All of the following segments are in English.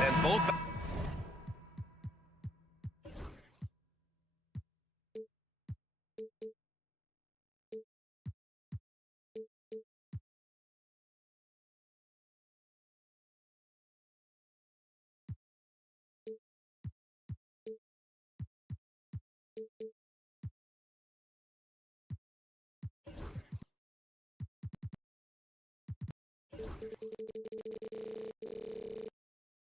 And both.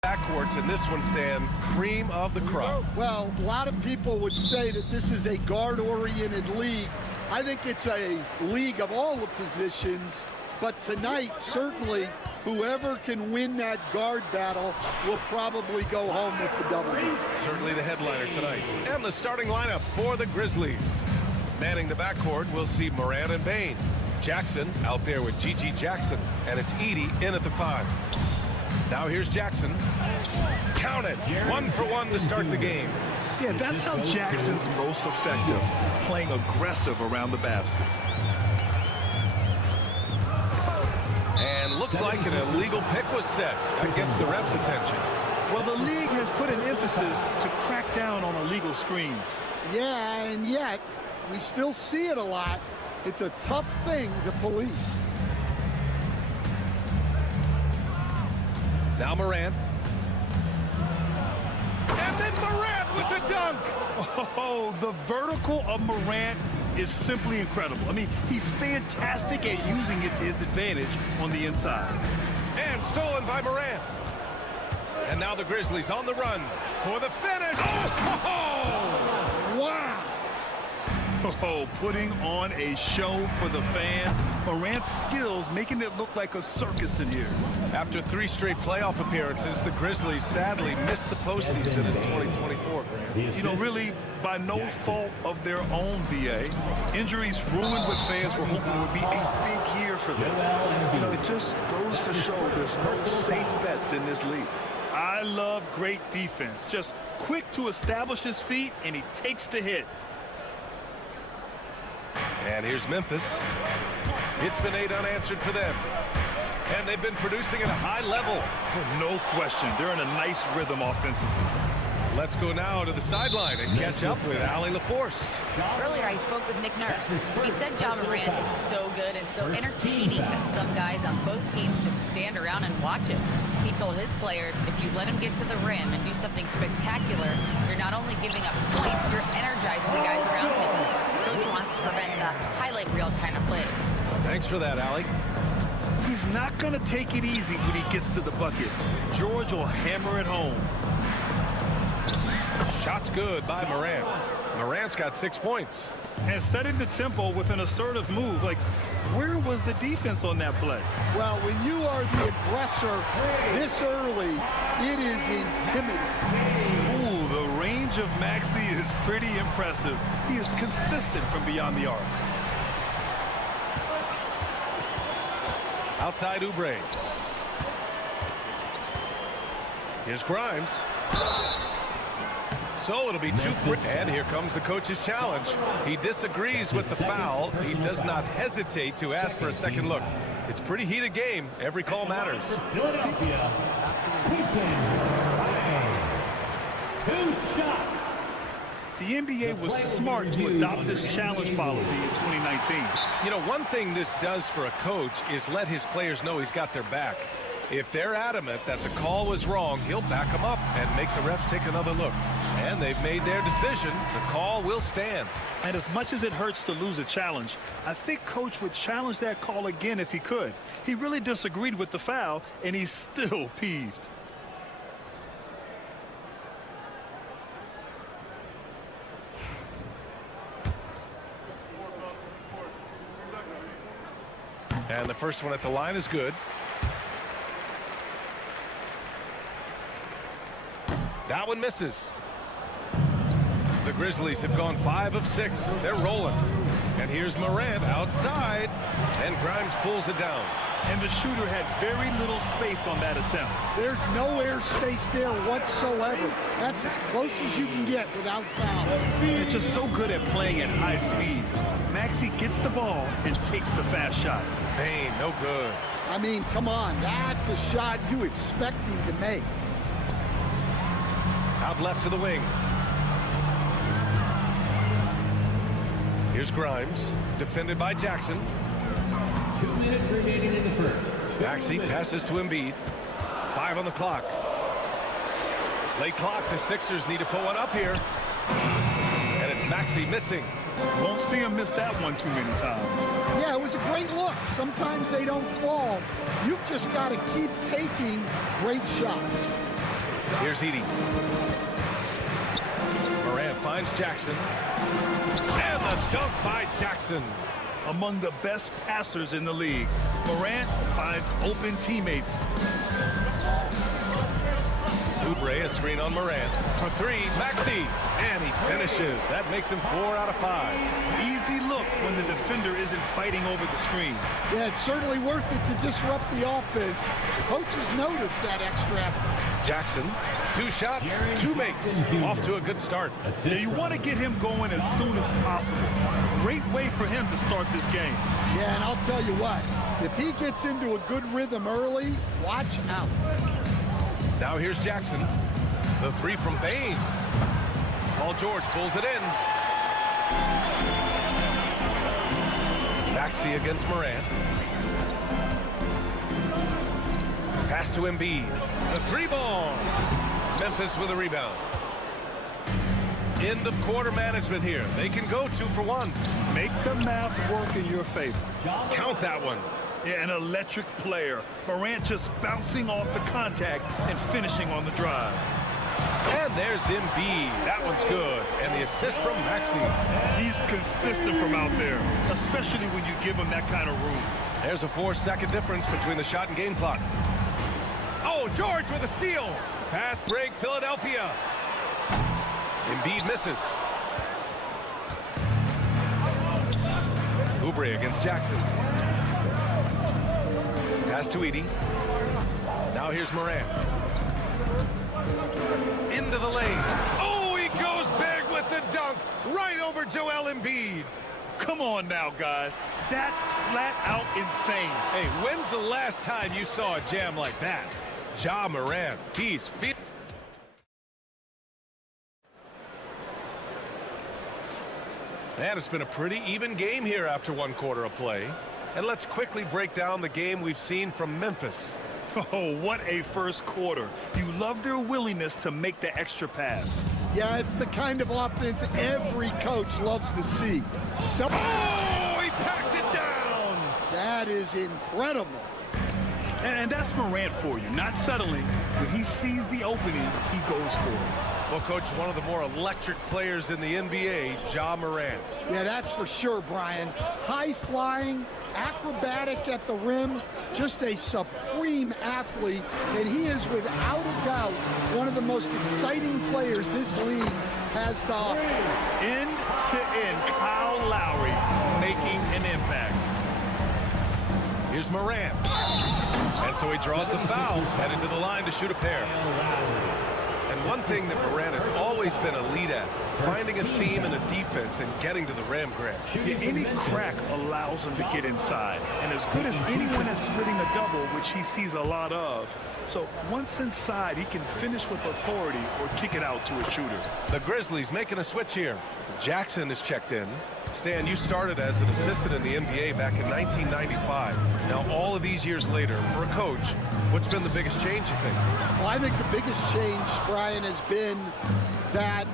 Backcourts in this one, Stan, cream of the crop. Well, a lot of people would say that this is a guard-oriented league. I think it's a league of all the positions, but tonight, certainly, whoever can win that guard battle will probably go home with the W. Certainly the headliner tonight. And the starting lineup for the Grizzlies. Manning the backcourt, we'll see Moran and Bain. Jackson out there with Gigi Jackson, and it's Edey in at the 5. Now here's Jackson. Count it. 1 for 1 to start the game. Yeah, that's how Jackson's most effective, playing aggressive around the basket. And looks like an illegal pick was set. That gets the ref's attention. Well, the league has put an emphasis to crack down on illegal screens. Yeah, and yet, we still see it a lot. It's a tough thing to police. Now Morant. And then Morant with the dunk. Oh, the vertical of Morant is simply incredible. I mean, he's fantastic at using it to his advantage on the inside. And stolen by Morant. And now the Grizzlies on the run for the finish. Oh! Wow! Oh, putting on a show for the fans. Morant's skills making it look like a circus in here. After 3 straight playoff appearances, the Grizzlies sadly missed the postseason in 2024, Grant. You know, really by no fault of their own, BA. Injuries ruined what fans were hoping would be a big year for them. You know, it just goes to show there's no safe bets in this league. I love great defense. Just quick to establish his feet, and he takes the hit. And here's Memphis. It's been 8 unanswered for them. And they've been producing at a high level. No question. They're in a nice rhythm offensively. Let's go now to the sideline and catch up with Allie LaForce. Earlier, I spoke with Nick Nurse. He said Ja Morant is so good and so entertaining that some guys on both teams just stand around and watch him. He told his players, if you let him get to the rim and do something spectacular, you're not only giving up points, you're energizing the guys around him. Coach wants to prevent the highlight reel kind of plays. Thanks for that, Allie. He's not going to take it easy when he gets to the bucket. George will hammer it home. Shot's good by Morant. Morant's got 6 points. And setting the tempo with an assertive move. Like, where was the defense on that play? Well, when you are the aggressor this early, it is intimidating. Ooh, the range of Maxey is pretty impressive. He is consistent from beyond the arc. Outside Oubre. Here's Grimes. So it'll be 2 for, and here comes the coach's challenge. He disagrees with the foul. He does not hesitate to ask for a second look. It's a pretty heated game. Every call matters. The NBA was smart to adopt this challenge policy in 2019. You know, one thing this does for a coach is let his players know he's got their back. If they're adamant that the call was wrong, he'll back them up and make the refs take another look. And they've made their decision. The call will stand. And as much as it hurts to lose a challenge, I think Coach would challenge that call again if he could. He really disagreed with the foul, and he's still peeved. And the first one at the line is good. That one misses. The Grizzlies have gone 5 of 6. They're rolling. And here's Morant outside. And Grimes pulls it down. And the shooter had very little space on that attempt. There's no air space there whatsoever. That's as close as you can get without foul. They're just so good at playing at high speed. Maxey gets the ball and takes the fast shot. Bain, no good. I mean, come on. That's a shot you expect him to make. Out left to the wing. Here's Grimes, defended by Jackson. 2 minutes remaining in the first. Maxey passes to Embiid. 5 on the clock. Late clock, the Sixers need to put one up here. And it's Maxey missing. Won't see him miss that one too many times. Yeah, it was a great look. Sometimes they don't fall. You've just got to keep taking great shots. Here's Edey. Morant finds Jackson. And the dunk by Jackson. Among the best passers in the league, Morant finds open teammates. Oubre, a screen on Morant. For 3, Maxey. And he finishes. That makes him 4 out of 5. Easy look when the defender isn't fighting over the screen. Yeah, it's certainly worth it to disrupt the offense. The coaches notice that extra effort. Jackson, 2 shots, 2 makes. Off to a good start. Yeah, you want to get him going as soon as possible. Great way for him to start this game. Yeah, and I'll tell you what, if he gets into a good rhythm early, watch out. Now here's Jackson. The 3 from Bain. Paul George pulls it in. Maxey against Morant. Pass to Embiid. The 3 ball. Memphis with a rebound. End of quarter management here. They can go 2 for 1. Make the math work in your favor. Count that one. Yeah, an electric player. Morant just bouncing off the contact and finishing on the drive. And there's Embiid. That one's good. And the assist from Maxey. He's consistent from out there, especially when you give him that kind of room. There's a 4-second difference between the shot and game clock. Oh, George with a steal. Fast break, Philadelphia. Embiid misses. Oubre against Jackson. Pass to Edey. Now here's Morant. Into the lane. Oh, he goes big with the dunk. Right over Joel Embiid. Come on now, guys. That's flat out insane. Hey, when's the last time you saw a jam like that? Ja Morant, he's fit. And it's been a pretty even game here after 1 quarter of play. And let's quickly break down the game we've seen from Memphis. Oh, what a first quarter. You love their willingness to make the extra pass. Yeah, it's the kind of offense every coach loves to see. Oh, he packs it down. That is incredible. And that's Morant for you. Not settling. When he sees the opening, he goes for it. Well, Coach, one of the more electric players in the NBA, Ja Morant. Yeah, that's for sure, Brian. High-flying, acrobatic at the rim, just a supreme athlete, and he is without a doubt one of the most exciting players this league has to offer. End-to-end, Kyle Lowry making an impact. Here's Morant. And so he draws the foul, headed to the line to shoot a pair. And one thing that Morant has always been a lead at, finding a seam in the defense and getting to the rim, Grant. Yeah, any crack allows him to get inside. And as good as anyone at splitting a double, which he sees a lot of. So once inside, he can finish with authority or kick it out to a shooter. The Grizzlies making a switch here. Jackson is checked in. Stan, you started as an assistant in the NBA back in 1995. Now, all of these years later, for a coach, what's been the biggest change, you think? Well, I think the biggest change, Brian, has been that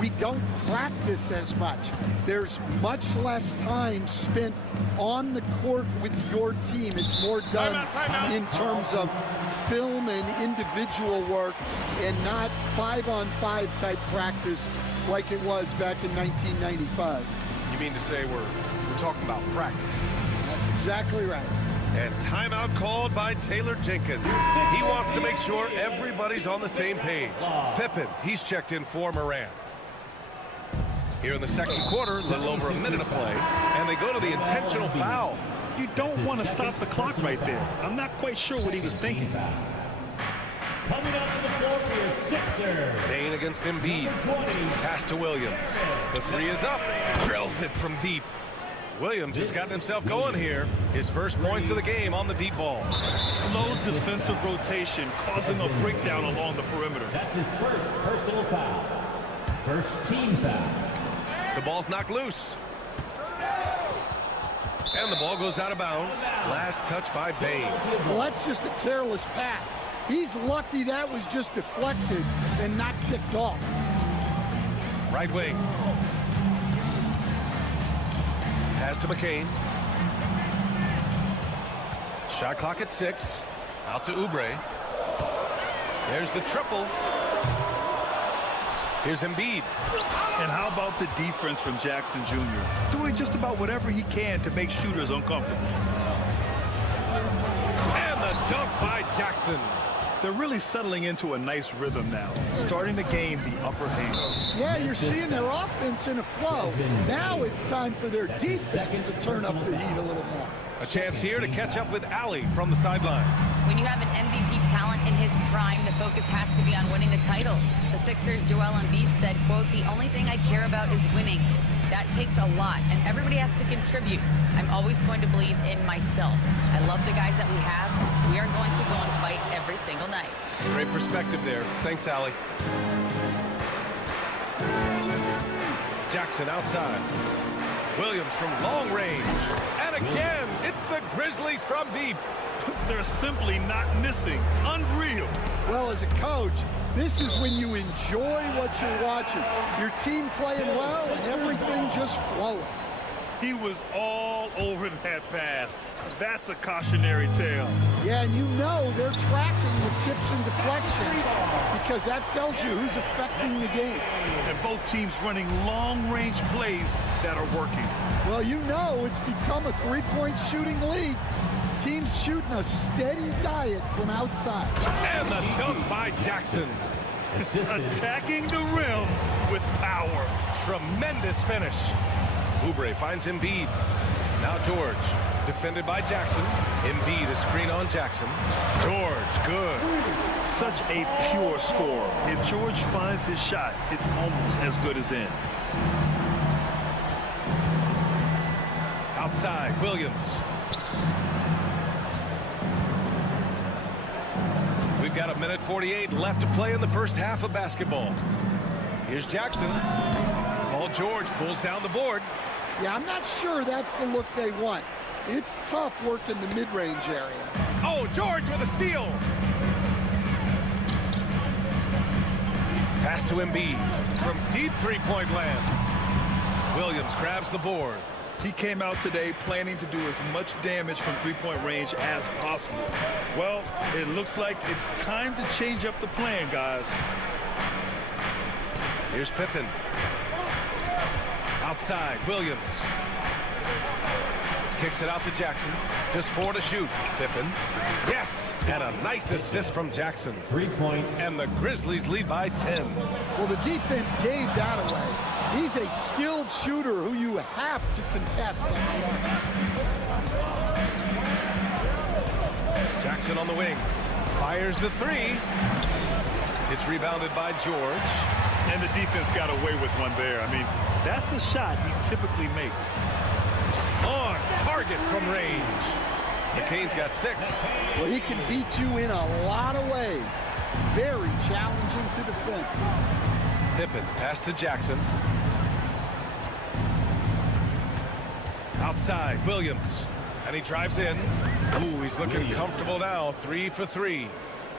we don't practice as much. There's much less time spent on the court with your team. It's more done in terms of film and individual work and not 5-on-5 type practice like it was back in 1995. You mean to say we're talking about practice? That's exactly right. And timeout called by Taylor Jenkins. He wants to make sure everybody's on the same page. Pippen, he's checked in for Morant. Here in the second quarter, a little over a minute of play, and they go to the intentional foul. You don't want to stop the clock right there. I'm not quite sure what he was thinking. Coming up to the floor for your Sixers. Bane against Embiid. Pass to Williams. The three is up. Drills it from deep. Williams has gotten himself going here. His first points of the game on the deep ball. Slow defensive rotation causing a breakdown along the perimeter. That's his first personal foul. First team foul. The ball's knocked loose. And the ball goes out of bounds. Last touch by Bane. Well, that's just a careless pass. He's lucky that was just deflected and not kicked off. Right wing. Pass to McCain. Shot clock at 6. Out to Oubre. There's the triple. Here's Embiid. And how about the defense from Jackson Jr.? Doing just about whatever he can to make shooters uncomfortable. And the dunk by Jackson. They're really settling into a nice rhythm now, starting to gain the upper hand. Yeah, you're seeing their offense in a flow. Now it's time for their defense to turn up the heat a little more. A chance here to catch up with Allie from the sideline. When you have an MVP talent in his prime, the focus has to be on winning the title. The Sixers' Joel Embiid said, quote, "The only thing I care about is winning." That takes a lot, and everybody has to contribute. I'm always going to believe in myself. I love the guys that we have. We are going to go and fight every single night. Great perspective there. Thanks, Allie. Jackson outside. Williams from long range. And again, it's the Grizzlies from deep. They're simply not missing. Unreal. Well, as a coach, this is when you enjoy what you're watching. Your team playing well and everything just flowing. He was all over that pass. That's a cautionary tale. Yeah, and you know they're tracking the tips and deflections because that tells you who's affecting the game. And both teams running long-range plays that are working. Well, you know it's become a three-point shooting league. Teams shooting a steady diet from outside. And the dunk by Jackson. Attacking the rim with power. Tremendous finish. Oubre finds Embiid. Now George, defended by Jackson. Embiid, a screen on Jackson. George, good. Such a pure score. If George finds his shot, it's almost as good as in. Outside, Williams. We've got 1:48 left to play in the first half of basketball. Here's Jackson. Paul George pulls down the board. Yeah, I'm not sure that's the look they want. It's tough working the mid-range area. Oh, George with a steal. Pass to Embiid from deep three-point land. Williams grabs the board. He came out today planning to do as much damage from three-point range as possible. Well, it looks like it's time to change up the plan, guys. Here's Pippen. Outside, Williams. Kicks it out to Jackson. Just 4 to shoot. Pippen. Yes! And a nice assist from Jackson. 3 points. And the Grizzlies lead by 10. Well, the defense gave that away. He's a skilled shooter who you have to contest. Jackson on the wing. Fires the 3. It's rebounded by George. And the defense got away with one there. I mean, that's the shot he typically makes. On target from range. McCain's got 6. Well, he can beat you in a lot of ways. Very challenging to defend. Pippen, pass to Jackson. Outside, Williams. And he drives in. Ooh, he's looking comfortable now. 3 for 3.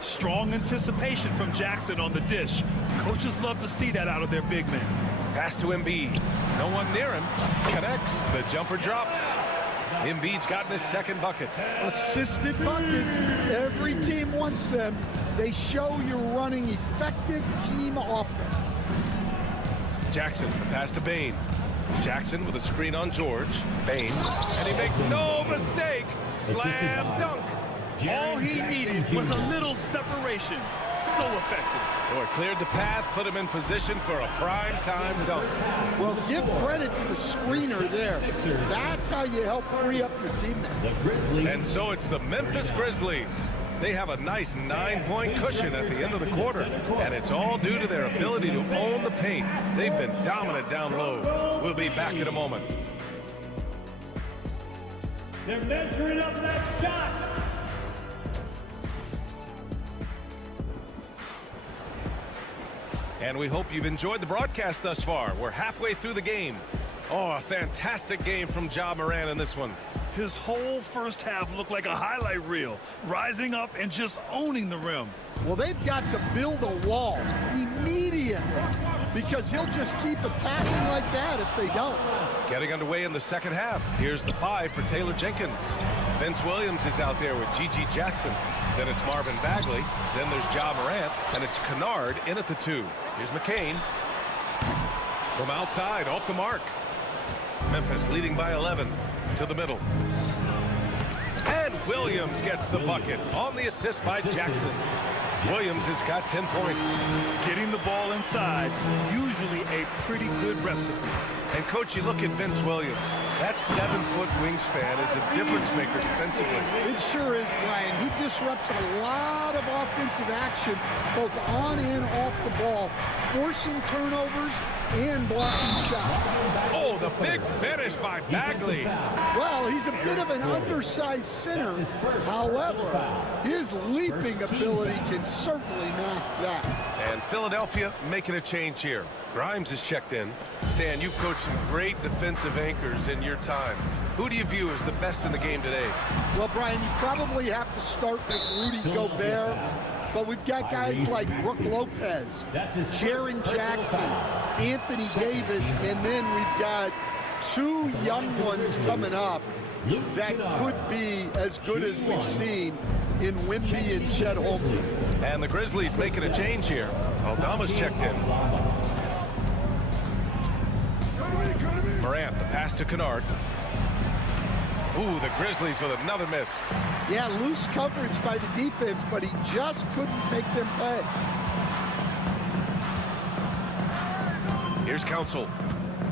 Strong anticipation from Jackson on the dish. Coaches love to see that out of their big men. Pass to Embiid. No one near him. Connects. The jumper drops. Embiid's gotten his second bucket. Assisted buckets. Every team wants them. They show you're running effective team offense. Jackson, the pass to Bane. Jackson with a screen on George. Bane. And he makes no mistake. Slam dunk. All he needed was a little separation. So effective. Boy, cleared the path, put him in position for a prime-time dunk. Well, give credit to the screener there. That's how you help free up your teammates. And so it's the Memphis Grizzlies. They have a nice 9-point cushion at the end of the quarter, and it's all due to their ability to own the paint. They've been dominant down low. We'll be back in a moment. They're measuring up that shot. And we hope you've enjoyed the broadcast thus far. We're halfway through the game. Oh, a fantastic game from Ja Morant in this one. His whole first half looked like a highlight reel, rising up and just owning the rim. Well, they've got to build a wall immediately because he'll just keep attacking like that if they don't. Getting underway in the second half. Here's the 5 for Taylor Jenkins. Vince Williams is out there with G.G. Jackson. Then it's Marvin Bagley. Then there's Ja Morant. And it's Kennard in at the 2. Here's McCain. From outside, off the mark. Memphis leading by 11 to the middle. And Williams gets the bucket on the assist by Jackson. Williams has got 10 points. Getting the ball inside, usually a pretty good recipe. And, Coach, you look at Vince Williams. That 7-foot wingspan is a difference maker defensively. It sure is, Brian. He disrupts a lot of offensive action, both on and off the ball, forcing turnovers and blocking shots. Oh, the big finish by Bagley. Well, he's a bit of an undersized center. However, his leaping ability can certainly mask that. And Philadelphia making a change here. Grimes is checked in. Stan, you've coached some great defensive anchors in your time. Who do you view as the best in the game today? Well, Brian, you probably have to start with Rudy Gobert, but we've got guys like Brook Lopez, Jaren Jackson, Anthony Davis, and then we've got 2 young ones coming up that could be as good as we've seen in Wemby and Chet Holmgren. And the Grizzlies making a change here. Aldama's checked in. Morant, the pass to Kennard. Ooh, the Grizzlies with another miss. Yeah, loose coverage by the defense, but he just couldn't make them pay. Here's Council.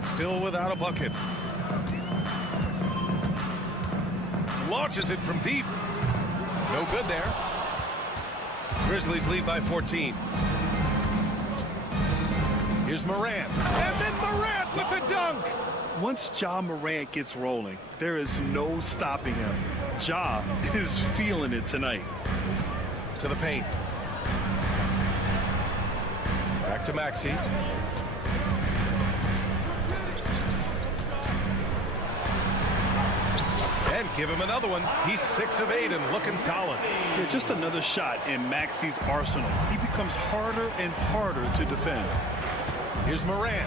Still without a bucket. Launches it from deep. No good there. Grizzlies lead by 14. Here's Morant. And then Morant with the dunk. Once Ja Morant gets rolling, there is no stopping him. Ja is feeling it tonight. To the paint. Back to Maxey. And give him another one. He's 6 of 8 and looking solid. Yeah, just another shot in Maxey's arsenal. He becomes harder and harder to defend. Here's Morant.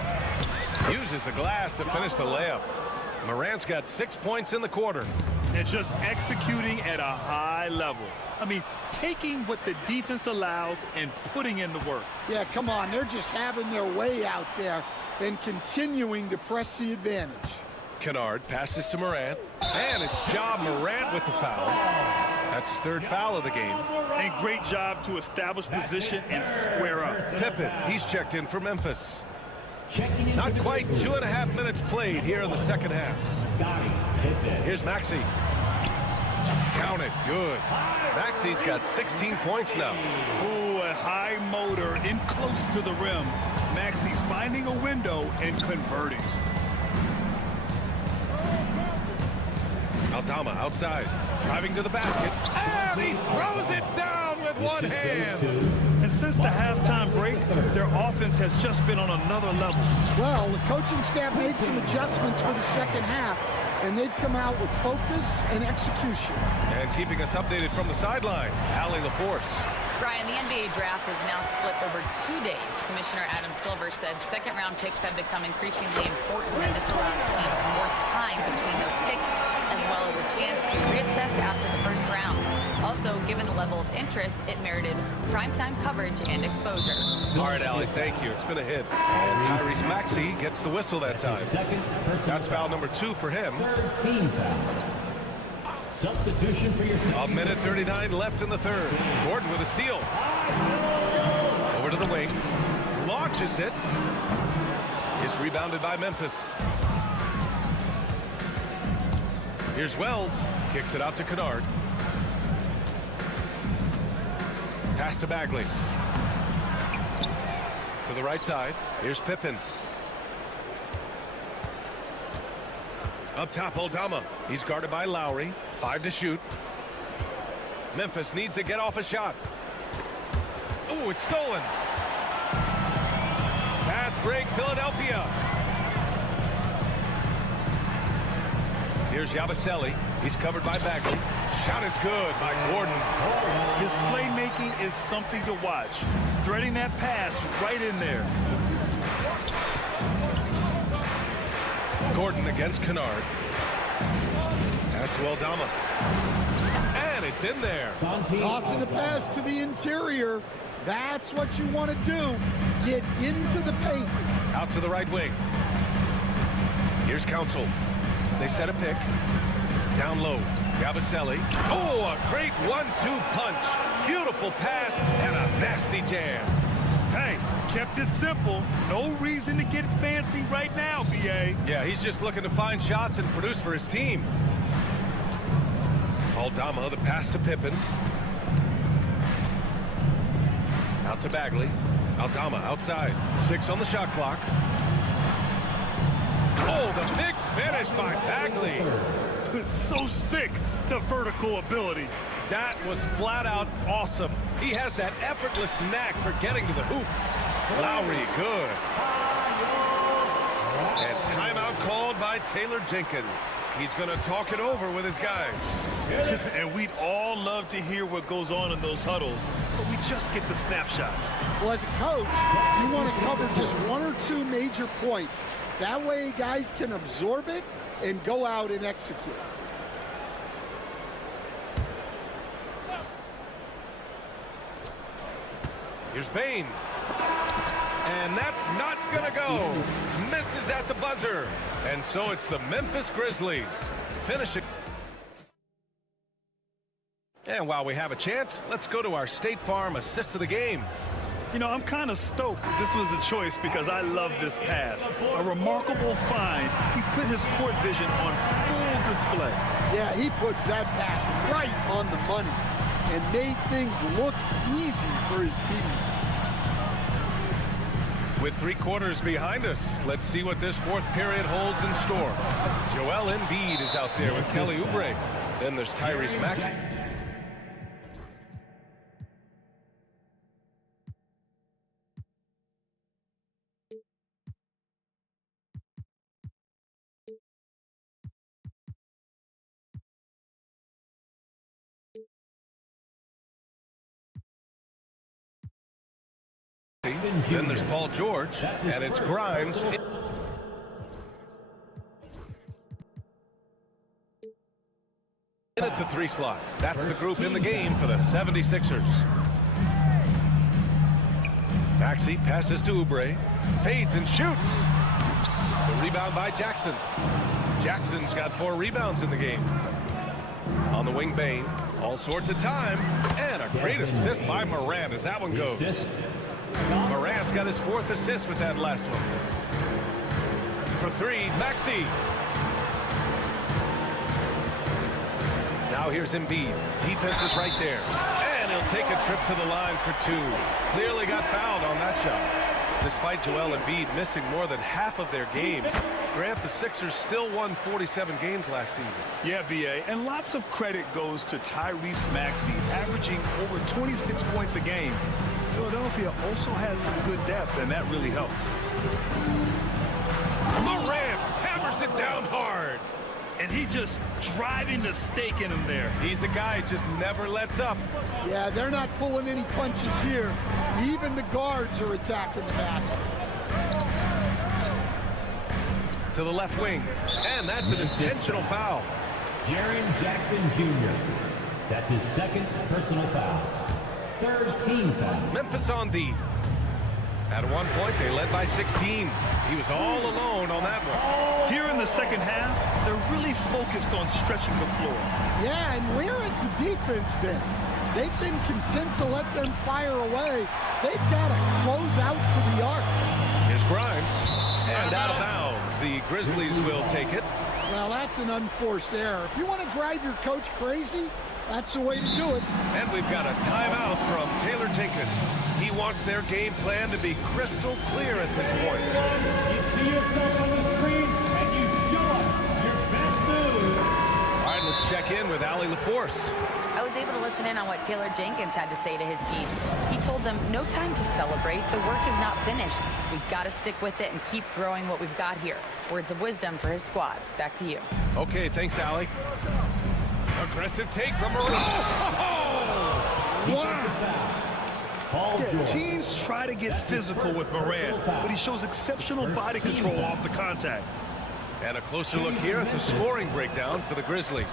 Uses the glass to finish the layup. Morant's got 6 points in the quarter. And just executing at a high level. I mean, taking what the defense allows and putting in the work. Yeah, come on. They're just having their way out there and continuing to press the advantage. Kennard passes to Morant. And it's Ja Morant with the foul. That's his 3rd foul of the game. And great job to establish position and square up. Pippen, he's checked in for Memphis. Not quite 2.5 minutes played here in the second half. Here's Maxey. Count it, good. Maxey's got 16 points now. Ooh, a high motor in close to the rim. Maxey finding a window and converting. Aldama outside, driving to the basket. And he throws it down with one hand. And since the halftime break, their offense has just been on another level. Well, the coaching staff made some adjustments for the second half, and they've come out with focus and execution. And keeping us updated from the sideline, Allie LaForce. Brian, the NBA draft is now split over 2 days. Commissioner Adam Silver said second-round picks have become increasingly important, and this allows teams more time between those picks, as well as a chance to reassess after the first round. Also, given the level of interest, it merited primetime coverage and exposure. All right, Allie, thank you. It's been a hit. And Tyrese Maxey gets the whistle that time. That's foul number 2 for him. Third team foul. Substitution for your A minute 39 left in the third. Gordon with a steal. Over to the wing. Launches it. It's rebounded by Memphis. Here's Wells. Kicks it out to Kennard. Pass to Bagley. To the right side. Here's Pippen. Up top, Aldama. He's guarded by Lowry. 5 to shoot. Memphis needs to get off a shot. Oh, it's stolen. Fast break, Philadelphia. Here's Yabusele. He's covered by Bagley. Shot is good by Gordon. His playmaking is something to watch. Threading that pass right in there. Gordon against Kennard. Pass to Aldama. And it's in there. Tossing the pass to the interior. That's what you want to do. Get into the paint. Out to the right wing. Here's Council. They set a pick. Down low. Yabusele. Oh, a great 1-2 punch. Beautiful pass and a nasty jam. Hey, kept it simple. No reason to get fancy right now, B.A. Yeah, he's just looking to find shots and produce for his team. Aldama, the pass to Pippen. Out to Bagley. Aldama outside. 6 on the shot clock. Oh, the big finish by Bagley. So sick, the vertical ability. That was flat out awesome. He has that effortless knack for getting to the hoop. Lowry, good. And timeout called by Taylor Jenkins. He's going to talk it over with his guys. And we'd all love to hear what goes on in those huddles, but we just get the snapshots. Well, as a coach, you want to cover just 1 or 2 major points. That way guys can absorb it and go out and execute. Here's Bane. And that's not going to go. Misses at the buzzer. And so it's the Memphis Grizzlies. Finish it. And while we have a chance, let's go to our State Farm assist of the game. You know, I'm kind of stoked that this was a choice because I love this pass. A remarkable find. He put his court vision on full display. Yeah, he puts that pass right on the money and made things look easy for his team. With 3 quarters behind us, let's see what this 4th period holds in store. Joel Embiid is out there with Kelly Oubre. Then there's Tyrese Maxey. Then there's Paul George, and it's Grimes. In at the 3 slot. That's the group in the game for the 76ers. Maxey passes to Oubre, fades and shoots. The rebound by Jackson. Jackson's got 4 rebounds in the game. On the wing, Bane. All sorts of time. And a great assist by Morant as that one goes. Morant's got his 4th assist with that last one. For 3, Maxey. Now here's Embiid. Defense is right there. And he'll take a trip to the line for 2. Clearly got fouled on that shot. Despite Joel Embiid missing more than half of their games, Grant, the Sixers still won 47 games last season. Yeah, B.A., and lots of credit goes to Tyrese Maxey, averaging over 26 points a game. Philadelphia also had some good depth, and that really helped. Morant hammers it down hard. And he just driving the stake in him there. He's a guy who just never lets up. Yeah, they're not pulling any punches here. Even the guards are attacking the basket. To the left wing. And that's an intentional foul. Jaren Jackson Jr. That's his second personal foul. Third team foul. Memphis on D. At one point, they led by 16. He was all alone on that one. Here in the second half, they're really focused on stretching the floor. Yeah, and where has the defense been? They've been content to let them fire away. They've got to close out to the arc. Here's Grimes. And out of bounds. The Grizzlies will take it. Well, that's an unforced error. If you want to drive your coach crazy, that's the way to do it. And we've got a timeout from Taylor Jenkins. He wants their game plan to be crystal clear at this point. You see yourself on the screen, and you show us your best move. All right, let's check in with Allie LaForce. I was able to listen in on what Taylor Jenkins had to say to his team. He told them, no time to celebrate. The work is not finished. We've got to stick with it and keep growing what we've got here. Words of wisdom for his squad. Back to you. Okay, thanks, Allie. Aggressive take from Moran. Yeah, teams try to get physical with Moran, but he shows exceptional body control off the contact. And a closer look here at the scoring breakdown for the Grizzlies.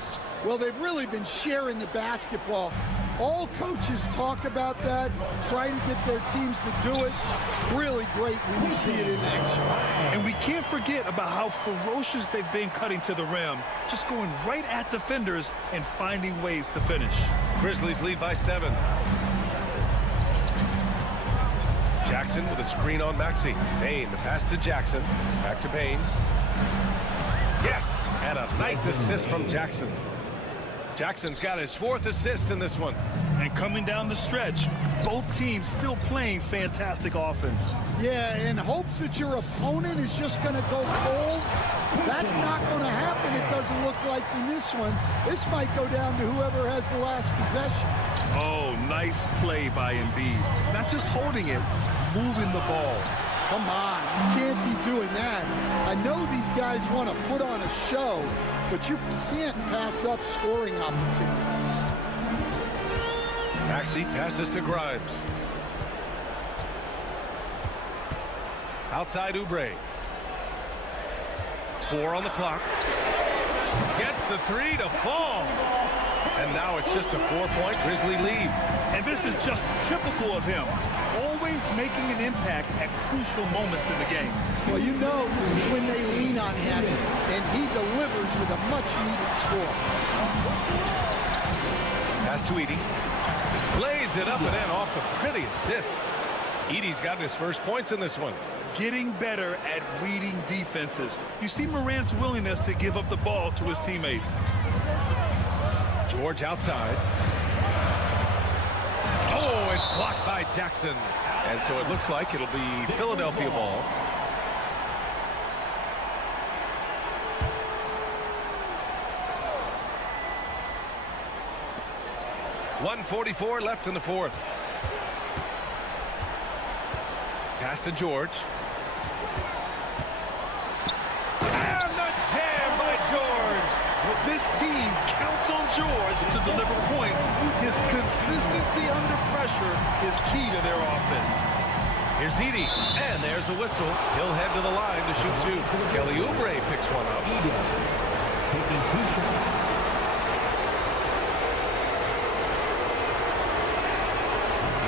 Well, they've really been sharing the basketball. All coaches talk about that, try to get their teams to do it. Really great when you see it in action. And we can't forget about how ferocious they've been cutting to the rim, just going right at defenders and finding ways to finish. Grizzlies lead by 7. Jackson with a screen on Maxey. Payne, the pass to Jackson. Back to Payne. Yes! And a nice assist from Jackson. Jackson's got his 4th assist in this one. And coming down the stretch, both teams still playing fantastic offense. Yeah, in hopes that your opponent is just going to go cold. That's not going to happen, it doesn't look like in this one. This might go down to whoever has the last possession. Oh, nice play by Embiid. Not just holding it, moving the ball. Come on, you can't be doing that. I know these guys want to put on a show, but you can't pass up scoring opportunities. Maxey passes to Grimes. Outside Oubre. 4 on the clock. Gets the 3 to fall. And now it's just a 4-point Grizzly lead. And this is just typical of him. Always making an impact at crucial moments in the game. Well, you know this is when they lean on him, and he delivers with a much-needed score. Pass to Edey. Lays it up and in off the pretty assist. Edey's gotten his first points in this one. Getting better at reading defenses. You see Morant's willingness to give up the ball to his teammates. George outside. Oh, it's blocked by Jackson. And so it looks like it'll be Philadelphia ball. .144 left in the 4th. Pass to George. And the jam by George. This team counts on George to deliver points. His consistency under pressure is key to their offense. Here's Edey, and there's a whistle. He'll head to the line to shoot 2. Kelly Oubre picks one up. Taking 2 shots.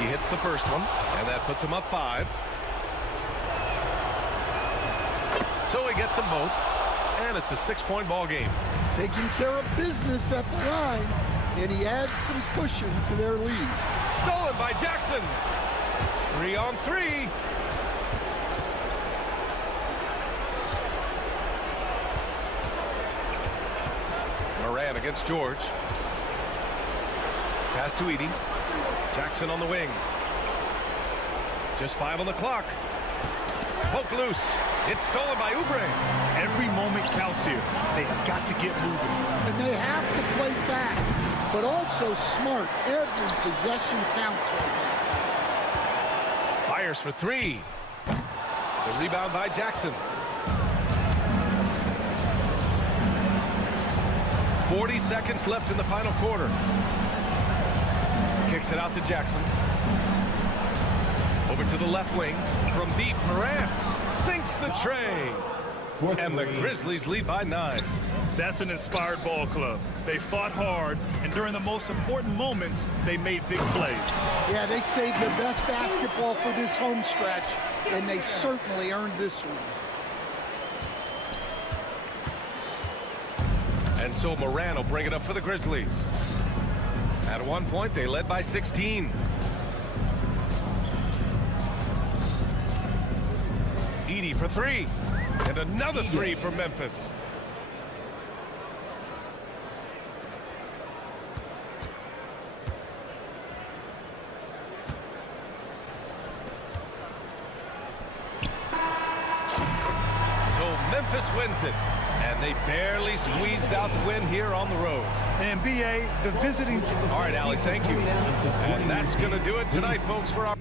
He hits the first one, and that puts him up 5. So he gets them both, and it's a 6-point ball game. Taking care of business at the line, and he adds some cushion to their lead. Stolen by Jackson. 3 on 3. Moran against George. Pass to Edey. Jackson on the wing. Just 5 on the clock. Poke loose. It's stolen by Oubre. Every moment counts here. They have got to get moving. And they have to play fast, but also smart. Every possession counts right now. Fires for 3. The rebound by Jackson. 40 seconds left in the final quarter. Kicks it out to Jackson. Over to the left wing. From deep, Morant sinks the tray. And the Grizzlies lead by 9. That's an inspired ball club. They fought hard, and during the most important moments, they made big plays. Yeah, they saved the best basketball for this home stretch, and they certainly earned this one. And so Morant will bring it up for the Grizzlies. At one point, they led by 16. Edey for 3. And another 3 for Memphis. Memphis wins it, and they barely squeezed out the win here on the road. And B.A., the visiting team. All right, Allie, thank you. And that's going to do it tonight, folks, for our...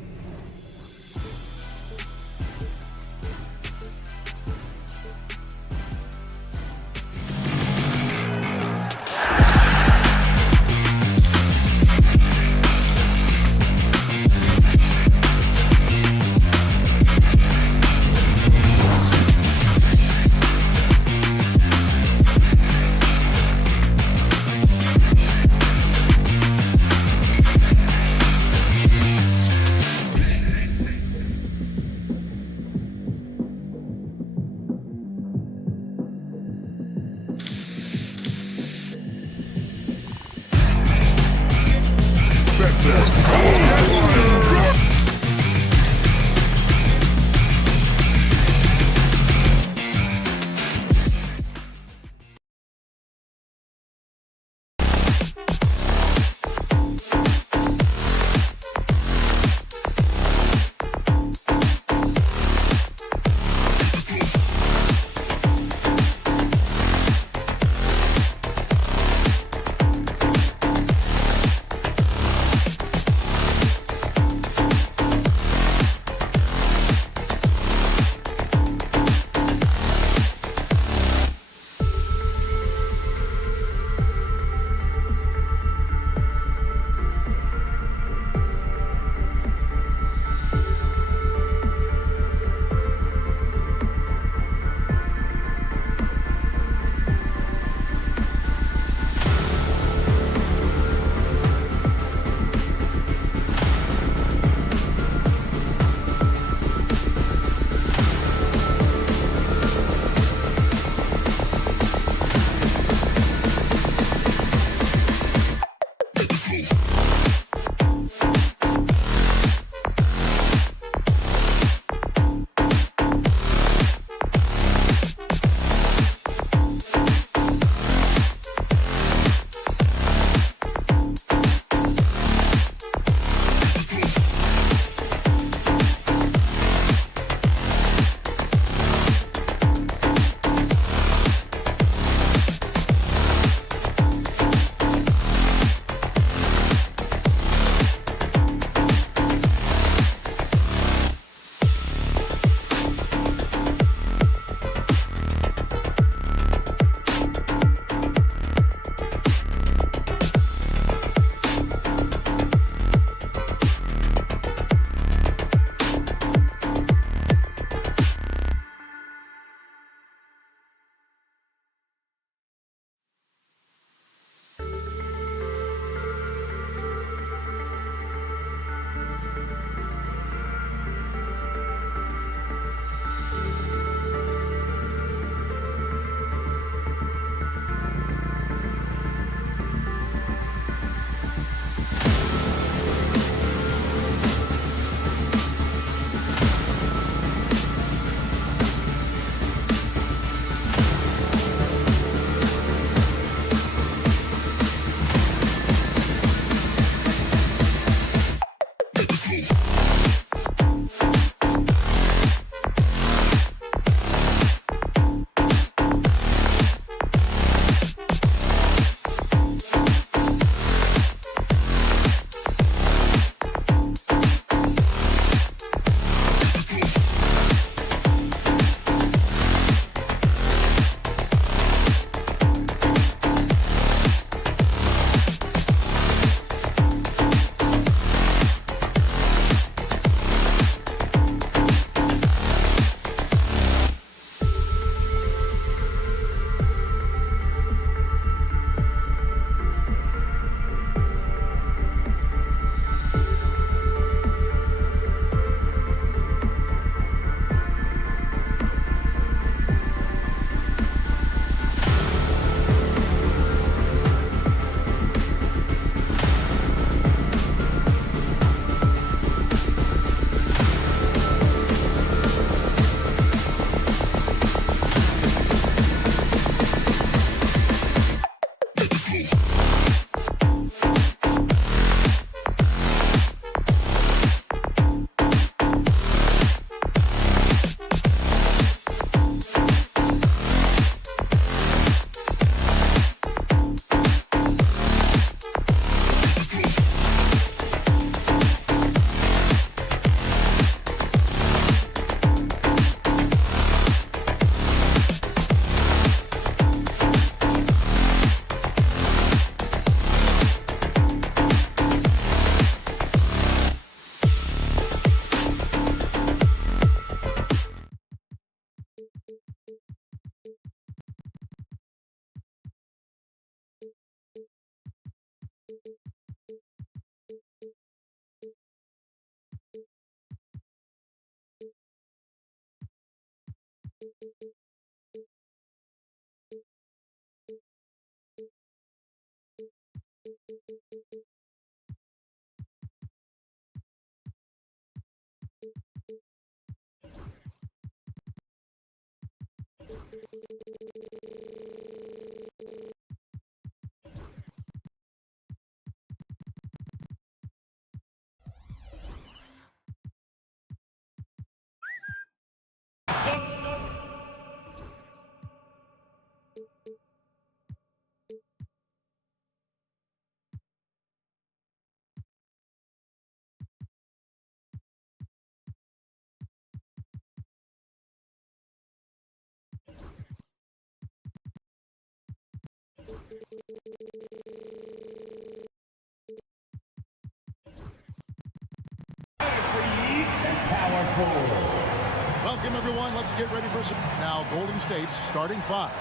Welcome, everyone. Let's get ready for some. Now, Golden State's starting five.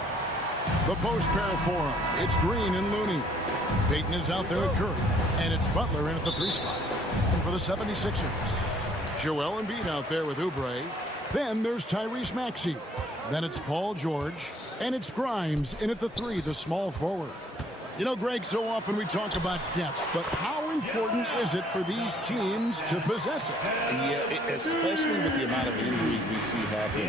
The post pair for him. It's Green and Looney. Payton is out there with Curry. And it's Butler in at the 3 spot. And for the 76ers, Joel Embiid out there with Oubre. Then there's Tyrese Maxey. Then it's Paul George. And it's Grimes in at the 3, the small forward. You know, Greg, so often we talk about depth, but how important is it for these teams to possess it? Yeah, especially with the amount of injuries we see happen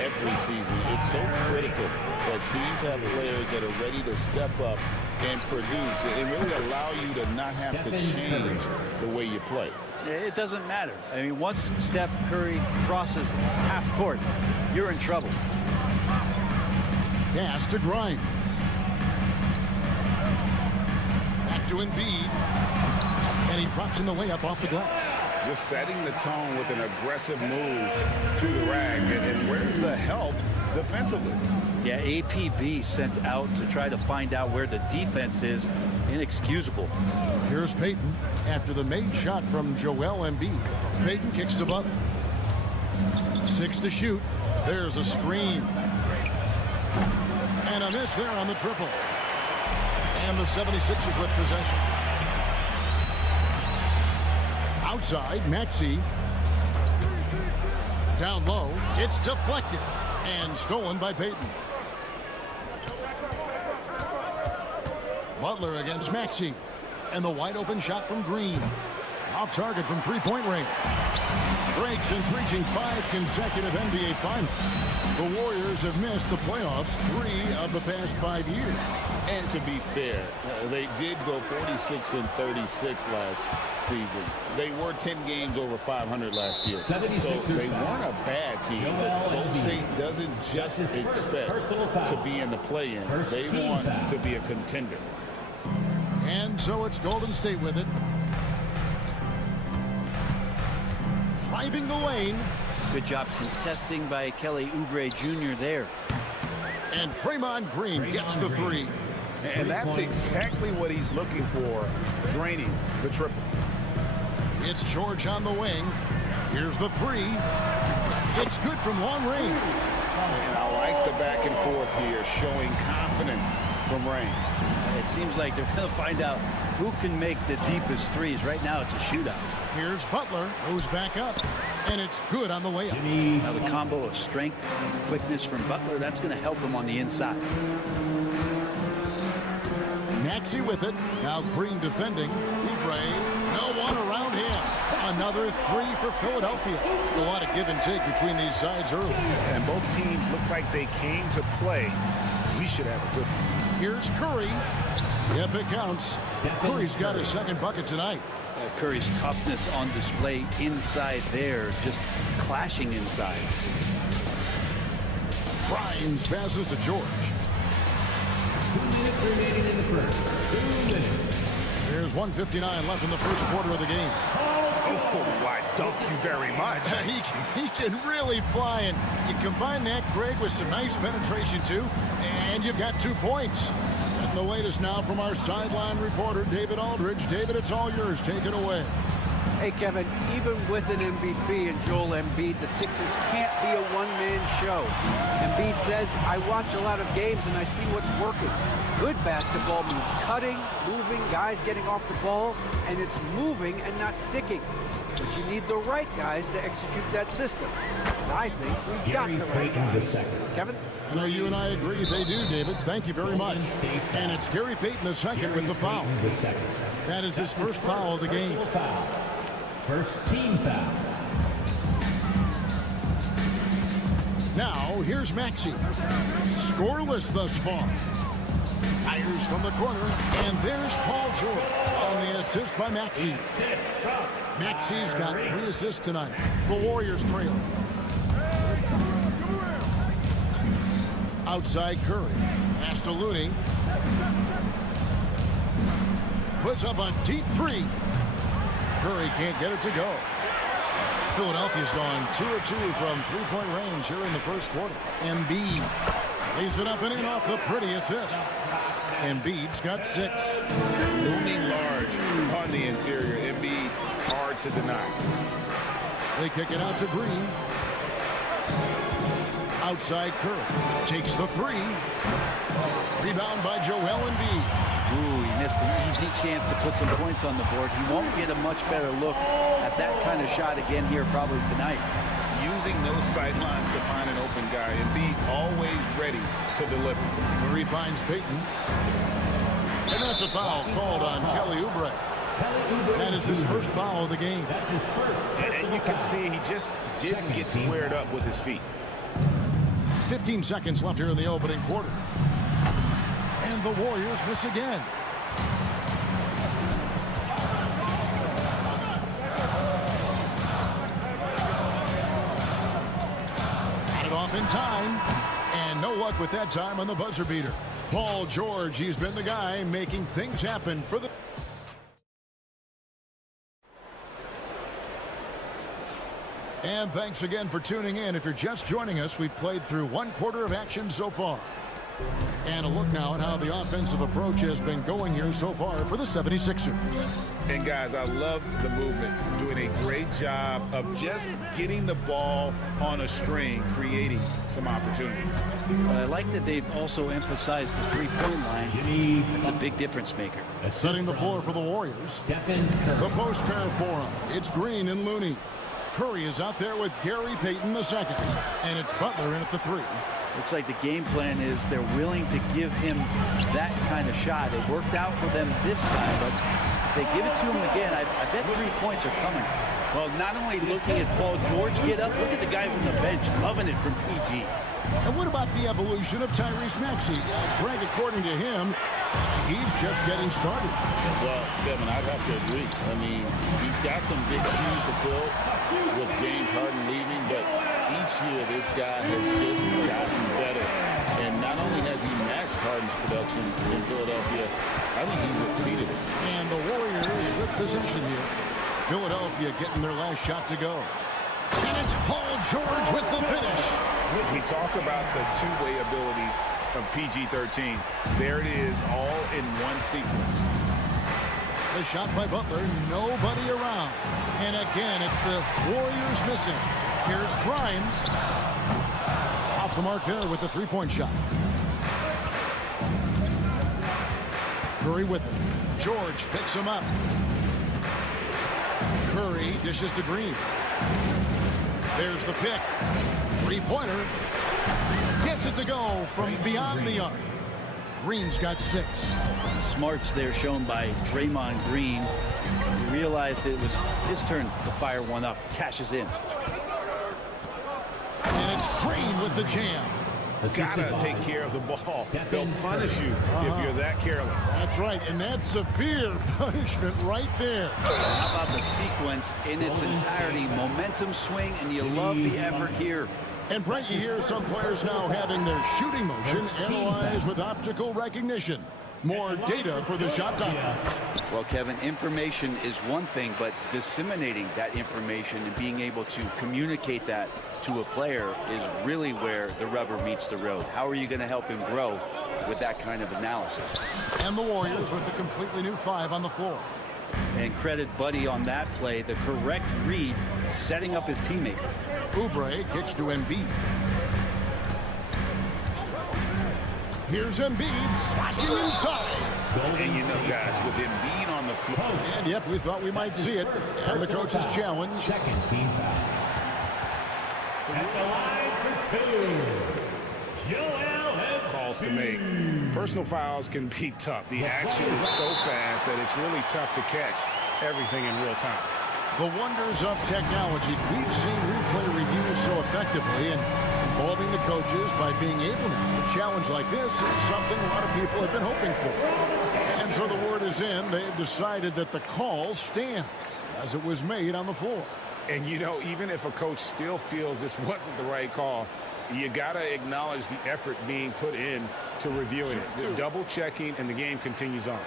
every season. It's so critical that teams have players that are ready to step up and produce and really allow you to not have to change the way you play. It doesn't matter. I mean, once Steph Curry crosses half court, you're in trouble. Pass to Grimes. To Embiid, and he drops in the layup off the glass. Just setting the tone with an aggressive move to the rack, and where's the help defensively? Yeah, APB sent out to try to find out where the defense is. Inexcusable. Here's Payton after the made shot from Joel Embiid. Payton kicks to Butler. 6 to shoot. There's a screen. And a miss there on the triple. And the 76ers with possession. Outside, Maxey. Down low, it's deflected and stolen by Payton. Butler against Maxey. And the wide open shot from Green. Off target from 3-point range. Break since reaching 5 consecutive NBA Finals. The Warriors have missed the playoffs 3 of the past 5 years. And to be fair, they did go 46-36 last season. They were 10 games over 500 last year. So they weren't a bad team, but Golden State doesn't just expect to be in the play-in. They want to be a contender. And so it's Golden State with it. Driving the lane. Good job contesting by Kelly Oubre Jr. there. And Draymond Green gets the 3. And that's exactly what he's looking for, draining the triple. It's George on the wing. Here's the 3. It's good from long range. And I like the back and forth here, showing confidence from range. It seems like they're going to find out who can make the deepest threes. Right now, it's a shootout. Here's Butler, who's back up, and it's good on the way up. Now the combo of strength and quickness from Butler, that's going to help him on the inside. Maxey with it. Now Green defending. Oubre, no one around him. Another 3 for Philadelphia. A lot of give and take between these sides early. And both teams look like they came to play. We should have a good one. Here's Curry. Yep, it counts. Curry's got his second bucket tonight. Curry's toughness on display inside there, just clashing inside. Grimes passes to George. 2 minutes remaining in the first. 2 minutes. There's 1:59 left in the first quarter of the game. Oh, I thank you very much. He can really fly, and you combine that, Greg, with some nice penetration, too, and you've got 2 points. And the latest now from our sideline reporter, David Aldridge. David, it's all yours. Take it away. Hey, Kevin, even with an MVP and Joel Embiid, the Sixers can't be a one-man show. Embiid says, I watch a lot of games and I see what's working. Good basketball means cutting, moving, guys getting off the ball, and it's moving and not sticking. But you need the right guys to execute that system. And I think we've got the right guys. Kevin? I know you and I agree they do, David. Thank you very much. And it's Gary Payton the second with the foul. That is his first foul of the game. First team foul. Now, here's Maxey. Scoreless thus far. Fires from the corner, and there's Paul George on the assist by Maxey. Maxey's got 3 assists tonight. The Warriors trail. Outside Curry. Pass to Looney. Puts up a deep 3. Curry can't get it to go. Philadelphia's gone 2 of 2 from 3-point range here in the first quarter. Embiid lays it up and in off the pretty assist. Embiid's got 6. Looming large on the interior. Embiid, hard to deny. They kick it out to Green. Outside Curry. Takes the 3. Rebound by Joel Embiid. Ooh, he missed an easy chance to put some points on the board. He won't get a much better look at that kind of shot again here probably tonight. Using those sidelines to find an open guy. Embiid always ready to deliver. Murray finds Payton. And that's a foul called on Kelly Oubre. That is his first foul of the game. That's his first. And you can see he just didn't get squared up with his feet. 15 seconds left here in the opening quarter. And the Warriors miss again. Got it off in time. And no luck with that time on the buzzer beater. Paul George, he's been the guy making things happen for the... And thanks again for tuning in. If you're just joining us, we've played through 1 quarter of action so far. And a look now at how the offensive approach has been going here so far for the 76ers. And guys, I love the movement. Doing a great job of just getting the ball on a string, creating some opportunities. I like that they've also emphasized the three-point line. It's a big difference maker. Setting the floor for the Warriors. The post pair for him. It's Green and Looney. Curry is out there with Gary Payton II. And it's Butler in at the 3. Looks like the game plan is they're willing to give him that kind of shot. It worked out for them this time, but if they give it to him again, I bet 3 points are coming. Well, not only looking at Paul George get up, look at the guys on the bench loving it from PG. And what about the evolution of Tyrese Maxey? Greg, according to him, he's just getting started. Well, Kevin, I'd have to agree. I mean, he's got some big shoes to fill with James Harden leaving, but each year this guy has just gotten better. And not only has he matched Harden's production in Philadelphia, I think he's exceeded it. And the Warriors with possession here. Philadelphia getting their last shot to go. And it's Paul George with the finish. We talk about the two-way abilities of PG-13. There it is, all in one sequence. The shot by Butler, nobody around. And again, it's the Warriors missing. Here's Grimes. Off the mark there with the three-point shot. Curry with it. George picks him up. Curry dishes to Green. There's the pick. Three-pointer. Gets it to go from beyond the arc. Green's got 6. Smarts there shown by Draymond Green. He realized it was his turn to fire one up. Cashes in. And it's Green with the jam. Gotta take care of the ball. They'll punish you if you're that careless. That's right, and that's severe punishment right there. How about the sequence in its entirety? Momentum swing, and you love the effort here. And Brent, you hear some players now having their shooting motion analyzed with optical recognition. More data for the shot doctor. Well, Kevin, information is one thing, but disseminating that information and being able to communicate that to a player is really where the rubber meets the road. How are you going to help him grow with that kind of analysis? And the Warriors with a completely new 5 on the floor. And credit Buddy on that play, the correct read, setting up his teammate. Oubre kicks to Embiid. Here's Embiid slashing inside. And you know, guys, with Embiid on the floor. And yep, we thought we might see it. And the coach's challenge. Second team foul. At the line for 2. Joel Calls to make. Personal fouls can be tough. The action is so fast that it's really tough to catch everything in real time. The wonders of technology. We've seen replay reviews so effectively, and involving the coaches by being able to a challenge like this is something a lot of people have been hoping for. And so the word is in. They've decided that the call stands as it was made on the floor. And, you know, even if a coach still feels this wasn't the right call, you got to acknowledge the effort being put in to reviewing it. Double checking, and the game continues on.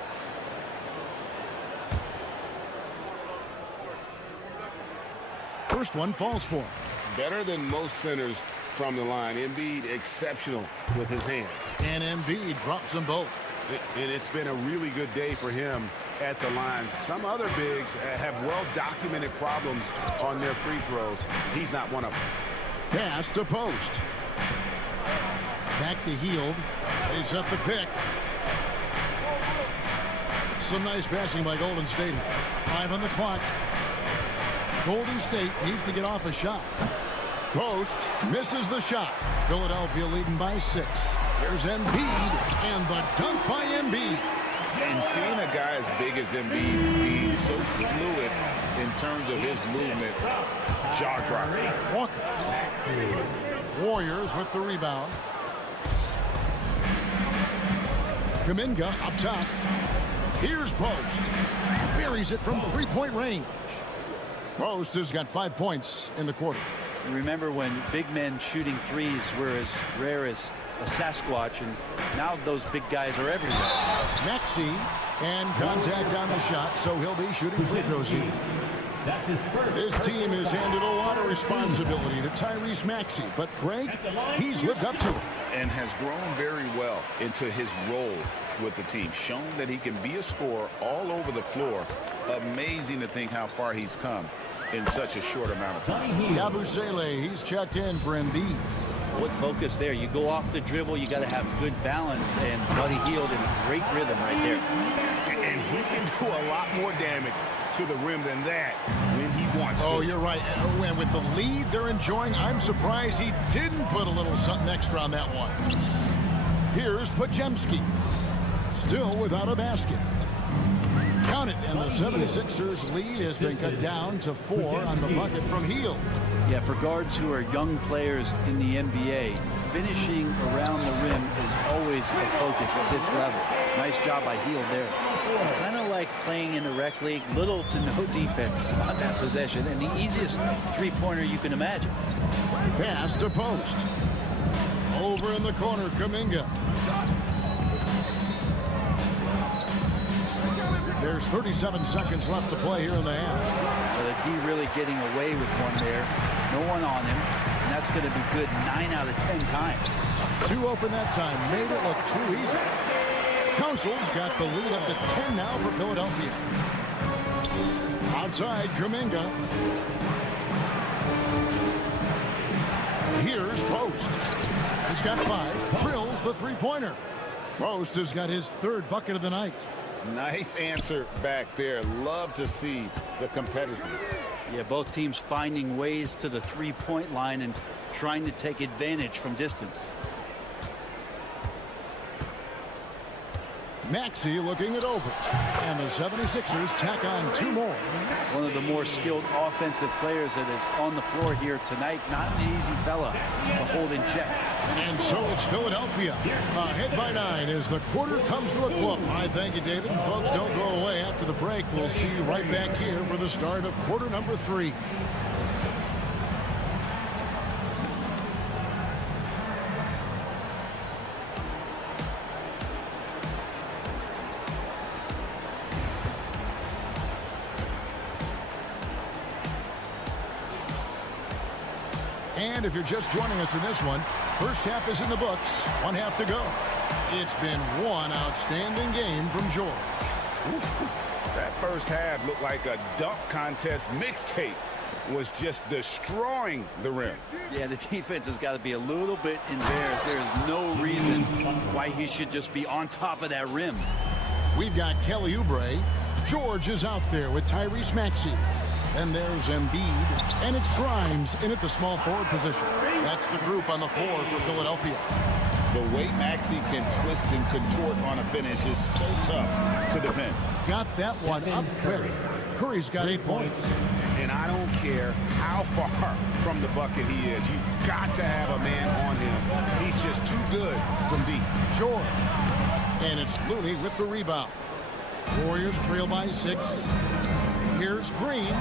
First one falls for him. Better than most centers from the line. Embiid exceptional with his hands. And Embiid drops them both. And it's been a really good day for him at the line. Some other bigs have well-documented problems on their free throws. He's not one of them. Pass to Post. Back to Hield. They set the pick. Some nice passing by Golden State. 5 on the clock. Golden State needs to get off a shot. Post misses the shot. Philadelphia leading by 6. There's Embiid, and the dunk by Embiid. And seeing a guy as big as Embiid being so fluid in terms of his movement, jaw-dropping. Walker. Warriors with the rebound. Kuminga up top. Here's Post. Buries it from three-point range. Post has got 5 points in the quarter. Remember when big men shooting threes were as rare as a Sasquatch, and now those big guys are everywhere. Maxey, and contact on the shot, so he'll be shooting free throws here. That's his first. This team has handed a lot of responsibility to Tyrese Maxey, but Greg, he's lived up to it. And has grown very well into his role with the team. Shown that he can be a scorer all over the floor. Amazing to think how far he's come in such a short amount of time. Yabusele, he's checked in for Embiid. With focus there, you go off the dribble, you got to have good balance, and Buddy Hield in a great rhythm right there. And he can do a lot more damage to the rim than that when he wants to. Oh, you're right. And with the lead they're enjoying, I'm surprised he didn't put a little something extra on that one. Here's Podziemski. Still without a basket. Count it, and the 76ers lead has been cut down to 4 on the bucket from Hield. Yeah, for guards who are young players in the NBA, finishing around the rim is always a focus at this level. Nice job by Hield there. Kind of like playing in the rec league, little to no defense on that possession, and the easiest three-pointer you can imagine. Pass to Post. Over in the corner, Kuminga. There's 37 seconds left to play here in the half. Well, the D really getting away with one there. No one on him, and that's going to be good 9 out of 10 times. 2 open that time. Made it look too easy. Council's got the lead up to 10 now for Philadelphia. Outside, Kuminga. Here's Post. He's got 5. Drills the three-pointer. Post has got his 3rd bucket of the night. Nice answer back there. Love to see the competitiveness. Yeah, both teams finding ways to the three-point line and trying to take advantage from distance. Maxey looking it over. And the 76ers tack on 2 more. One of the more skilled offensive players that is on the floor here tonight. Not an easy fella to hold in check. And so it's Philadelphia. Ahead by 9 as the quarter comes to a close. I thank you, David. And folks, don't go away after the break. We'll see you right back here for the start of quarter number 3. And if you're just joining us in this one, first half is in the books. 1 half to go. It's been one outstanding game from George. That first half looked like a dunk contest mixtape. Was just destroying the rim. Yeah, the defense has got to be a little bit embarrassed. There is no reason why he should just be on top of that rim. We've got Kelly Oubre. George is out there with Tyrese Maxey. Then there's Embiid, and it's Grimes in at the small forward position. That's the group on the floor for Philadelphia. The way Maxey can twist and contort on a finish is so tough to defend. Got that one up quick. Curry's got 8 points. And I don't care how far from the bucket he is. You've got to have a man on him. He's just too good from deep. Sure. And it's Looney with the rebound. Warriors trail by 6. Here's Green.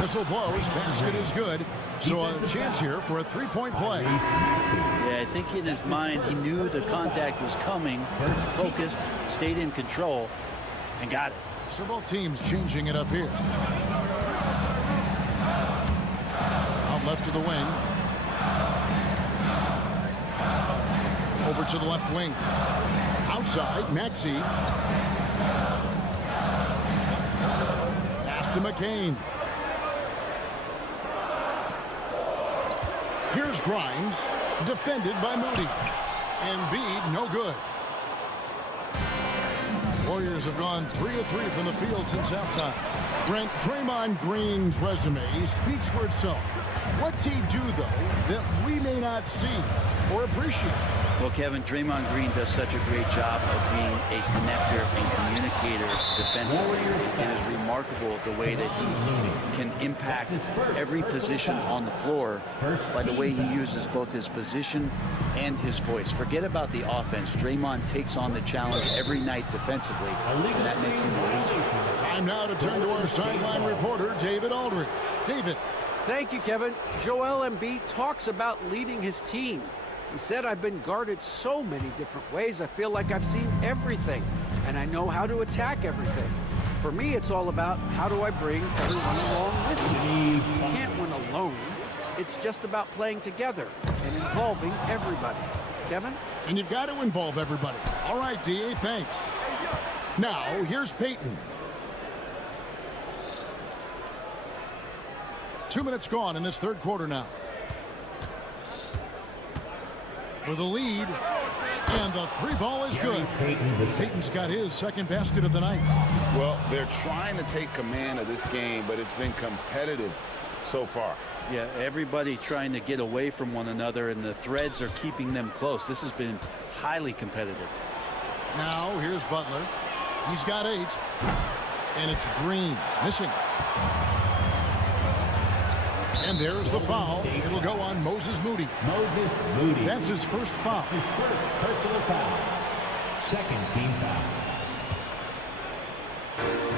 Whistle blows. Basket is good. So a chance here for a 3-point play. Yeah, I think in his mind he knew the contact was coming, focused, stayed in control, and got it. So both teams changing it up here. Out left to the wing. Over to the left wing. Outside, Maxey. Pass to McCain. Here's Grimes, defended by Moody. Embiid, no good. Warriors have gone 3 of 3 from the field since halftime. Brent, Draymond Green's resume speaks for itself. What's he do, though, that we may not see or appreciate? Well, Kevin, Draymond Green does such a great job of being a connector and communicator defensively. It is remarkable the way that he can impact every position on the floor by the way he uses both his position and his voice. Forget about the offense. Draymond takes on the challenge every night defensively, and that makes him elite. Time now to turn to our sideline reporter, David Aldridge. David. Thank you, Kevin. Joel Embiid talks about leading his team. He said, I've been guarded so many different ways. I feel like I've seen everything, and I know how to attack everything. For me, it's all about how do I bring everyone along with me. You can't win alone. It's just about playing together and involving everybody. Kevin? And you've got to involve everybody. All right, D.A., thanks. Now, here's Peyton. 2 minutes gone in this third quarter now. For the lead, and the three ball is good. Peyton's got his second basket of the night. Well, they're trying to take command of this game, but it's been competitive so far. Yeah, everybody trying to get away from one another, and the threads are keeping them close. This has been highly competitive. Now, here's Butler. He's got 8, and it's Green missing. And there's the foul. It'll go on Moses Moody. Moses Moody. That's his first foul. His first personal foul. Second team foul.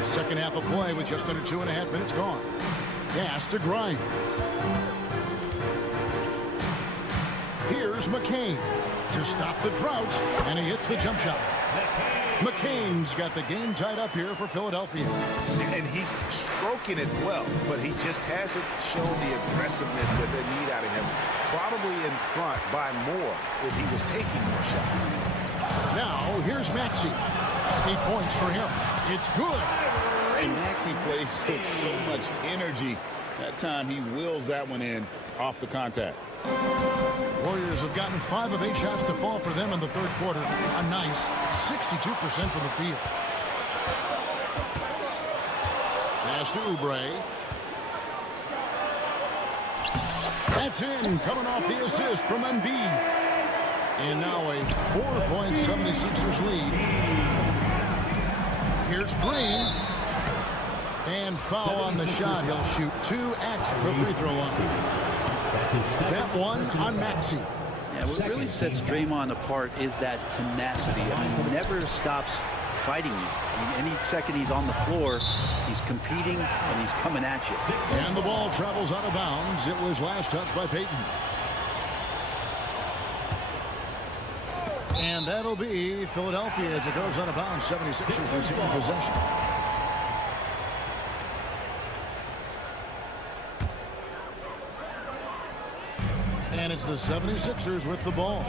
Second half of play with just under 2.5 minutes gone. Pass to Grimes. Here's McCain to stop the drought, and he hits the jump shot. McCain's got the game tied up here for Philadelphia. And he's stroking it well, but he just hasn't shown the aggressiveness that they need out of him. Probably in front by more if he was taking more shots. Now, here's Maxey. 8 points for him. It's good. And Maxey plays with so much energy. That time he wheels that one in off the contact. Warriors have gotten 5 of 8 shots to fall for them in the third quarter. A nice 62% from the field. Pass to Oubre. That's in, coming off the assist from Embiid. And now a 4-point 76ers lead. Here's Green. And foul on the shot. He'll shoot 2 at the free throw line. That one on Maxey. Yeah, what really sets Draymond apart is that tenacity. I mean, he never stops fighting you. I mean, any second he's on the floor, he's competing and he's coming at you. And the ball travels out of bounds. It was last touched by Peyton. And that'll be Philadelphia as it goes out of bounds. 76ers retain possession. And it's the 76ers with the ball.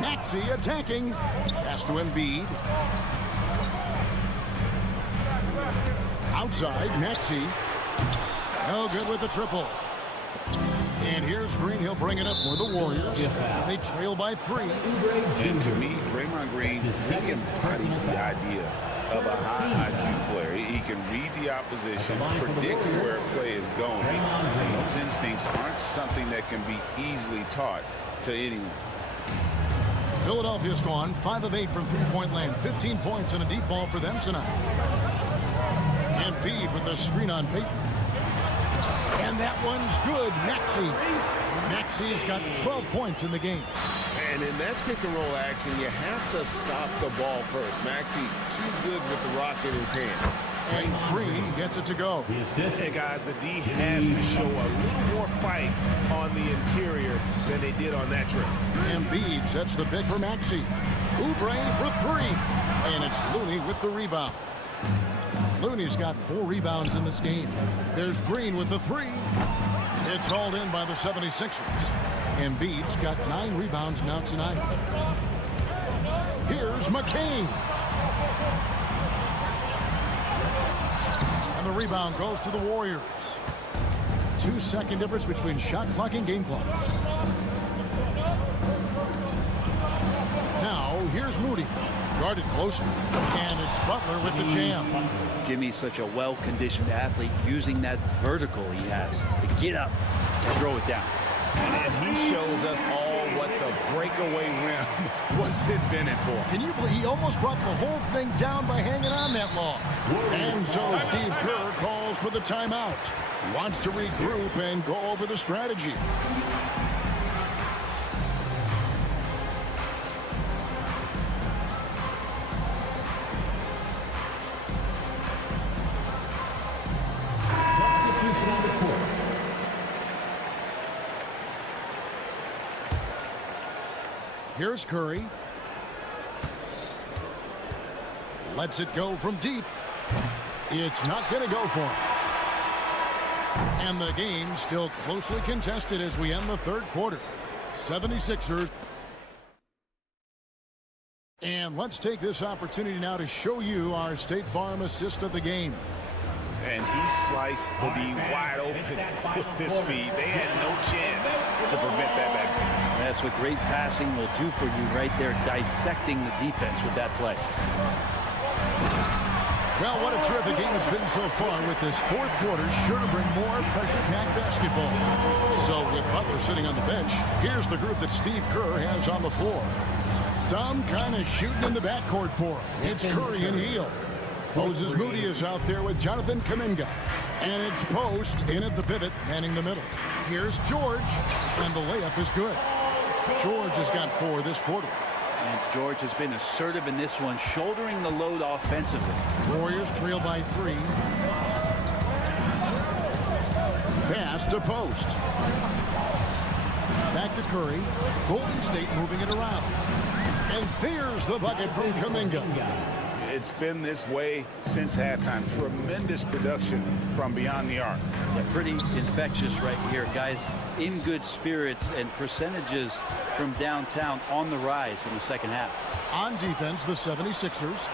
Maxey attacking. Pass to Embiid. Outside, Maxey. No good with the triple. And here's Green. He'll bring it up for the Warriors. They trail by 3. And to me, Draymond Green really embodies the idea of a high IQ player. He can read the opposition, predict where a play is going, and those instincts aren't something that can be easily taught to anyone. Philadelphia's gone 5 of 8 from three-point land. 15 points and a deep ball for them tonight. Embiid with the screen on Peyton. And that one's good. Maxey's got 12 points in the game. And in that pick-and-roll action, you have to stop the ball first. Maxey too good with the rock in his hand. And Green gets it to go. Hey, guys, the D has to show a little more fight on the interior than they did on that trip. Embiid sets the pick for Maxey. Oubre for 3. And it's Looney with the rebound. Looney's got 4 rebounds in this game. There's Green with the 3. It's hauled in by the 76ers. Embiid's got 9 rebounds now tonight. Here's McCain. And the rebound goes to the Warriors. 2-second difference between shot clock and game clock. Now, here's Moody. Guarded closer. And it's Butler with the jam. Jimmy's such a well-conditioned athlete, using that vertical he has to get up and throw it down. And he shows us all what the breakaway rim was invented for. Can you believe he almost brought the whole thing down by hanging on that long? And so Steve Kerr calls for the timeout. Wants to regroup and go over the strategy. Substitution on the court. Here's Curry. Lets it go from deep. It's not going to go for him. And the game still closely contested as we end the third quarter. 76ers. And let's take this opportunity now to show you our State Farm assist of the game. And he sliced the D wide open with his feet. They had no chance to prevent that basket. That's what great passing will do for you right there, dissecting the defense with that play. Well, what a terrific game it's been so far, with this fourth quarter sure to bring more pressure-packed basketball. So with Butler sitting on the bench, here's the group that Steve Kerr has on the floor. Some kind of shooting in the backcourt for him. It's Curry and Hield. Moses Moody is out there with Jonathan Kuminga. And it's Post in at the pivot, manning the middle. Here's George, and the layup is good. George has got 4 this quarter. And George has been assertive in this one, shouldering the load offensively. Warriors trail by 3. Pass to Post. Back to Curry. Golden State moving it around. And there's the bucket from Kuminga. It's been this way since halftime. Tremendous production from beyond the arc. Yeah, pretty infectious right here. Guys in good spirits, and percentages from downtown on the rise in the second half. On defense, the 76ers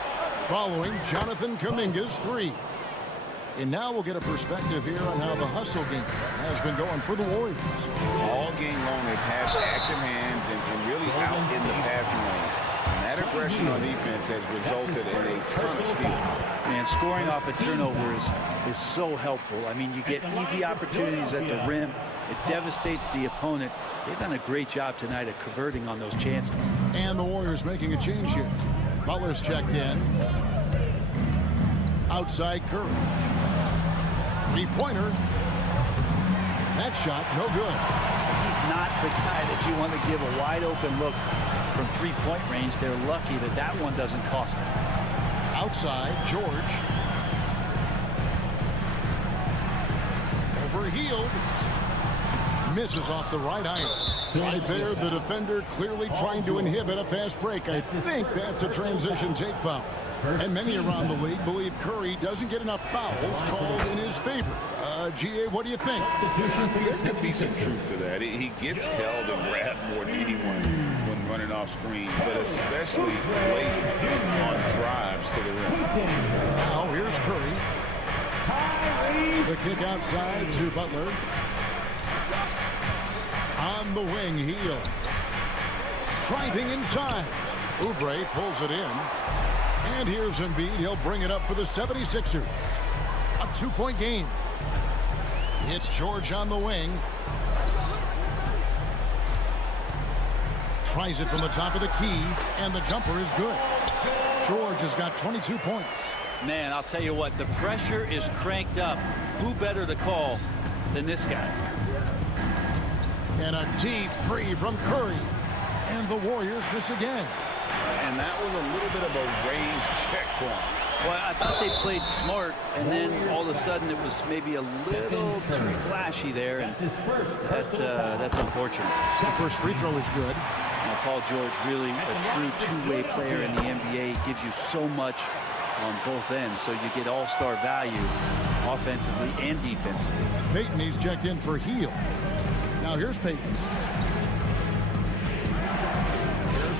following Jonathan Kuminga's 3. And now we'll get a perspective here on how the hustle game has been going for the Warriors. All game long, they've had active hands and really out in the passing lanes. And that aggression on defense has resulted in a ton of steals. Man, scoring off a turnover is so helpful. I mean, you get easy opportunities at the rim. It devastates the opponent. They've done a great job tonight at converting on those chances. And the Warriors making a change here. Butler's checked in. Outside Curry. 3-pointer. That shot, no good. He's not the guy that you want to give a wide open look from 3-point range. They're lucky that that one doesn't cost them. Outside, George. Over Hield. Misses off the right iron. Right there, the defender clearly trying to inhibit a fast break. I think that's a transition take foul. And many around the league believe Curry doesn't get enough fouls called in his favor. GA, what do you think? There could be some truth to that. He gets held and grabbed more than anyone when running off screen, but especially late on drives to the rim. Now here's Curry. The kick outside to Butler. On the wing, Hield. Driving inside. Oubre pulls it in. And here's Embiid. He'll bring it up for the 76ers. A 2-point game. It's George on the wing. Tries it from the top of the key, and the jumper is good. George has got 22 points. Man, I'll tell you what, the pressure is cranked up. Who better to call than this guy? And a deep 3 from Curry. And the Warriors miss again. And that was a little bit of a range check for him. Well, I thought they played smart, and then all of a sudden it was maybe a little too flashy there, and that's unfortunate. The first free throw is good. Now, Paul George, really a true two-way player in the NBA, gives you so much on both ends, so you get all-star value offensively and defensively. Payton, he's checked in for Hield. Now here's Payton.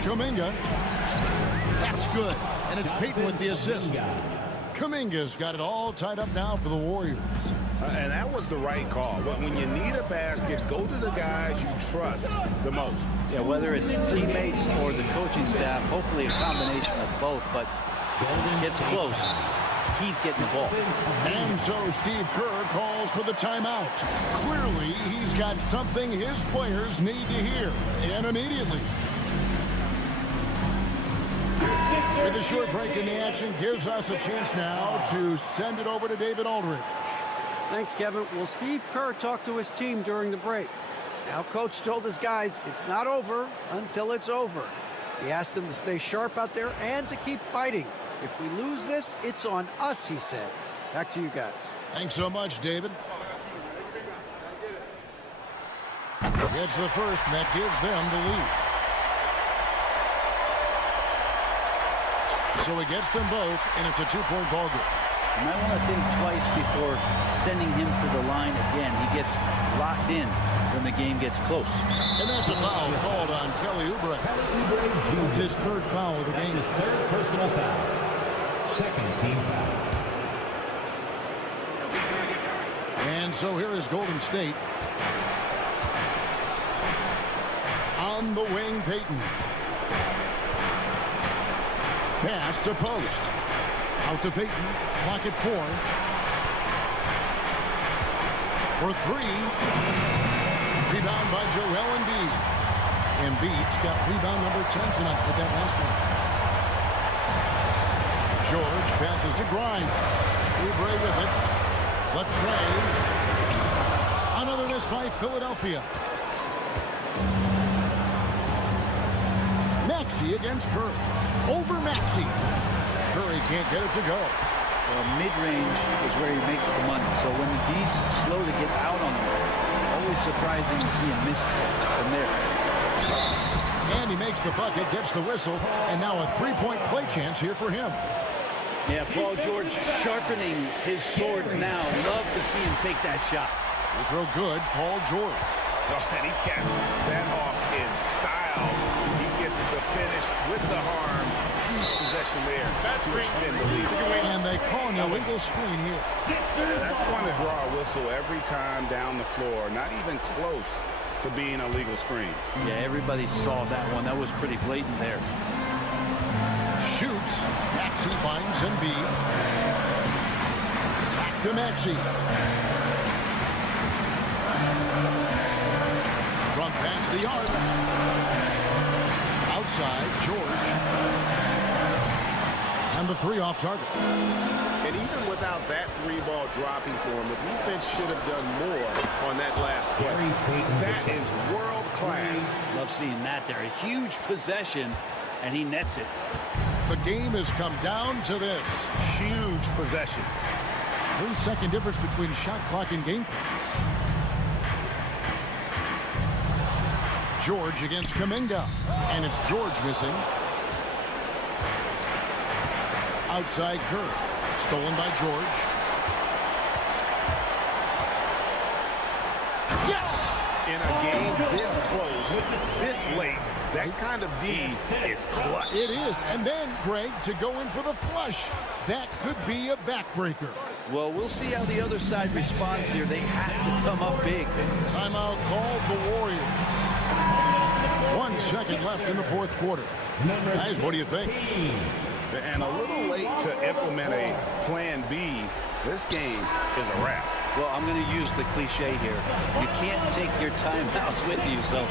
Kuminga. That's good. And it's Payton with the assist. Kuminga's got it all tied up now for the Warriors. And that was the right call. When you need a basket, go to the guys you trust the most. Yeah, whether it's teammates or the coaching staff, hopefully a combination of both, but gets close. He's getting the ball. And so Steve Kerr calls for the timeout. Clearly, he's got something his players need to hear, and immediately. With a short break in the action gives us a chance now to send it over to David Aldridge. Thanks, Kevin. Well, Steve Kerr talked to his team during the break. Now, Coach told his guys it's not over until it's over. He asked them to stay sharp out there and to keep fighting. If we lose this, it's on us, he said. Back to you guys. Thanks so much, David. Gets the first, and that gives them the lead. So he gets them both, and it's a two-point ball game. You might want to think twice before sending him to the line again. He gets locked in when the game gets close. And that's a foul called on Kelly Oubre. That's his third foul of the game. His third personal foul. Second team foul. And so here is Golden State. On the wing, Payton. Pass to post. Out to Payton. Clock at 4. For 3. Rebound by Joel Embiid. Embiid's got rebound number 10 tonight with that last one. George passes to Grimes. Oubre with it. Latrey. Another miss by Philadelphia. Maxey against Curry. Over Maxey. Curry can't get it to go. Well, mid-range is where he makes the money. So when the D's slow to get out on him, always surprising to see him miss from there. And he makes the bucket, gets the whistle, and now a three-point play chance here for him. Yeah, Paul George sharpening his swords now. Love to see him take that shot. They throw good, Paul George. Oh, and he caps that off in style. He gets the finish with the harm. Huge possession there to extend the lead. And they call an illegal screen here. And that's going to draw a whistle every time down the floor. Not even close to being a legal screen. Yeah, everybody saw that one. That was pretty blatant there. Shoots. Maxey finds Embiid. Back to Maxey. Front past the arc. Outside, George. And the 3 off target. And even without that 3-ball dropping for him, the defense should have done more on that last play. That is world class. Love seeing that there. A huge possession, and he nets it. The game has come down to this. Huge possession. 3-second difference between shot clock and game clock. George against Kuminga. And it's George missing. Outside Kerr. Stolen by George. Yes! In a game this close, this late, that kind of D is clutch. It is. And then, Greg, to go in for the flush. That could be a backbreaker. Well, we'll see how the other side responds here. They have to come up big. Timeout called the Warriors. 1 second left in the fourth quarter. Guys, what do you think? And a little late to implement a plan B. This game is a wrap. Well, I'm going to use the cliche here. You can't take your timeouts with you, so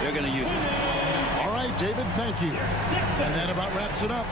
they're going to use it. All right, David, thank you. And that about wraps it up.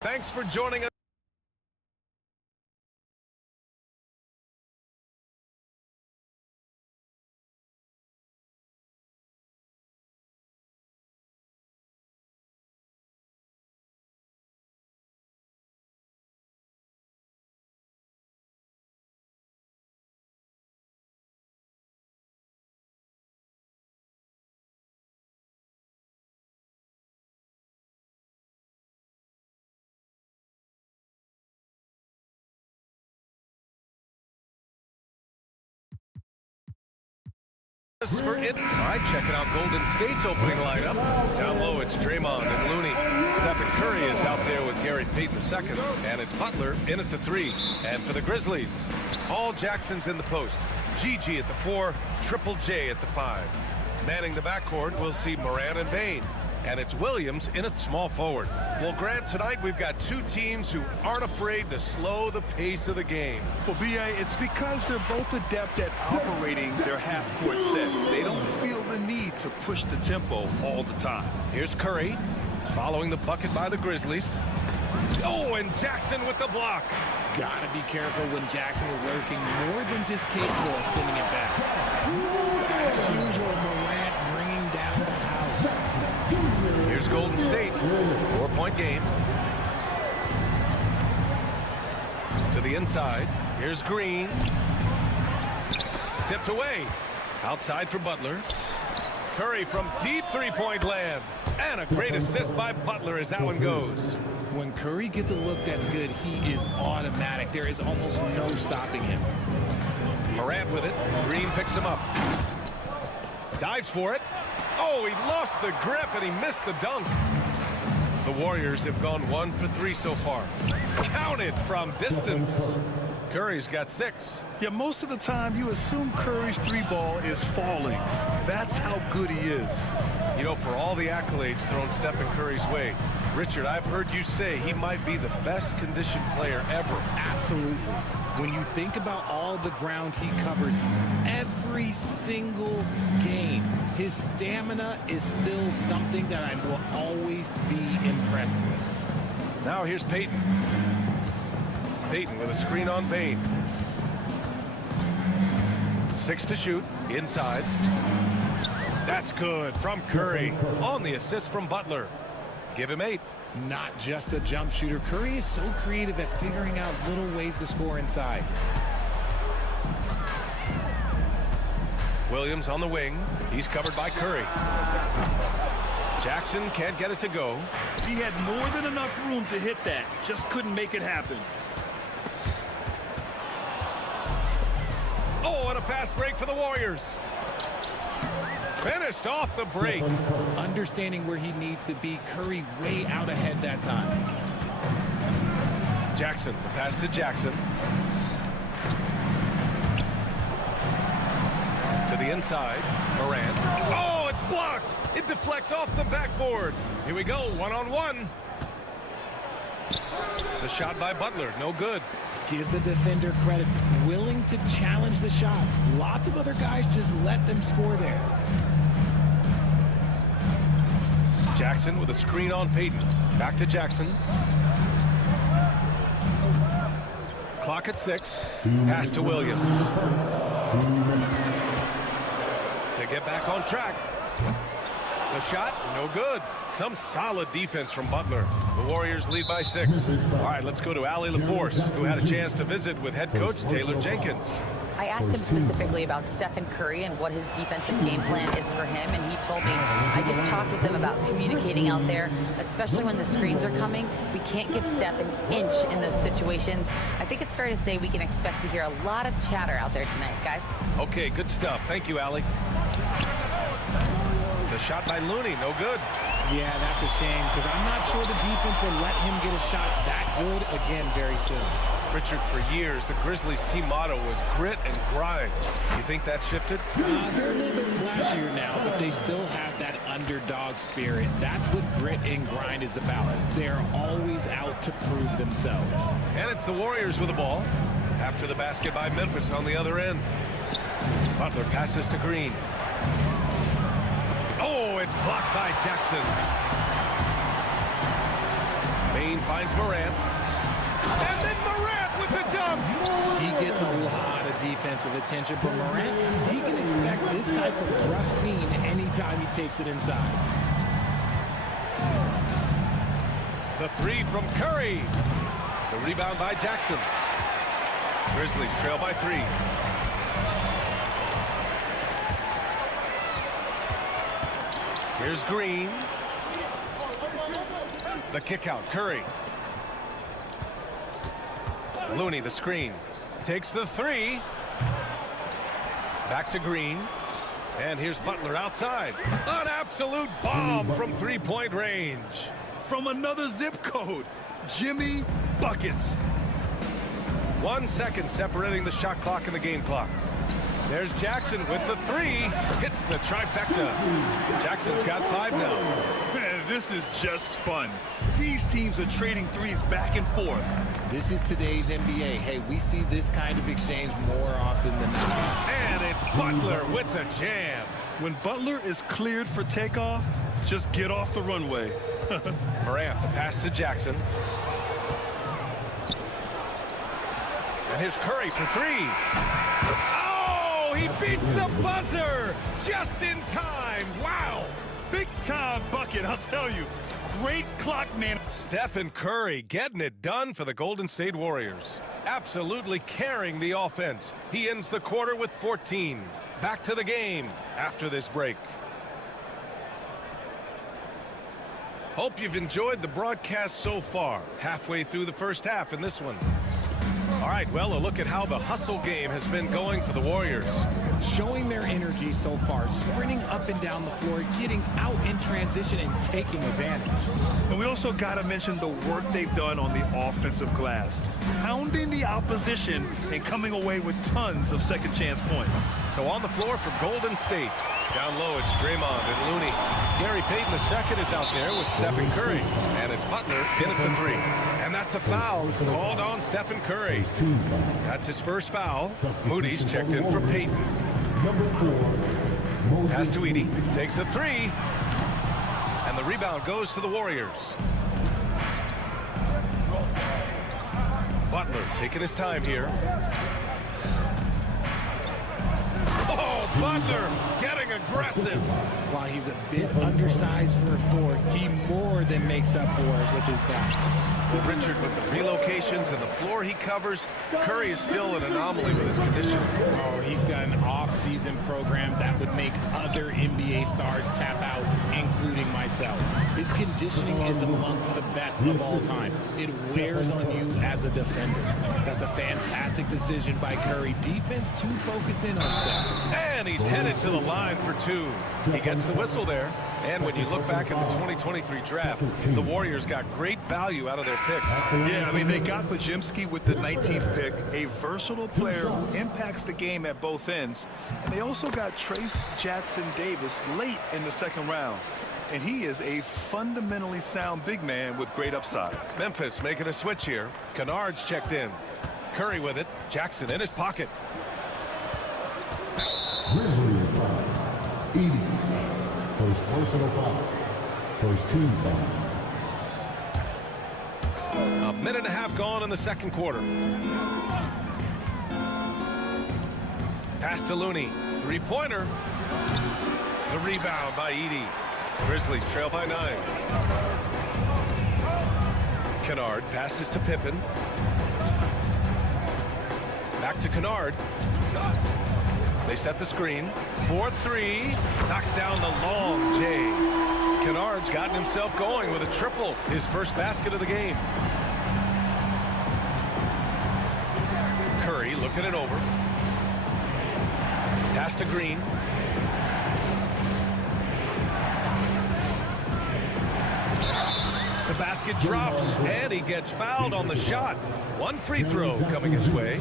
Thanks for joining us. For it. All right, checking out Golden State's opening lineup. Down low, it's Draymond and Looney. Stephen Curry is out there with Gary Payton II, and it's Butler in at the 3. And for the Grizzlies, all Jackson's in the post. Gigi at the 4, Triple J at the 5. Manning the backcourt, we'll see Morant and Bane. And it's Williams in at small forward. Well, Grant, tonight we've got two teams who aren't afraid to slow the pace of the game. Well, B.A., it's because they're both adept at operating their half-court sets. They don't feel the need to push the tempo all the time. Here's Curry following the bucket by the Grizzlies. Oh, and Jackson with the block. Gotta be careful when Jackson is lurking more than just capable of sending it back. As usual, Morant bringing down the house. Here's Golden State, 4-point game. To the inside, here's Green. Tipped away, outside for Butler. Curry from deep three-point land. And a great assist by Butler as that one goes. When Curry gets a look that's good, he is automatic. There is almost no stopping him. Morant with it. Green picks him up. Dives for it. Oh, he lost the grip and he missed the dunk. The Warriors have gone 1 for 3 so far. Counted from distance. Curry's got 6. Yeah, most of the time you assume Curry's 3-ball is falling. That's how good he is. You know, for all the accolades thrown Stephen Curry's way, Richard, I've heard you say he might be the best conditioned player ever. Absolutely. When you think about all the ground he covers every single game, his stamina is still something that I will always be impressed with. Now here's Payton. Payton with a screen on Bane. 6 to shoot, inside. That's good from Curry on the assist from Butler. Give him 8. Not just a jump shooter. Curry is so creative at figuring out little ways to score inside. Williams on the wing. He's covered by Curry. Jackson can't get it to go. He had more than enough room to hit that. Just couldn't make it happen. Oh, and a fast break for the Warriors. Finished off the break. Understanding where he needs to be. Curry way out ahead that time. Jackson, the pass to Jackson. To the inside, Morant. Oh, it's blocked. It deflects off the backboard. Here we go, one-on-one. The shot by Butler, no good. Give the defender credit. Willing to challenge the shot. Lots of other guys just let them score there. Jackson with a screen on Payton. Back to Jackson. Clock at 6. Pass to Williams. To get back on track. The shot, no good. Some solid defense from Butler. The Warriors lead by 6. All right, let's go to Allie LaForce, who had a chance to visit with head coach Taylor Jenkins. I asked him specifically about Stephen Curry and what his defensive game plan is for him, and he told me, I just talked with him about communicating out there, especially when the screens are coming. We can't give Steph an inch in those situations. I think it's fair to say we can expect to hear a lot of chatter out there tonight, guys. Okay, good stuff. Thank you, Allie. The shot by Looney, no good. Yeah, that's a shame because I'm not sure the defense will let him get a shot that good again very soon. Richard, for years, the Grizzlies team motto was grit and grind. You think that shifted? They're a little bit flashier now, but they still have that underdog spirit. That's what grit and grind is about. They're always out to prove themselves. And it's the Warriors with the ball. After the basket by Memphis on the other end. Butler passes to Green. Oh, it's blocked by Jackson. Bain finds Morant. And then Morant with the dunk. He gets a lot of defensive attention from Morant. He can expect this type of rough scene anytime he takes it inside. The three from Curry. The rebound by Jackson. Grizzlies trail by 3. Here's Green. The kick out, Curry. Looney, the screen. Takes the 3. Back to Green. And here's Butler outside. An absolute bomb from three-point range. From another zip code, Jimmy Buckets. 1 second separating the shot clock and the game clock. There's Jackson with the 3. Hits the trifecta. Jackson's got 5 now. Man, this is just fun. These teams are trading threes back and forth. This is today's NBA. Hey, we see this kind of exchange more often than not. And it's Butler with the jam. When Butler is cleared for takeoff, just get off the runway. Morant, the pass to Jackson. And here's Curry for 3. Oh, he beats the buzzer just in time. Wow. Big time bucket, I'll tell you. Great clock man. Stephen Curry getting it done for the Golden State Warriors. Absolutely carrying the offense. He ends the quarter with 14. Back to the game after this break. Hope you've enjoyed the broadcast so far. Halfway through the first half in this one. All right, well, a look at how the hustle game has been going for the Warriors. Showing their energy so far, sprinting up and down the floor, getting out in transition and taking advantage. And we also got to mention the work they've done on the offensive glass. Pounding the opposition and coming away with tons of second chance points. So on the floor for Golden State. Down low, it's Draymond and Looney. Gary Payton II is out there with Stephen Curry. And it's Butler in at the 3. And that's a foul called on Stephen Curry. That's his first foul. Moody's checked in for Payton. Pass to Edey. Takes a 3. And the rebound goes to the Warriors. Butler taking his time here. Oh, Butler getting aggressive. While he's a bit undersized for a 4, he more than makes up for it with his bounce. Richard, with the relocations and the floor he covers, Curry is still an anomaly with his condition. Oh, he's got an off-season program that would make other NBA stars tap out, including myself. His conditioning is amongst the best of all time. It wears on you as a defender. That's a fantastic decision by Curry. Defense too focused in on Steph. And he's headed to the line for 2. He gets the whistle there. And when you look back at the 2023 draft, the Warriors got great value out of their picks. Yeah, I mean, they got Bajemski with the 19th pick, a versatile player who impacts the game at both ends. And they also got Trace Jackson Davis late in the second round. And he is a fundamentally sound big man with great upside. Memphis making a switch here. Kennard's checked in. Curry with it. Jackson in his pocket. Grizzlies foul. Edey. First personal foul. First team foul. A minute and a half gone in the second quarter. Pass to Looney. Three-pointer. The rebound by Edey. Grizzlies trail by 9. Kennard passes to Pippen. Back to Kennard. They set the screen. 4-3. Knocks down the long J. Kennard's gotten himself going with a triple. His first basket of the game. Curry looking it over. Pass to Green. basket drops, and he gets fouled on the shot. One free throw coming his way.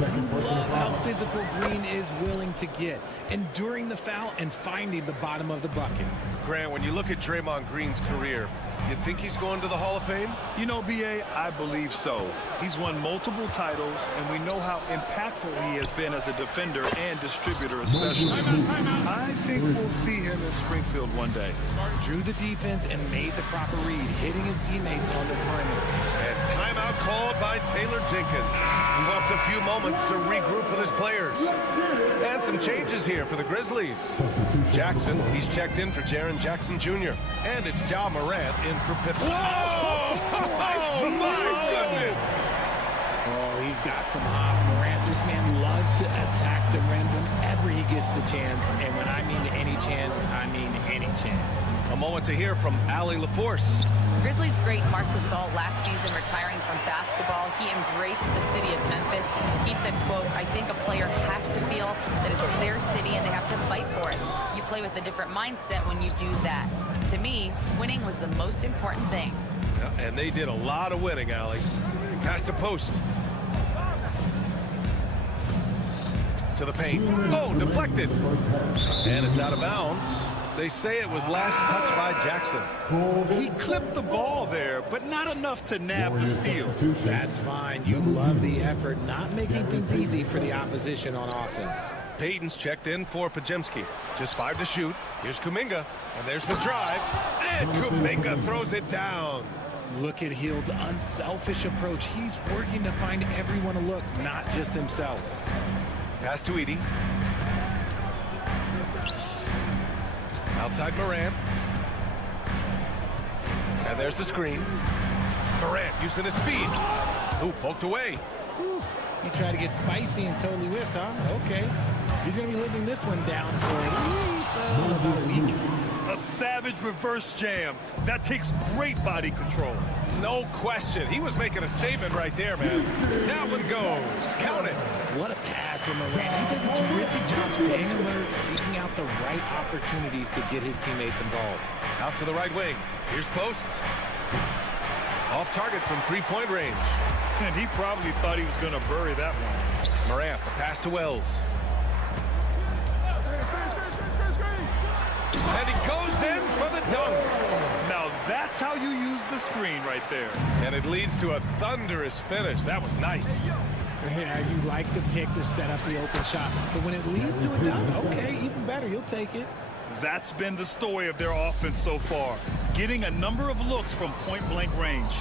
Love how physical Green is willing to get, enduring the foul and finding the bottom of the bucket. Grant, when you look at Draymond Green's career, you think he's going to the Hall of Fame? You know, B.A., I believe so. He's won multiple titles, and we know how impactful he has been as a defender and distributor especially. I think we'll see him in Springfield one day. Drew the defense and made the proper read, hitting his teammates on the perimeter. And timeout called by Taylor Jenkins. He wants a few moments to regroup with his players. And some changes here for the Grizzlies. Jackson, he's checked in for Jaren Jackson Jr. And it's Ja Morant in for Pippen. Whoa! Oh, my goodness! Oh, he's got some hop. Morant, this man loves to attack the rim whenever he gets the chance. And when I mean any chance, I mean any chance. A moment to hear from Allie LaForce. Grizzlies great Marc Gasol last season retiring from basketball. He embraced the city of Memphis. He said, quote, I think a player has to feel that it's their city and they have to fight for it. You play with a different mindset when you do that. To me, winning was the most important thing. Yeah, and they did a lot of winning, Allie. Pass to post. To the paint. Oh, deflected. And it's out of bounds. They say it was last touched by Jackson. He clipped the ball there, but not enough to nab the steal. That's fine. You love the effort, not making things easy for the opposition on offense. Payton's checked in for Pajemski. Just 5 to shoot. Here's Kuminga. And there's the drive. And Kuminga throws it down. Look at Hield's unselfish approach. He's working to find everyone a look, not just himself. Pass to Edey. Outside Morant. And there's the screen. Morant using his speed. Ooh, poked away. Whew. He tried to get spicy and totally whiffed, huh? Okay. He's going to be living this one down for at least about a week. A savage reverse jam. That takes great body control. No question. He was making a statement right there, man. That one goes. Count it. What a pass from Morant. He does a terrific job staying alert, seeking out the right opportunities to get his teammates involved. Out to the right wing. Here's post. Off target from three-point range. And he probably thought he was going to bury that one. Morant, the pass to Wells. And he goes in for the dunk. Now that's how you use the screen right there. And it leads to a thunderous finish. That was nice. Yeah, you like the pick to set up the open shot. But when it leads to a dunk, okay, even better. You'll take it. That's been the story of their offense so far. Getting a number of looks from point-blank range.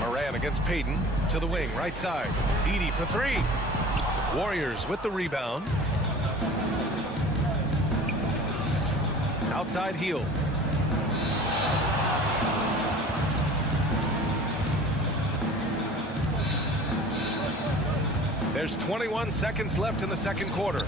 Morant against Payton to the wing, right side. Edey for 3. Warriors with the rebound. Outside Hield. There's 21 seconds left in the second quarter.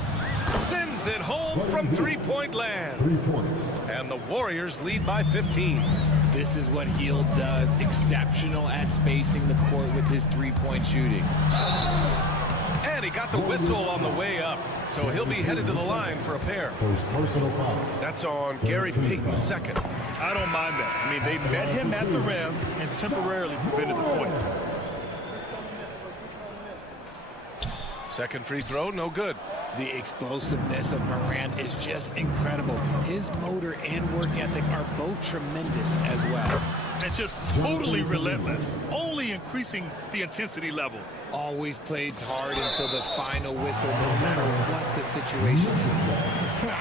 Sends it home from three-point land. 3 points. And the Warriors lead by 15. This is what Hield does. Exceptional at spacing the court with his three-point shooting. And he got the whistle on the way up. So he'll be headed to the line for a pair. First personal foul. That's on Gary Payton, second. I don't mind that. I mean, they met him at the rim and temporarily prevented the points. Second free throw, no good. The explosiveness of Morant is just incredible. His motor and work ethic are both tremendous as well. And just totally relentless, only increasing the intensity level. Always plays hard until the final whistle, no matter what the situation is.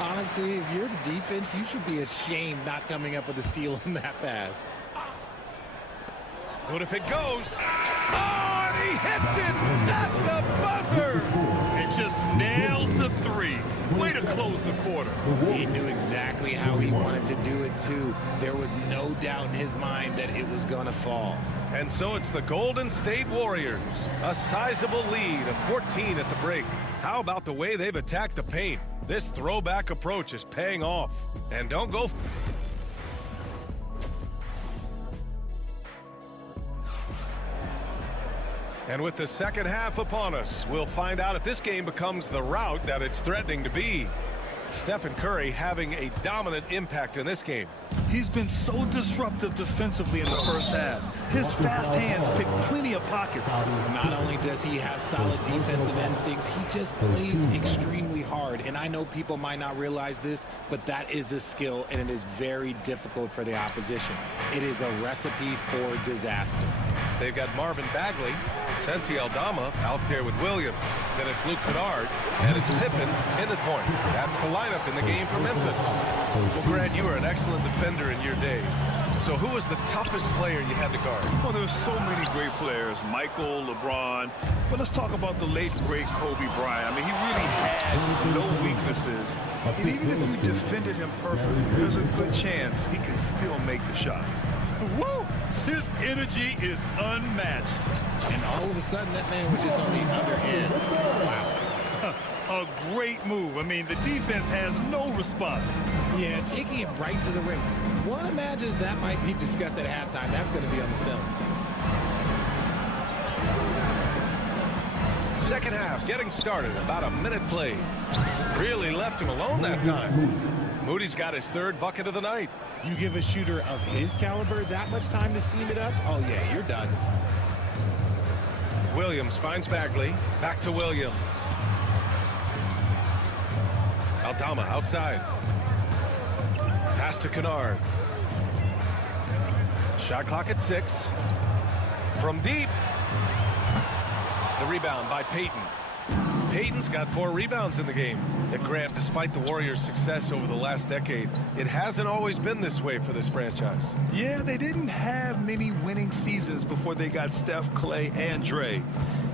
Honestly, if you're the defense, you should be ashamed not coming up with a steal on that pass. What if it goes? Oh, and he hits it at the buzzer! It just nails the 3. Way to close the quarter. He knew exactly how he wanted to do it, too. There was no doubt in his mind that it was going to fall. And so it's the Golden State Warriors. A sizable lead of 14 at the break. How about the way they've attacked the paint? This throwback approach is paying off. And don't go... And with the second half upon us, we'll find out if this game becomes the rout that it's threatening to be. Stephen Curry having a dominant impact in this game. He's been so disruptive defensively in the first half. His fast hands pick plenty of pockets. Not only does he have solid defensive instincts, he just plays extremely hard. And I know people might not realize this, but that is a skill, and it is very difficult for the opposition. It is a recipe for disaster. They've got Marvin Bagley, Santi Aldama out there with Williams. Then it's Luke Kennard, and it's Pippen in the point. That's the lineup in the game for Memphis. Well, Grant, you were an excellent defender in your day. So who was the toughest player you had to guard? Well, there's so many great players, Michael, LeBron. But let's talk about the late, great Kobe Bryant. I mean, he really had no weaknesses. And even if you defended him perfectly, there's a good chance he can still make the shot. Woo! His energy is unmatched. And all of a sudden, that man was just on the other end. Wow. A great move. I mean, the defense has no response. Yeah, taking it right to the rim. One imagines that might be discussed at halftime. That's going to be on the film. Second half getting started. About a minute played. Really left him alone that time. Moody's got his third bucket of the night. You give a shooter of his caliber that much time to seam it up? Oh, yeah, you're done. Williams finds Bagley. Back to Williams. Aldama outside. Pass to Kennard. Shot clock at 6. From deep. The rebound by Payton. Payton's got 4 rebounds in the game. At Grant, despite the Warriors' success over the last decade, it hasn't always been this way for this franchise. Yeah, they didn't have many winning seasons before they got Steph, Clay, and Dre.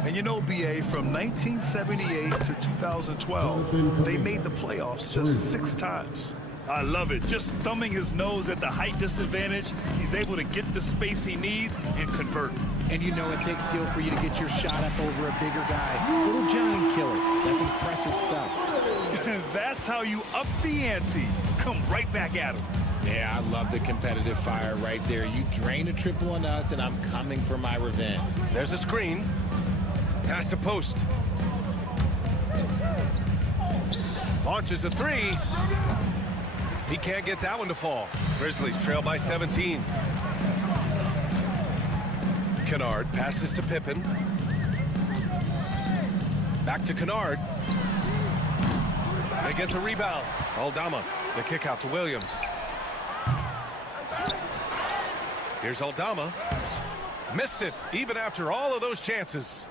And you know, BA, from 1978 to 2012, they made the playoffs just 6 times. I love it. Just thumbing his nose at the height disadvantage, he's able to get the space he needs and convert. And you know it takes skill for you to get your shot up over a bigger guy. Little giant killer. That's impressive stuff. That's how you up the ante. Come right back at him. Yeah, I love the competitive fire right there. You drain a triple on us, and I'm coming for my revenge. There's a screen. Pass to post. Launches a 3. He can't get that one to fall. Grizzlies trail by 17. Kennard passes to Pippen. Back to Kennard. They get the rebound. Aldama, the kick out to Williams. Here's Aldama. Missed it, even after all of those chances.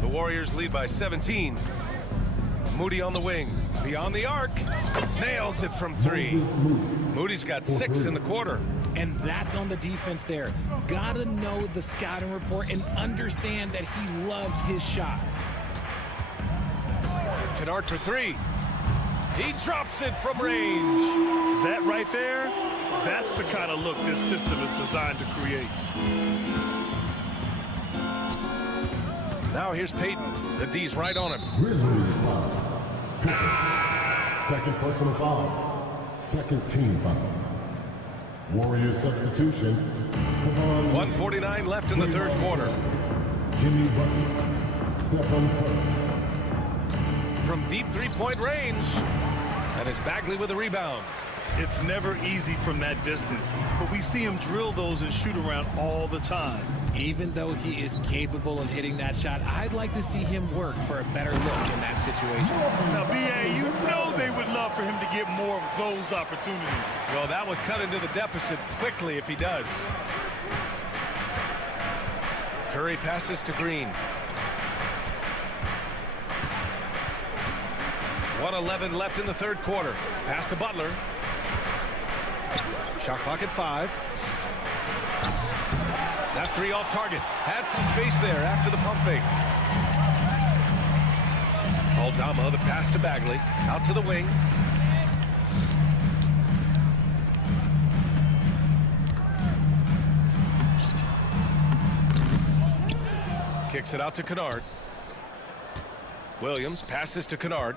The Warriors lead by 17. Moody on the wing. Beyond the arc. Nails it from 3. Moody's got 6 in the quarter. And that's on the defense there. Gotta know the scouting report and understand that he loves his shot. Kennard for 3. He drops it from range. That right there, that's the kind of look this system is designed to create. Now here's Payton. The D's right on him. Grizzlies foul. Second personal foul. Second team foul. Warriors substitution. 1:49 left in the third quarter. Jimmy Butler. Stephen Curry. From deep three-point range. And it's Bagley with a rebound. It's never easy from that distance, but we see him drill those and shoot around all the time. Even though he is capable of hitting that shot, I'd like to see him work for a better look in that situation. Now, BA, you know they would love for him to get more of those opportunities. Well, that would cut into the deficit quickly if he does. Curry passes to Green. 1:11 left in the third quarter. Pass to Butler. Shot clock at 5. That 3 off target. Had some space there after the pump fake. Aldama, the pass to Bagley. Out to the wing. Kicks it out to Kennard. Williams passes to Kennard.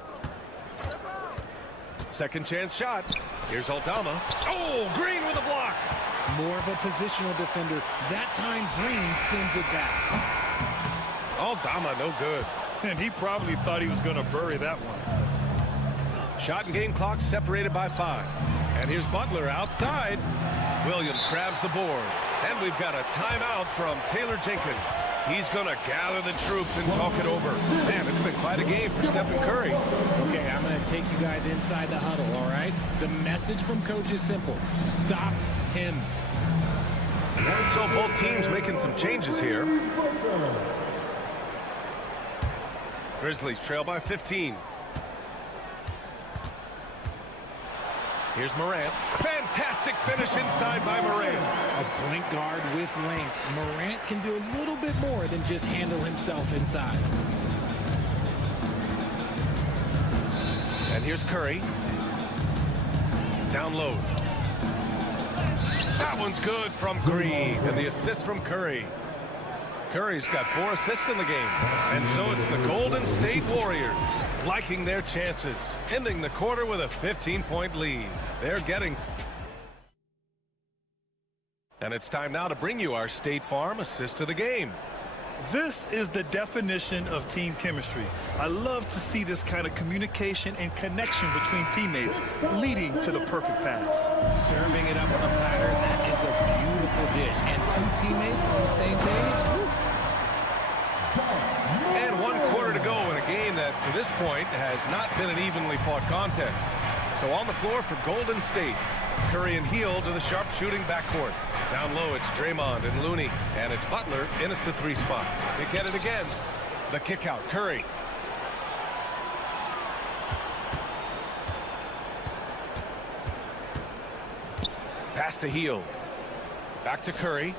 Second chance shot. Here's Aldama. Oh, Green with a block. More of a positional defender. That time Green sends it back. Aldama, no good. And he probably thought he was going to bury that one. Shot and game clock separated by 5. And here's Butler outside. Williams grabs the board. And we've got a timeout from Taylor Jenkins. He's going to gather the troops and talk it over. Man, it's been quite a game for Stephen Curry. Okay, I'm going to take you guys inside the huddle, all right? The message from coach is simple. Stop him. So both teams making some changes here. Grizzlies trail by 15. Here's Morant. Fantastic finish inside by Morant. A point guard with length. Morant can do a little bit more than just handle himself inside. And here's Curry. Down low. That one's good from Green. And the assist from Curry. Curry's got 4 assists in the game. And so it's the Golden State Warriors liking their chances, ending the quarter with a 15-point lead. They're getting... And it's time now to bring you our State Farm assist of the game. This is the definition of team chemistry. I love to see this kind of communication and connection between teammates, leading to the perfect pass. Serving it up on a platter, that is a beautiful dish. And 2 teammates on the same page. Woo. And 1 quarter to go in a game that, to this point, has not been an evenly fought contest. So on the floor for Golden State, Curry and Hield to the sharpshooting backcourt. Down low, it's Draymond and Looney, and it's Butler in at the 3 spot. They get it again. The kick out, Curry. Pass to Hield. Back to Curry.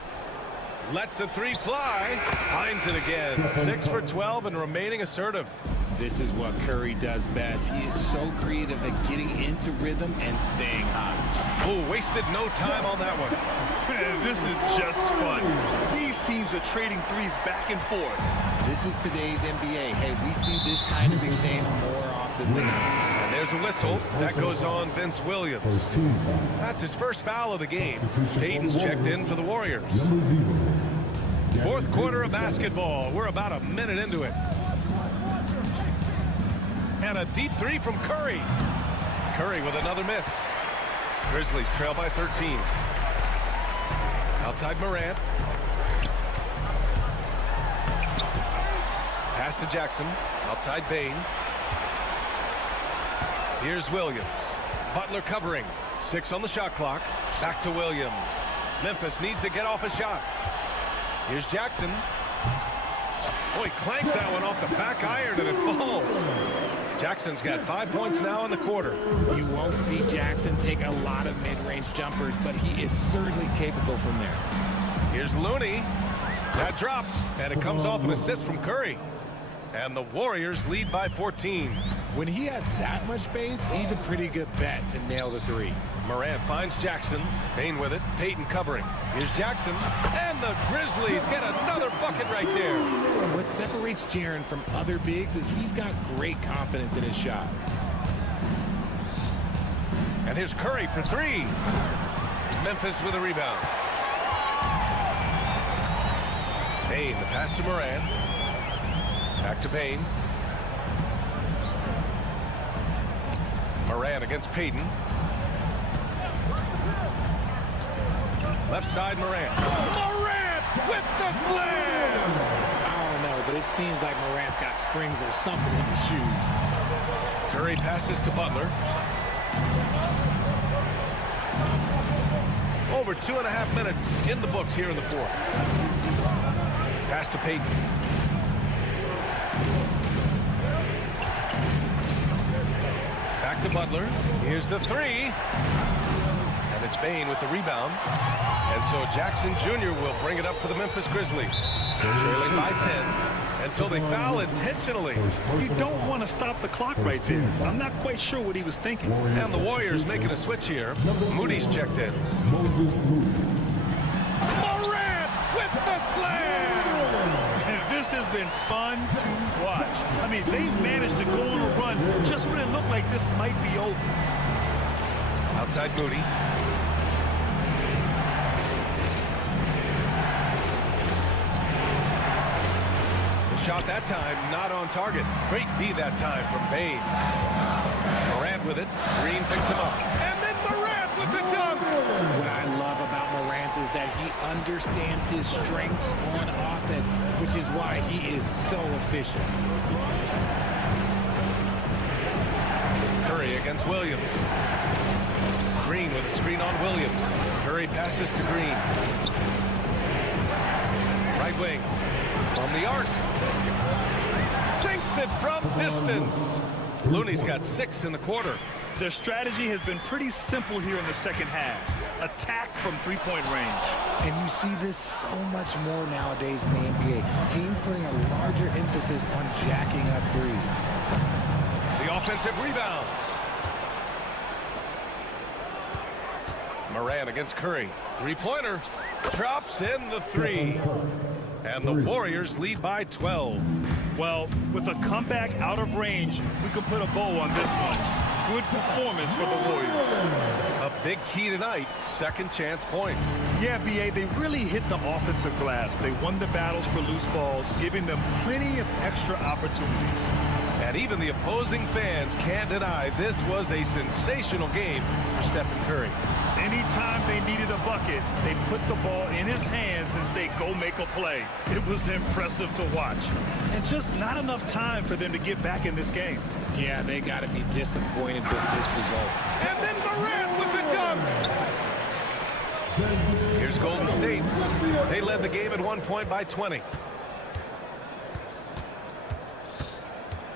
Lets the 3 fly. Finds it again. 6 for 12 and remaining assertive. This is what Curry does best. He is so creative at getting into rhythm and staying hot. Oh, wasted no time on that one. Man, this is just fun. These teams are trading threes back and forth. This is today's NBA. Hey, we see this kind of exchange more often than not. And there's a whistle. That goes on Vince Williams. That's his first foul of the game. Payton's checked in for the Warriors. 4th quarter of basketball. We're about a minute into it. And a deep 3 from Curry. Curry with another miss. Grizzlies trail by 13. Outside Morant. Pass to Jackson. Outside Bain. Here's Williams. Butler covering. 6 on the shot clock. Back to Williams. Memphis needs to get off a shot. Here's Jackson. Oh, he clanks that one off the back iron and it falls. Jackson's got 5 points now in the quarter. You won't see Jackson take a lot of mid-range jumpers, but he is certainly capable from there. Here's Looney. That drops, and it comes off an assist from Curry. And the Warriors lead by 14. When he has that much space, he's a pretty good bet to nail the 3. Morant finds Jackson. Payne with it. Payton covering. Here's Jackson. And the Grizzlies get another bucket right there. What separates Jaren from other bigs is he's got great confidence in his shot. And here's Curry for 3. Memphis with a rebound. Payne, the pass to Morant. Back to Payne. Morant against Payton. Left side, Morant. Morant with the slam! I don't know, but it seems like Morant's got springs or something in his shoes. Curry passes to Butler. Over 2.5 minutes in the books here in the 4th. Pass to Payton. Back to Butler. Here's the 3. And it's Bain with the rebound. And so Jackson Jr. will bring it up for the Memphis Grizzlies. Trailing by 10. And so they foul intentionally. You don't want to stop the clock right there. I'm not quite sure what he was thinking. And the Warriors making a switch here. Moody's checked in. Morant with the slam! This has been fun to watch. I mean, they've managed to go on a run just when it looked like this might be over. Outside Moody. shot that time, not on target. Great D that time from Bane. Morant with it. Green picks him up. And then Morant with the dunk. What I love about Morant is that he understands his strengths on offense, which is why he is so efficient. Curry against Williams. Green with a screen on Williams. Curry passes to Green. Right wing from the arc. Sinks it from distance. Looney's got 6 in the quarter. Their strategy has been pretty simple here in the second half. Attack from three-point range. And you see this so much more nowadays in the NBA. Teams putting a larger emphasis on jacking up threes. The offensive rebound. Morant against Curry. Three-pointer. Drops in the 3. And the Warriors lead by 12. Well, with a comeback out of range, we can put a bow on this one. Good performance for the Warriors. A big key tonight, second chance points. Yeah, B.A., they really hit the offensive glass. They won the battles for loose balls, giving them plenty of extra opportunities. And even the opposing fans can't deny this was a sensational game for Stephen Curry. Anytime they needed a bucket, they put the ball in his hands and say, go make a play. It was impressive to watch. And just not enough time for them to get back in this game. Yeah, they got to be disappointed with this result. And then Morant with the dunk. Here's Golden State. They led the game at one point by 20.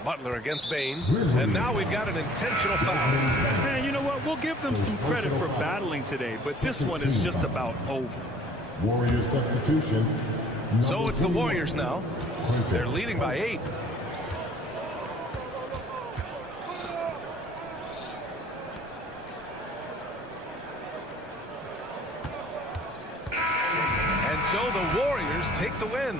Butler against Bane. And now we've got an intentional foul. Man, you know what? We'll give them some credit for battling today, but this one is just about over. Warrior substitution. So it's the Warriors now. They're leading by 8. And so the Warriors take the win.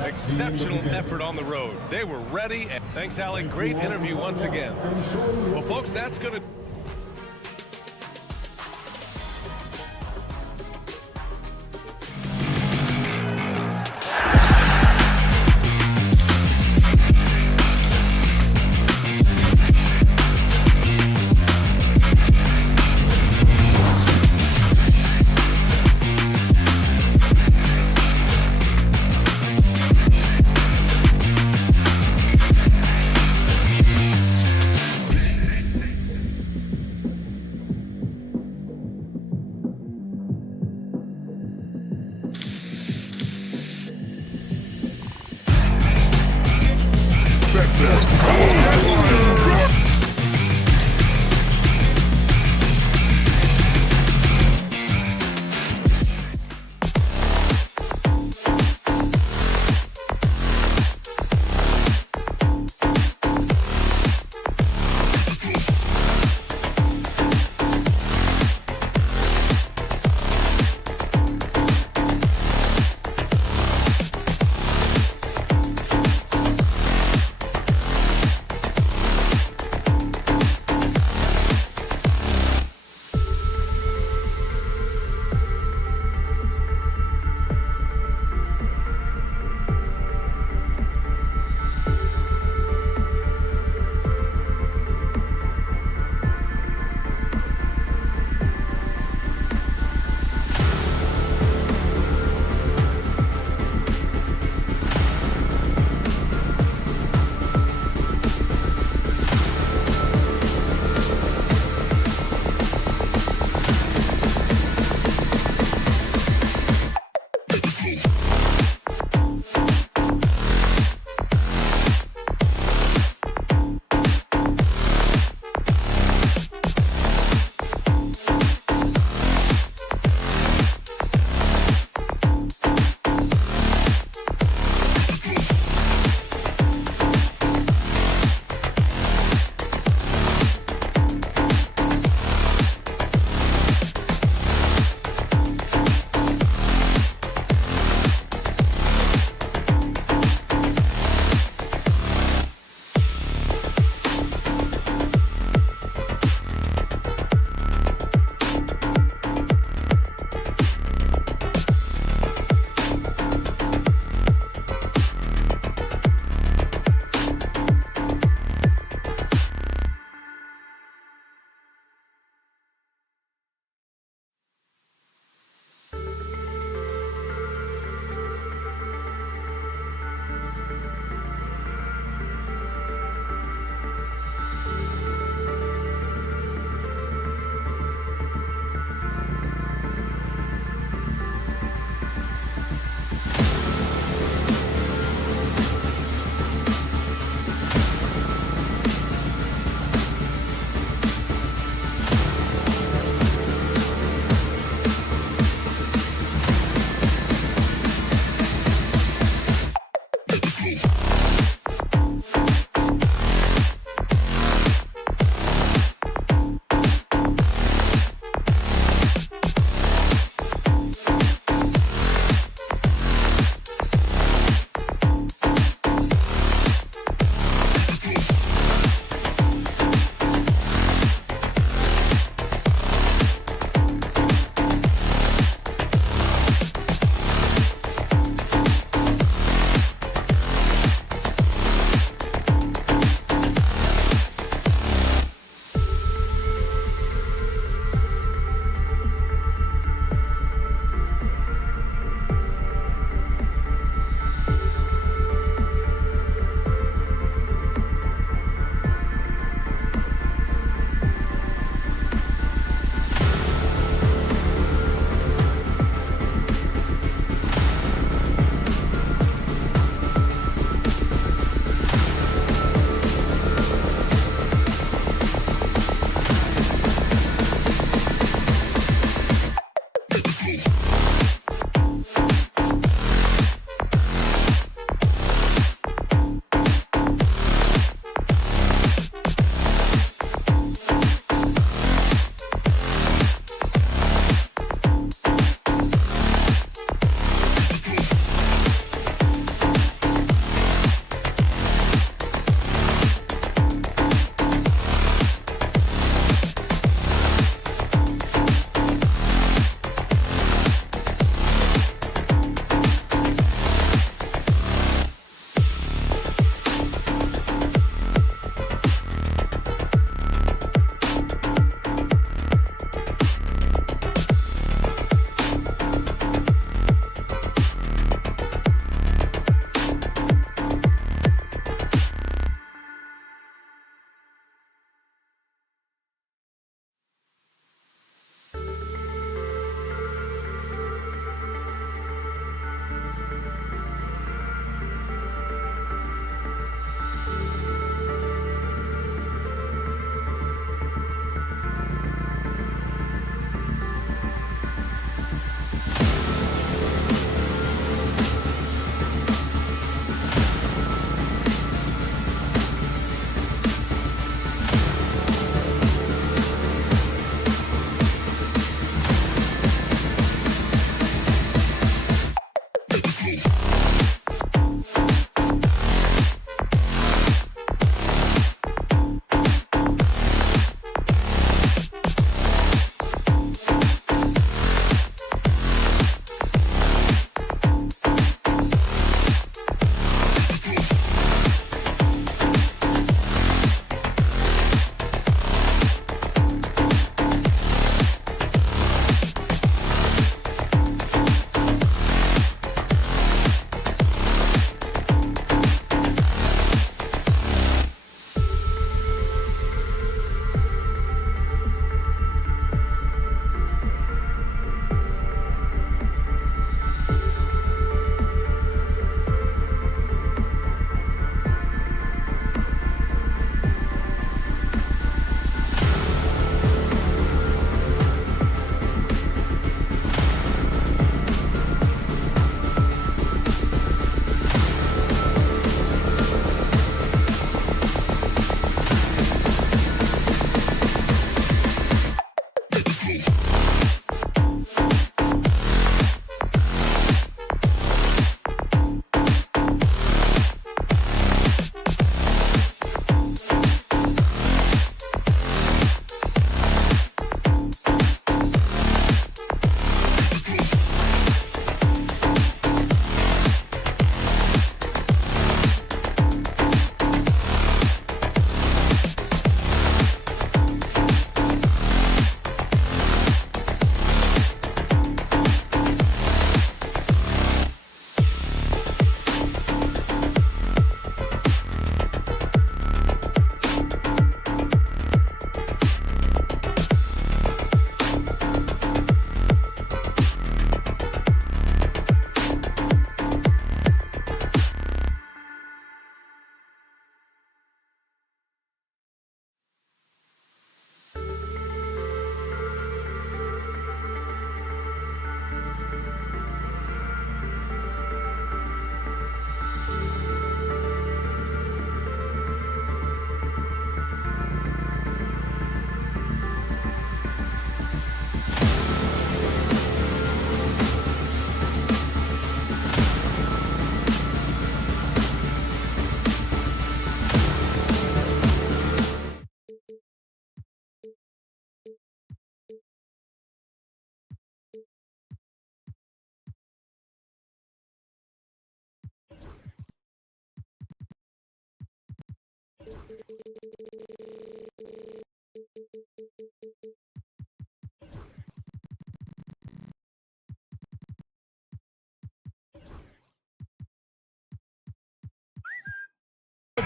Exceptional effort on the road. They were ready. And thanks, Alec. Great interview once again. Well, folks, that's going to...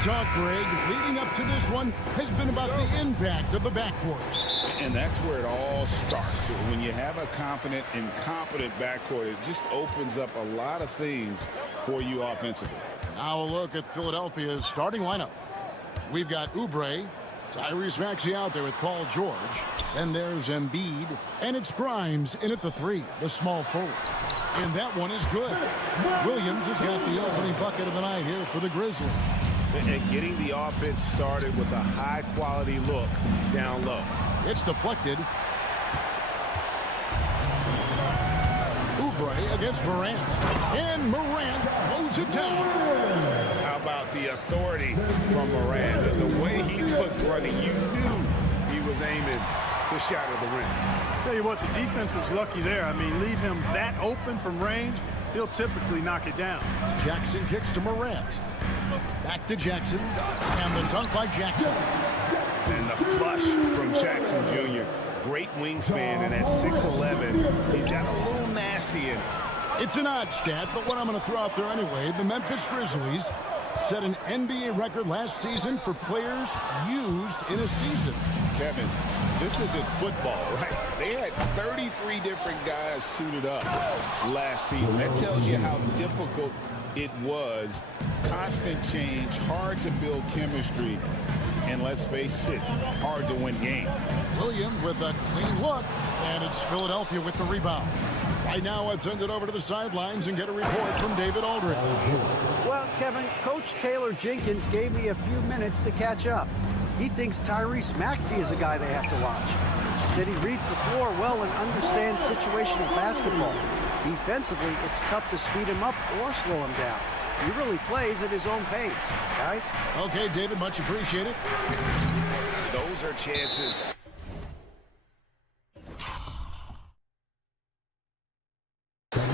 Talk, Greg, leading up to this one has been about the impact of the backcourt. And that's where it all starts. When you have a confident and competent backcourt, it just opens up a lot of things for you offensively. Now a look at Philadelphia's starting lineup. We've got Oubre, Tyrese Maxey out there with Paul George. Then there's Embiid, and it's Grimes in at the 3, the small forward. And that one is good. Williams has got the opening bucket of the night here for the Grizzlies. And getting the offense started with a high-quality look down low. It's deflected. Oubre against Morant. And Morant throws it down. How about the authority from Morant? The way he was running, you knew he was aiming to shatter the rim. Tell you what, the defense was lucky there. I mean, leave him that open from range, he'll typically knock it down. Jackson kicks to Morant. Back to Jackson. And the dunk by Jackson. And the flush from Jackson Jr. Great wingspan, and at 6'11", he's got a little nasty in it. It's an odd stat, but what I'm going to throw out there anyway, the Memphis Grizzlies set an NBA record last season for players used in a season. Kevin, this isn't football, right? They had 33 different guys suited up last season. That tells you how difficult it was. Constant change, hard to build chemistry, and let's face it, hard to win games. Williams with a clean look, and it's Philadelphia with the rebound. Right now, let's send it over to the sidelines and get a report from David Aldridge. Well, Kevin, Coach Taylor Jenkins gave me a few minutes to catch up. He thinks Tyrese Maxey is a guy they have to watch. He said he reads the floor well and understands situational basketball. Defensively, it's tough to speed him up or slow him down. He really plays at his own pace, guys. Okay, David, much appreciated. Those are chances.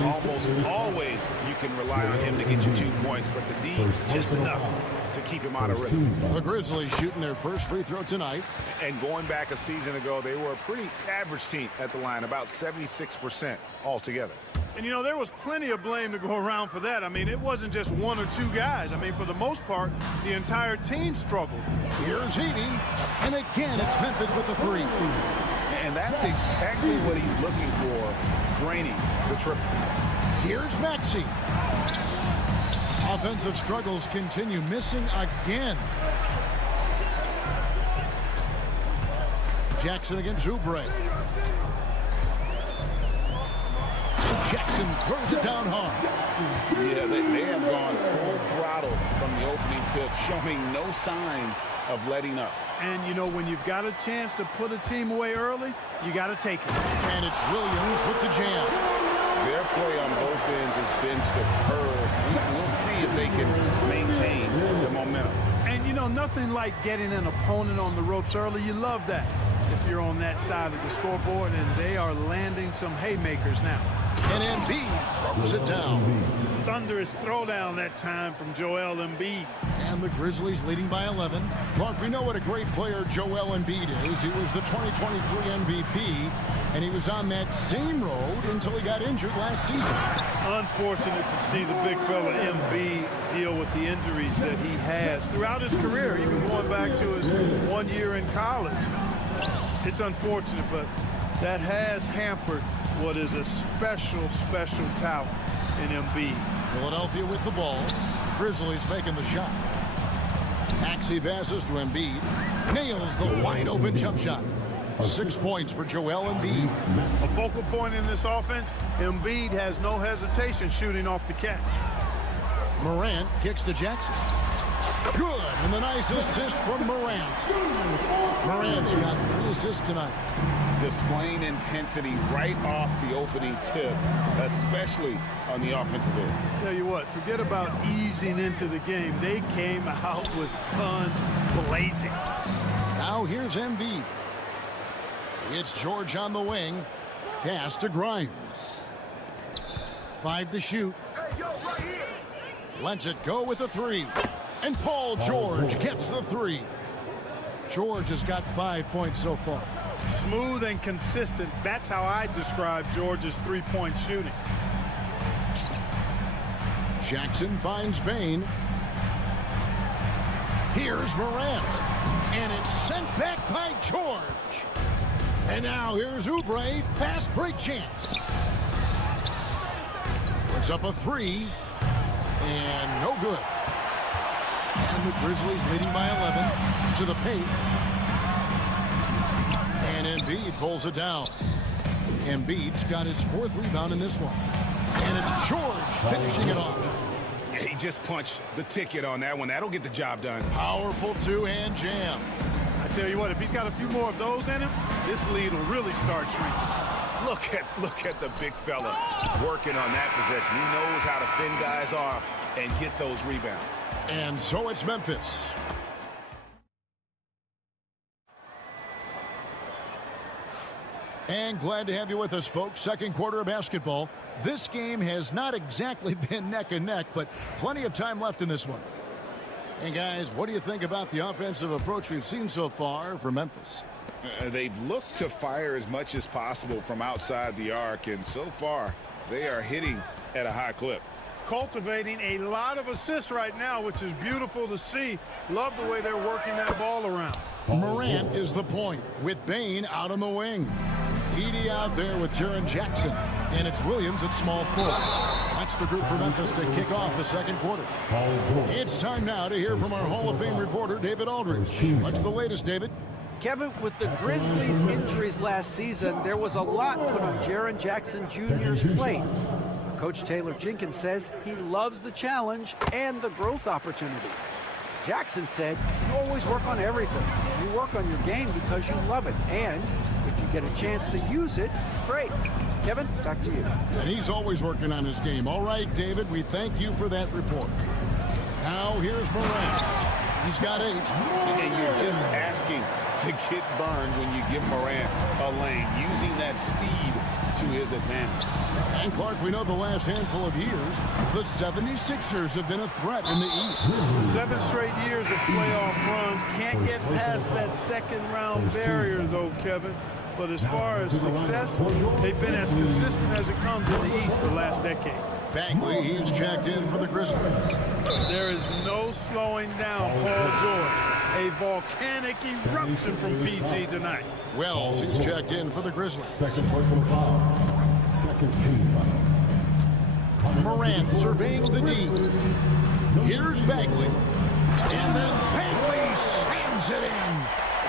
Almost always you can rely on him to get you 2 points, but the D just enough to keep him out of rhythm. The Grizzlies shooting their first free throw tonight. And going back a season ago, they were a pretty average team at the line, about 76% altogether. And, you know, there was plenty of blame to go around for that. I mean, it wasn't just 1 or 2 guys. I mean, for the most part, the entire team struggled. Here's Edey, and again, it's Memphis with the 3. And that's exactly what he's looking for, draining the triple. Here's Maxey. Offensive struggles continue, missing again. Jackson against Oubre. Jackson throws it down hard. Yeah, they have gone full throttle from the opening tip, showing no signs of letting up. And, you know, when you've got a chance to put a team away early, you got to take it. And it's Williams with the jam. Their play on both ends has been superb. We'll see if they can maintain the momentum. And, you know, nothing like getting an opponent on the ropes early. You love that if you're on that side of the scoreboard, and they are landing some haymakers now. And Embiid throws it down. Thunderous throwdown that time from Joel Embiid. And the Grizzlies leading by 11. Mark, we know what a great player Joel Embiid is. He was the 2023 MVP, and he was on that same road until he got injured last season. Unfortunate to see the big fella Embiid deal with the injuries that he has throughout his career, even going back to his 1 year in college. It's unfortunate, but that has hampered what is a special talent in Embiid. Philadelphia with the ball. Grizzlies making the shot. Maxey passes to Embiid. Nails the wide open jump shot. 6 points for Joel Embiid. A focal point in this offense, Embiid has no hesitation shooting off the catch. Morant kicks to Jackson. Good, and the nice assist from Morant. Morant's got 3 assists tonight. Displaying intensity right off the opening tip, especially on the offensive end. Tell you what, forget about easing into the game. They came out with guns blazing. Now here's Embiid. It's George on the wing. Pass to Grimes. 5 to shoot. Lets it go with a 3. And Paul George gets the three. George has got 5 points so far. Smooth and consistent. That's how I describe George's three-point shooting. Jackson finds Bain. Here's Morant. And it's sent back by George. And now here's Oubre. Fast break chance. Puts up a three. And no good. And the Grizzlies leading by 11 to the paint. And Embiid pulls it down. Embiid's got his 4th rebound in this one. And it's George finishing it off. He just punched the ticket on that one. That'll get the job done. Powerful two-hand jam. I tell you what, if he's got a few more of those in him, this lead will really start shrinking. Look at the big fella working on that possession. He knows how to fend guys off and get those rebounds. And so it's Memphis. And glad to have you with us, folks. Second quarter of basketball. This game has not exactly been neck and neck, but plenty of time left in this one. And guys, what do you think about the offensive approach we've seen so far for Memphis? They've looked to fire as much as possible from outside the arc, and so far they are hitting at a high clip. Cultivating a lot of assists right now, which is beautiful to see. Love the way they're working that ball around. Morant is the point with Bain out on the wing. Edey out there with Jaren Jackson. And it's Williams at small forward. That's the group for Memphis to kick off the second quarter. It's time now to hear from our Hall of Fame reporter, David Aldridge. What's the latest, David? Kevin, with the Grizzlies' injuries last season, there was a lot put on Jaren Jackson Jr.'s plate. Coach Taylor Jenkins says he loves the challenge and the growth opportunity. Jackson said, you always work on everything. You work on your game because you love it. And if you get a chance to use it, great. Kevin, back to you. And he's always working on his game. All right, David, we thank you for that report. Now here's Morant. He's got 8. And you're just asking to get burned when you give Morant a lane, using that speed to his advantage. And Clark, we know the last handful of years, the 76ers have been a threat in the East. 7 straight years of playoff runs. Can't get past that second-round barrier, though, Kevin. But as far as success, they've been as consistent as it comes in the East the last decade. Bagley, he's checked in for the Grizzlies. There is no slowing down Paul George. A volcanic eruption from PG tonight. Wells, he's checked in for the Grizzlies. Second personal foul. Second team foul. Morant surveying the D. Here's Bagley. And then Bagley slams it in.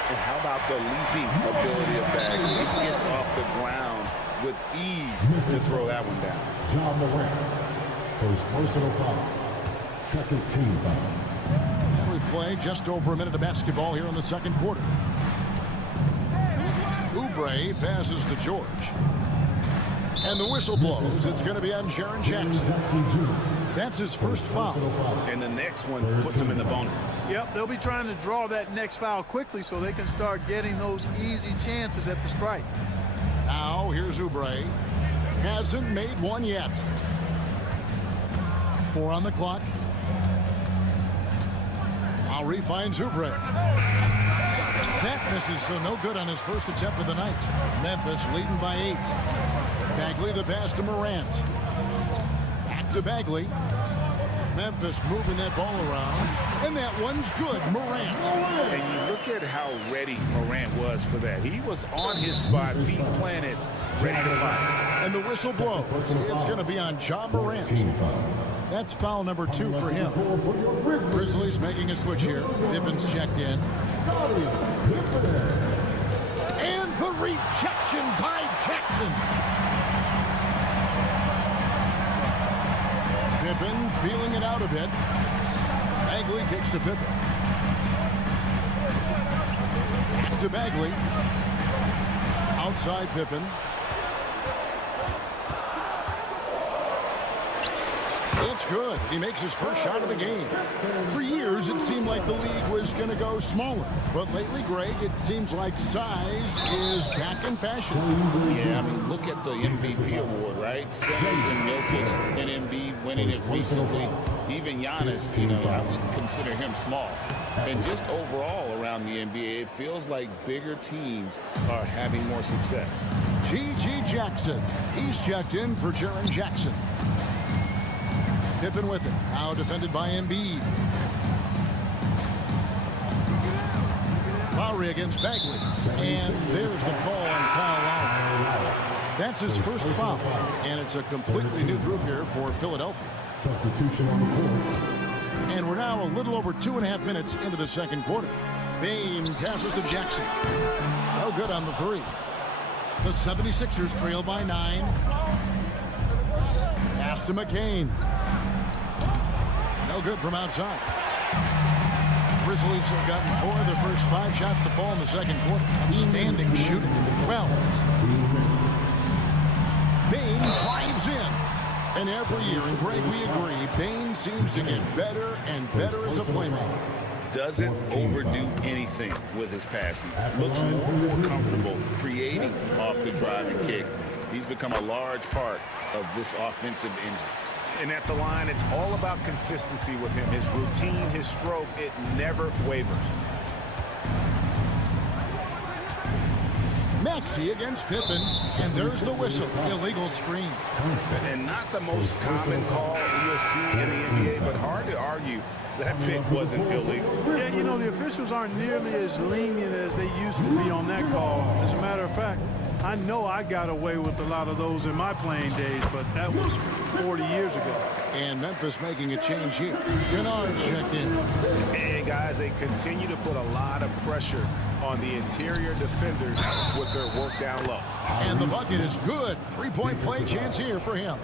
And how about the leaping ability of Bagley? He gets off the ground with ease to throw that one down. John Morant. First personal foul. Second team foul. And we play just over a minute of basketball here in the second quarter. Oubre passes to George. And the whistle blows. It's going to be on Jaren Jackson. That's his first foul. And the next one puts him in the bonus. Yep, they'll be trying to draw that next foul quickly so they can start getting those easy chances at the stripe. Now here's Oubre. Hasn't made one yet. 4 on the clock. Lowry finds Oubre. That misses, so no good on his first attempt of the night. Memphis leading by 8. Bagley the pass to Morant. Back to Bagley. Memphis moving that ball around. And that one's good. Morant. And you look at how ready Morant was for that. He was on his spot, feet planted, ready to fire. And the whistle blows. It's going to be on John Morant. That's foul number 2 for him. Grizzlies making a switch here. Pippen's checked in. And the rejection by Jackson. Pippen feeling it out a bit. Bagley kicks to Pippen. To Bagley. Outside Pippen. It's good. He makes his first shot of the game. For years, it seemed like the league was going to go smaller. But lately, Greg, it seems like size is back in fashion. Yeah, I mean, look at the MVP award, right? Simmons and Jokic and Embiid winning it recently. Even Giannis, you know, I wouldn't consider him small. And just overall around the NBA, it feels like bigger teams are having more success. G.G. Jackson. He's checked in for Jaren Jackson. Pippen with it. Now defended by Embiid. Lowry against Bagley. And there's the call on Kyle Lowry. That's his first foul. And it's a completely new group here for Philadelphia. Substitution on the court. And we're now a little over 2.5 minutes into the second quarter. Bane passes to Jackson. No good on the three. The 76ers trail by 9. Pass to McCain. No good from outside. Grizzlies have gotten 4 of their first 5 shots to fall in the second quarter. Outstanding shooting. Well, Bane drives in. And every year, and Greg, we agree, Bane seems to get better and better as a playmaker. Doesn't overdo anything with his passing. Looks more comfortable creating off the drive and kick. He's become a large part of this offensive engine. And at the line, it's all about consistency with him. His routine, his stroke, it never wavers. Maxey against Pippen, and there's the whistle. Illegal screen. And not the most common call you'll see in the NBA, but hard to argue that pick wasn't illegal. Yeah, you know, the officials aren't nearly as lenient as they used to be on that call. As a matter of fact, I know I got away with a lot of those in my playing days, but that was 40 years ago. And Memphis making a change here. Kennard's checked in. And guys, they continue to put a lot of pressure on the interior defenders with their work down low. And the bucket is good. 3-point play chance here for him.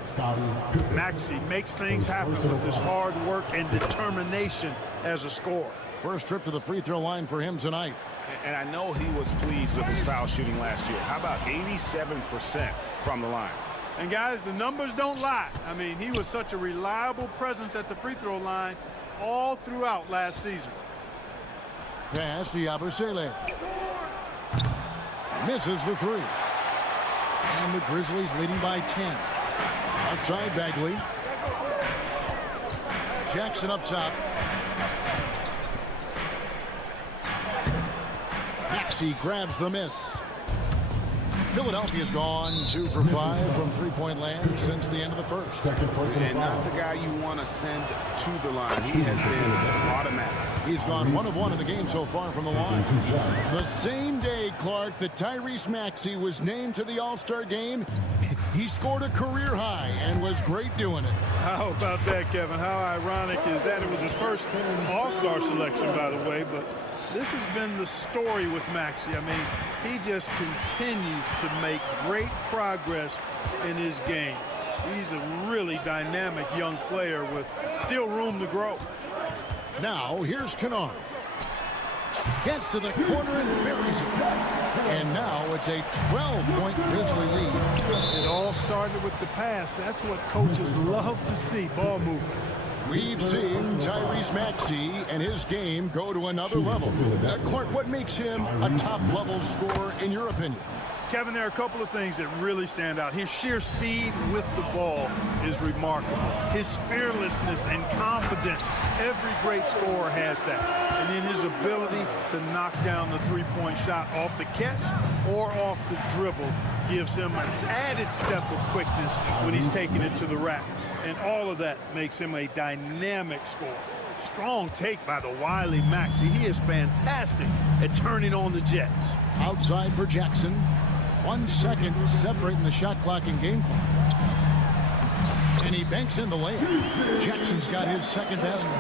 Maxey makes things happen with his hard work and determination as a scorer. First trip to the free throw line for him tonight. And I know he was pleased with his foul shooting last year. How about 87% from the line? And guys, the numbers don't lie. I mean, he was such a reliable presence at the free throw line all throughout last season. Pass to Yabusele. Misses the three. And the Grizzlies leading by 10. Outside Bagley. Jackson up top. Maxey grabs the miss. Philadelphia's gone 2 for 5 from three-point land since the end of the first. And not the guy you want to send to the line. He has been automatic. He's gone 1 of 1 in the game so far from the line. The same day, Clark, that Tyrese Maxey was named to the All-Star game, he scored a career high and was great doing it. How about that, Kevin? How ironic is that? It was his first All-Star selection, by the way, but this has been the story with Maxey. I mean, he just continues to make great progress in his game. He's a really dynamic young player with still room to grow. Now, here's Kennard. Gets to the corner and buries it. And now it's a 12-point Grizzly lead. It all started with the pass. That's what coaches love to see, ball movement. We've seen Tyrese Maxey and his game go to another level. Clark, what makes him a top-level scorer in your opinion? Kevin, there are a couple of things that really stand out. His sheer speed with the ball is remarkable. His fearlessness and confidence, every great scorer has that. And then his ability to knock down the three-point shot off the catch or off the dribble gives him an added step of quickness when he's taking it to the rack. And all of that makes him a dynamic scorer. Strong take by the wily Maxey. He is fantastic at turning on the Jets. Outside for Jackson. 1 second separating the shot clock and game clock. And he banks in the layup. Jackson's got his second basket.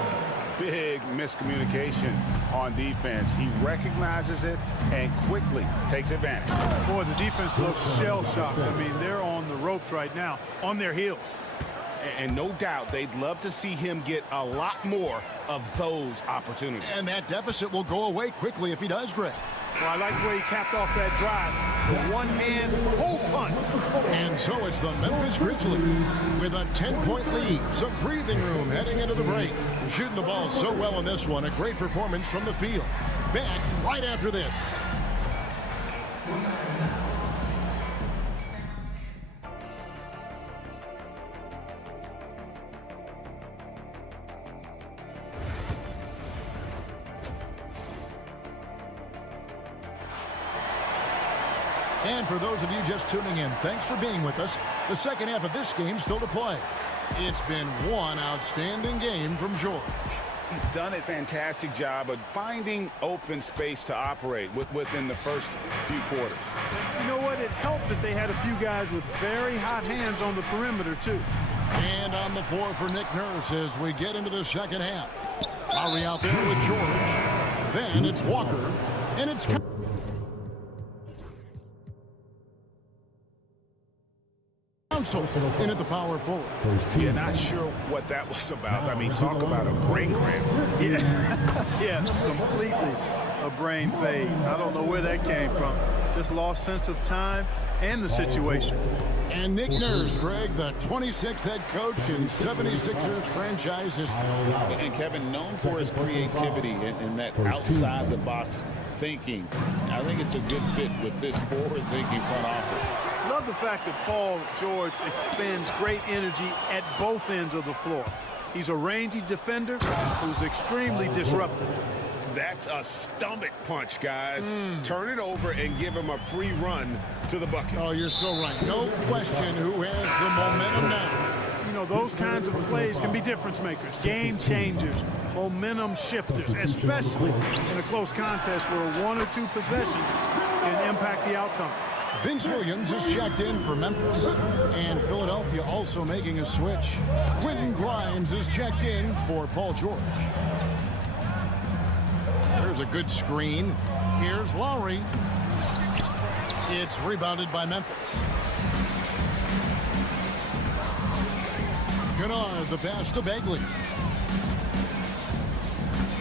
Big miscommunication on defense. He recognizes it and quickly takes advantage. Boy, the defense looks shell-shocked. I mean, they're on the ropes right now, on their heels. And no doubt they'd love to see him get a lot more of those opportunities. And that deficit will go away quickly if he does, Greg. Well, I like the way he capped off that drive. The one-hand hole punch. And so it's the Memphis Grizzlies with a 10-point lead. Some breathing room heading into the break. Shooting the ball so well in this one. A great performance from the field. Back right after this. And for those of you just tuning in, thanks for being with us. The second half of this game still to play. It's been one outstanding game from George. He's done a fantastic job of finding open space to operate within the first few quarters. You know what? It helped that they had a few guys with very hot hands on the perimeter, too. And on the floor for Nick Nurse as we get into the second half. Lowry out there with George. Then it's Walker. And it's... in at the power forward. Yeah, not sure what that was about. I mean, talk about a brain cramp. Yeah, completely a brain fade. I don't know where that came from. Just lost sense of time and the situation. And Nick Nurse, Greg, the 26th head coach in 76ers franchise history. And Kevin, known for his creativity and that outside-the-box thinking. I think it's a good fit with this forward-thinking front office. Love the fact that Paul George expends great energy at both ends of the floor. He's a rangy defender who's extremely disruptive. That's a stomach punch, guys. Turn it over and give him a free run to the bucket. Oh, you're so right. No question who has the momentum now. You know, those kinds of plays can be difference makers, game changers, momentum shifters, especially in a close contest where one or two possessions can impact the outcome. Vince Williams is checked in for Memphis, and Philadelphia also making a switch. Quentin Grimes is checked in for Paul George. There's a good screen. Here's Lowry. It's rebounded by Memphis. Kennard, the pass to Bagley.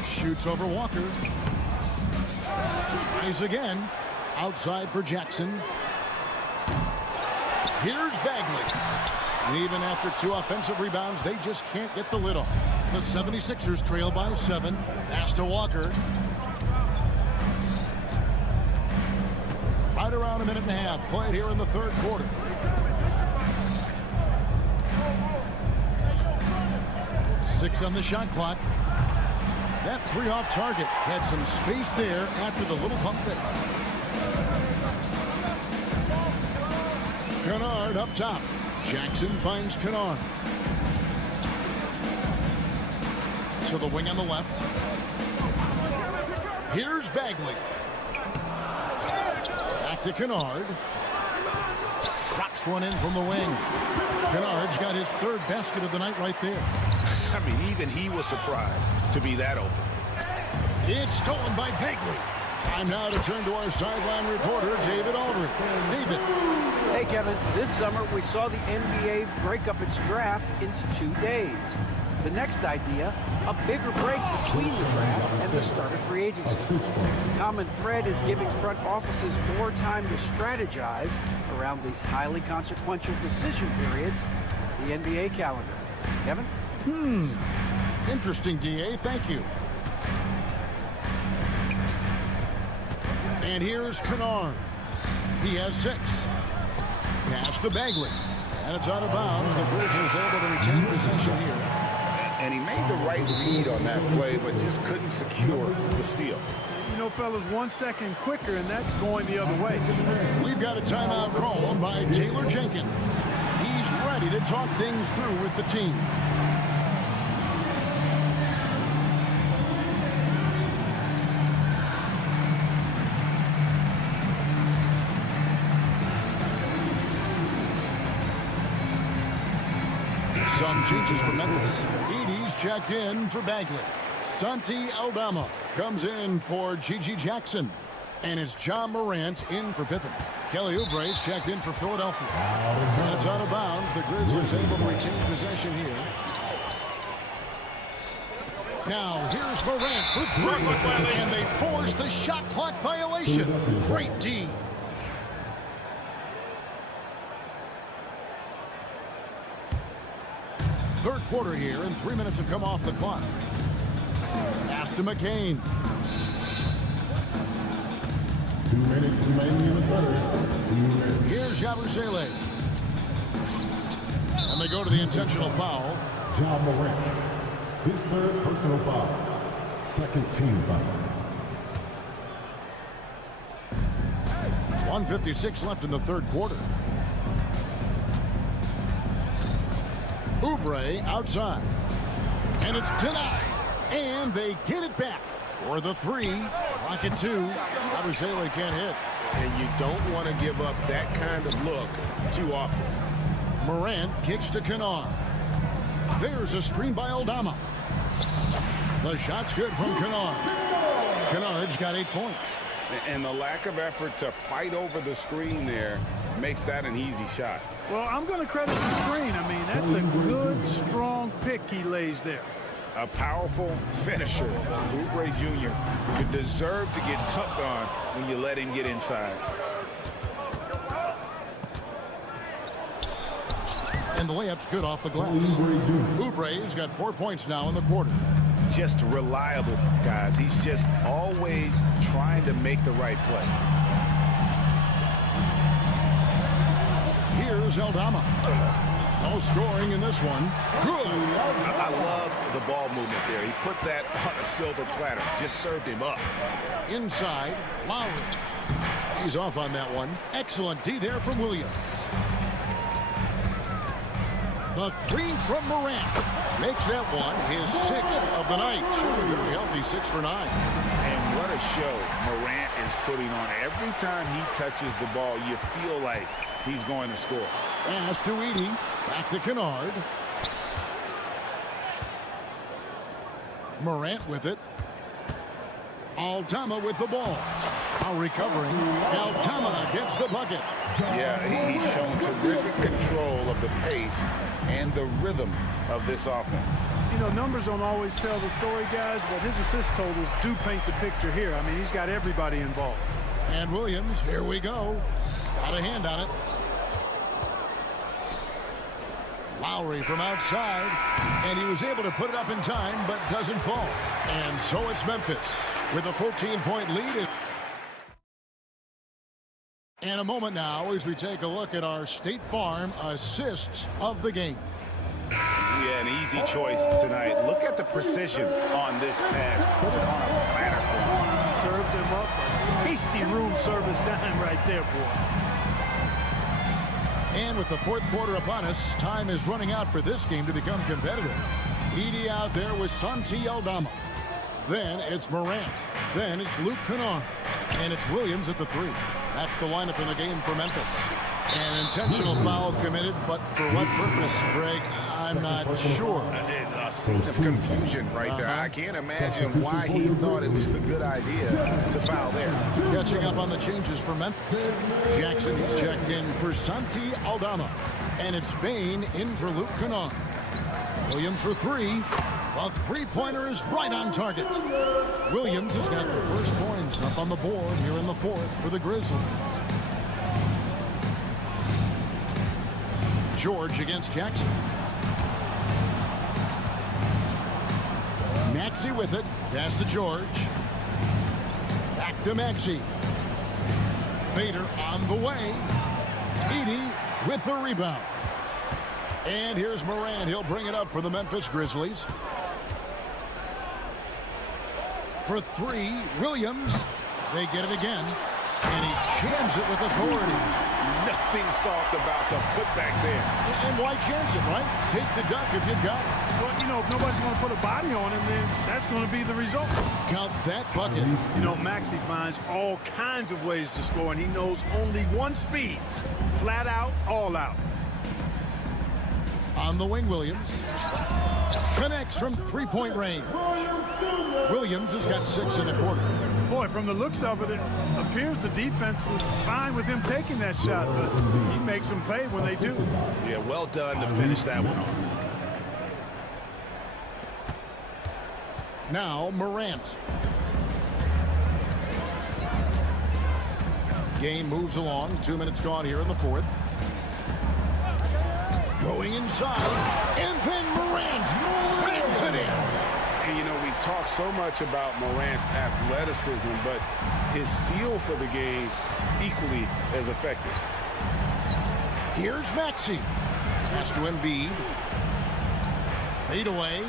Shoots over Walker. Tries again. Outside for Jackson. Here's Bagley. And even after two offensive rebounds, they just can't get the lid off. The 76ers trail by 7. Pass to Walker. Right around a minute and a half played here in the third quarter. Six on the shot clock. That three off target had some space there after the little pump fake. Kennard up top. Jackson finds Kennard. To the wing on the left. Here's Bagley. Back to Kennard. Drops one in from the wing. Kennard's got his third basket of the night right there. I mean, even he was surprised to be that open. It's stolen by Bagley. Time now to turn to our sideline reporter, David Aldridge. David. Hey, Kevin. This summer, we saw the NBA break up its draft into 2 days. The next idea, a bigger break between the draft and the start of free agency. The common thread is giving front offices more time to strategize around these highly consequential decision periods, the NBA calendar. Kevin? Interesting, DA. Thank you. And here's Kennard. He has 6. Pass to Bagley. And it's out of bounds. The Grizzlies able to retain possession here. And he made the right read on that play, but just couldn't secure the steal. You know, fellas, 1 second quicker, and that's going the other way. We've got a timeout called by Taylor Jenkins. He's ready to talk things through with the team. Some changes for Memphis. Edie's checked in for Bagley. Tonci Aldama comes in for G.G. Jackson. And it's John Morant in for Pippen. Kelly Oubre's checked in for Philadelphia. And it's out of bounds. The Grizzlies able to retain possession here. Now, here's Morant for three. And they force the shot clock violation. Great D. Third quarter here, and 3 minutes have come off the clock. Pass to McCain. 2 minutes remaining in the third. Here's Yabusele. And they go to the intentional foul. Ja Morant. His third personal foul. Second team foul. 1:56 left in the third quarter. Oubre outside. And it's denied. And they get it back for the three. Clock at 2. Yabusele can't hit. And you don't want to give up that kind of look too often. Morant kicks to Kennard. There's a screen by Aldama. The shot's good from Kennard. Kennard's got 8 points. And the lack of effort to fight over the screen there makes that an easy shot. Well, I'm going to credit the screen. I mean, that's a good, strong pick he lays there. A powerful finisher, Oubre Jr. You deserve to get dunked on when you let him get inside. And the layup's good off the glass. Oubre's got 4 points now in the quarter. Just reliable, guys. He's just always trying to make the right play. Here's Aldama. No scoring in this one. Good. I love the ball movement there. He put that on a silver platter. Just served him up. Inside, Lowry. He's off on that one. Excellent D there from Williams. The three from Morant makes that one his 6th of the night. Sure, very healthy, 6 for 9. And what a show Morant is putting on. Every time he touches the ball, you feel like he's going to score. Pass to Edey. Back to Kennard. Morant with it. Aldama with the ball. Now recovering. Aldama gets the bucket. Yeah, he's shown terrific control of the pace and the rhythm of this offense. You know, numbers don't always tell the story, guys, but his assist totals do paint the picture here. I mean, he's got everybody involved. And Williams, here we go. Got a hand on it. Lowry from outside, and he was able to put it up in time, but doesn't fall. And so it's Memphis with a 14-point lead. And a moment now as we take a look at our State Farm assists of the game. Yeah, an easy choice tonight. Look at the precision on this pass. Put it on a platter for him. Served him up a tasty room service dime right there, boy. And with the fourth quarter upon us, time is running out for this game to become competitive. Edey out there with Tonci Aldama. Then it's Morant. Then it's Luke Kennard. And it's Williams at the 3. That's the lineup in the game for Memphis. An intentional foul committed, but for what purpose, Greg? I'm not sure. A scene of confusion right there. I can't imagine why he thought it was a good idea to foul there. Catching up on the changes for Memphis. Jackson is checked in for Tonci Aldama. And it's Bain in for Luke Kennard. Williams for 3. The three-pointer is right on target. Williams has got the first points up on the board here in the fourth for the Grizzlies. George against Jackson. Maxey with it. Pass to George. Back to Maxey. Fader on the way. Edey with the rebound. And here's Morant. He'll bring it up for the Memphis Grizzlies. For 3, Williams. They get it again. And he jams it with authority. Nothing soft about the putback there. And why chance it, right? Take the dunk if you've got it. Well, you know, if nobody's going to put a body on him, then that's going to be the result. Count that bucket. You know, Maxey finds all kinds of ways to score, and he knows only one speed. Flat out, all out. On the wing, Williams. Connects from three-point range. Williams has got 6 in the quarter. Boy, from the looks of it, it appears the defense is fine with him taking that shot, but he makes them pay when they do. Yeah, well done to finish that one off. Now Morant. Game moves along. 2 minutes gone here in the fourth. Going inside. And then Morant slams it in. And, you know, we talk so much about Morant's athleticism, but his feel for the game equally as effective. Here's Maxey. Pass to Embiid. Fade away.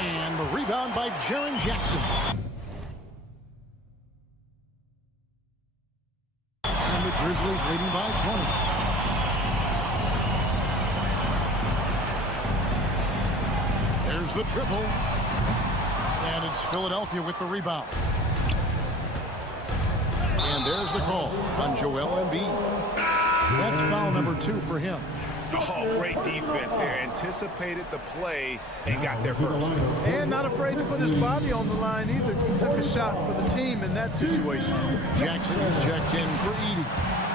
And the rebound by Jaren Jackson. And the Grizzlies leading by 20. There's the triple. And it's Philadelphia with the rebound. And there's the call on Joel Embiid. That's foul number 2 for him. Oh, great defense there. Anticipated the play and got there first. And not afraid to put his body on the line either. He took a shot for the team in that situation. Jackson is checked in for Edey.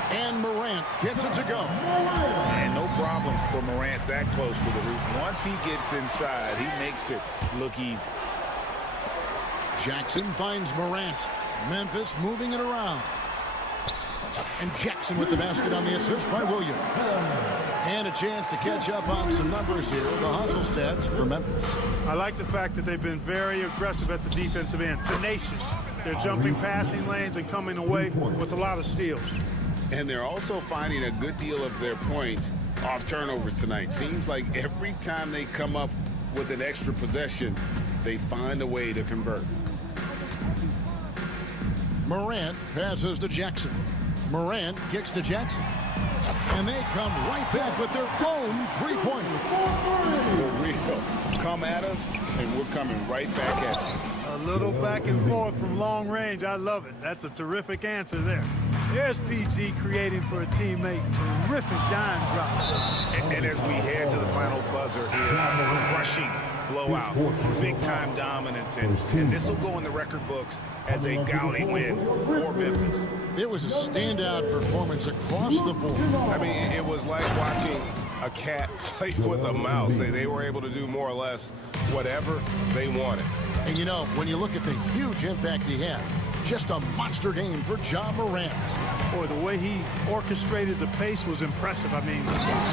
And Morant gets it to go. And no problem for Morant that close to the hoop. Once he gets inside, he makes it look easy. Jackson finds Morant. Memphis moving it around. And Jackson with the basket on the assist by Williams. And a chance to catch up on some numbers here. The hustle stats for Memphis. I like the fact that they've been very aggressive at the defensive end. Tenacious. They're jumping passing lanes and coming away with a lot of steals. And they're also finding a good deal of their points off turnovers tonight. Seems like every time they come up with an extra possession, they find a way to convert. Morant passes to Jackson. Morant kicks to Jackson. And they come right back with their own three-pointer. For real. Come at us, and we're coming right back at you. A little back and forth from long range. I love it. That's a terrific answer there. There's PG creating for a teammate. Terrific dime drop. And as we head to the final buzzer here, rushing blowout, big-time dominance, and this will go in the record books as a gaudy win for Memphis. It was a standout performance across the board. I mean, it was like watching a cat play with a mouse. They were able to do more or less whatever they wanted. And you know, when you look at the huge impact he had, just a monster game for Ja Morant. Boy, the way he orchestrated the pace was impressive. I mean,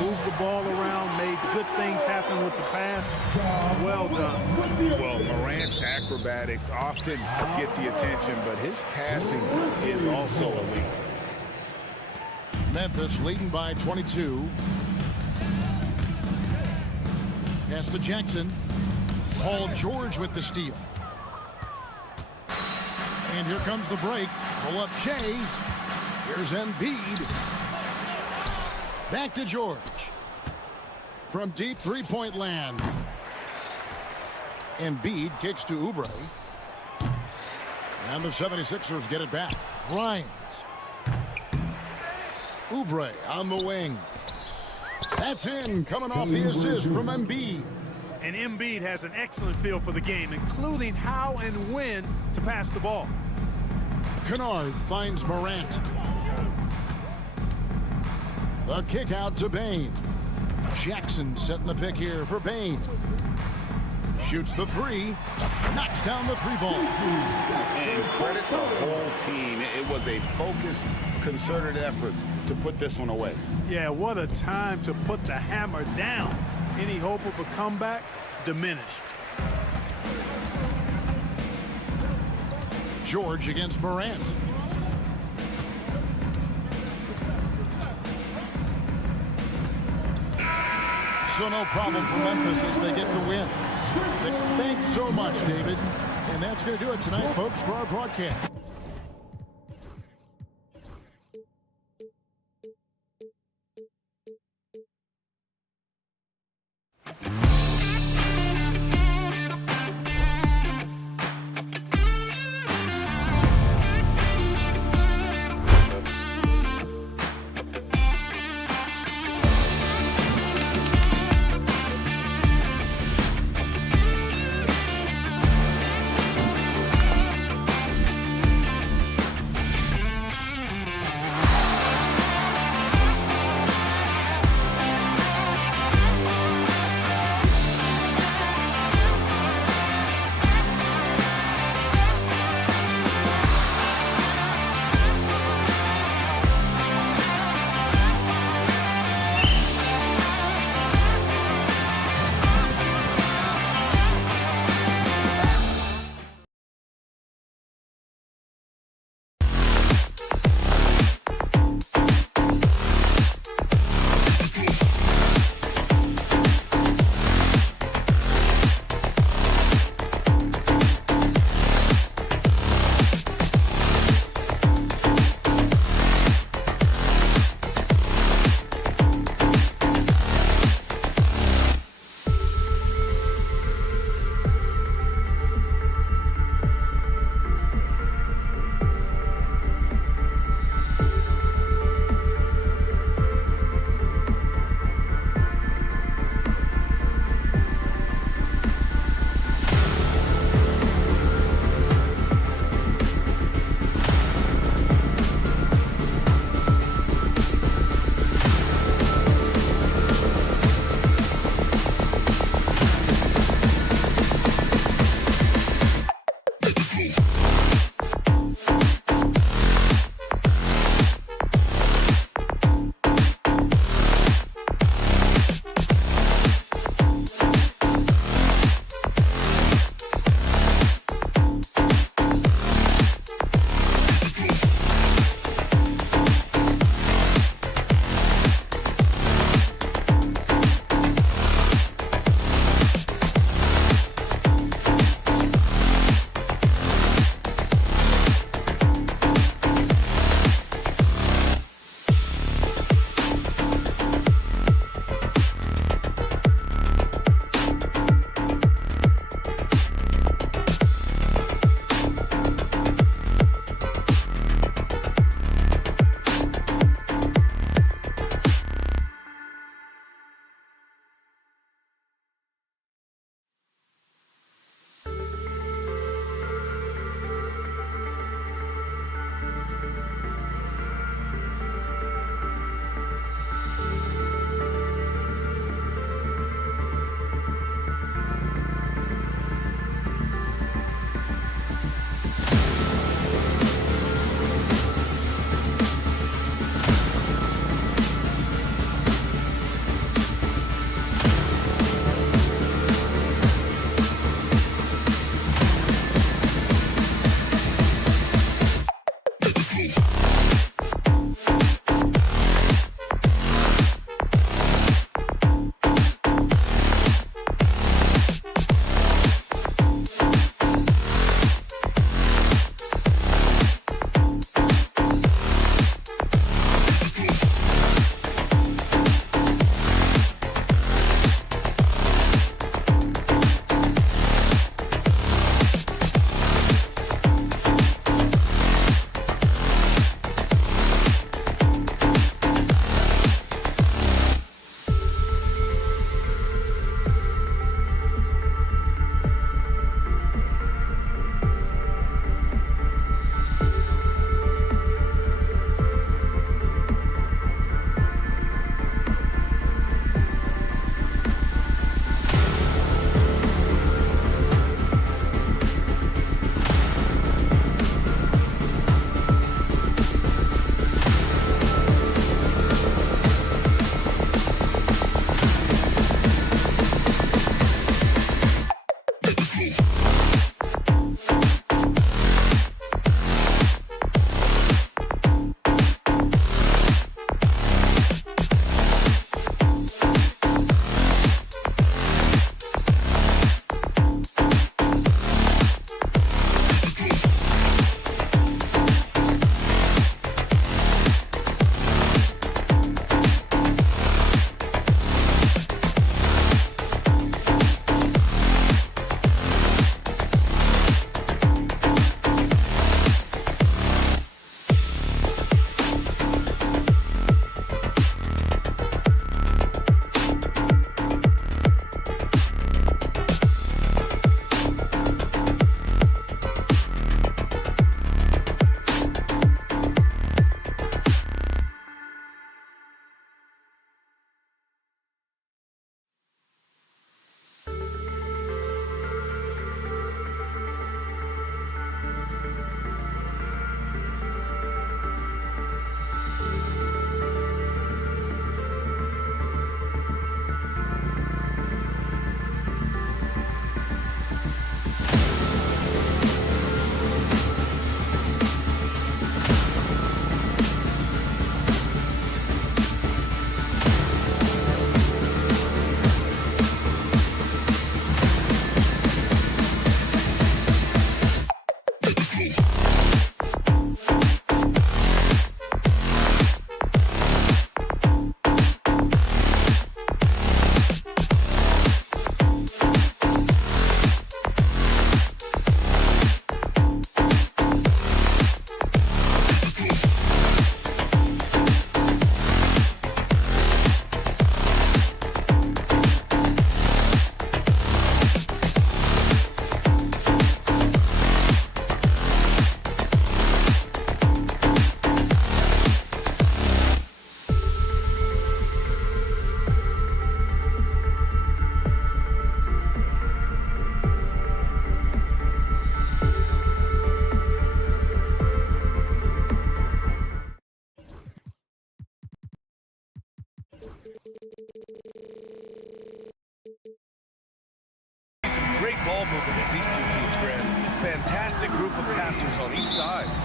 moved the ball around, made good things happen with the pass. Well done. Well, Morant's acrobatics often get the attention, but his passing is also elite. Memphis leading by 22. Pass to Jackson. Paul George with the steal. And here comes the break. Pull up Shea. Here's Embiid. Back to George. From deep three-point land. Embiid kicks to Oubre. And the 76ers get it back. Grimes. Oubre on the wing. That's in, coming off the assist from Embiid. And Embiid has an excellent feel for the game, including how and when to pass the ball. Kennard finds Morant. The kick out to Bane. Jackson setting the pick here for Bane. Shoots the three. Knocks down the three ball. And credit the whole team. It was a focused, concerted effort to put this one away. Yeah, what a time to put the hammer down. Any hope of a comeback diminished. George against Morant. So no problem for Memphis as they get the win. Thanks so much, David. And that's going to do it tonight, folks, for our broadcast.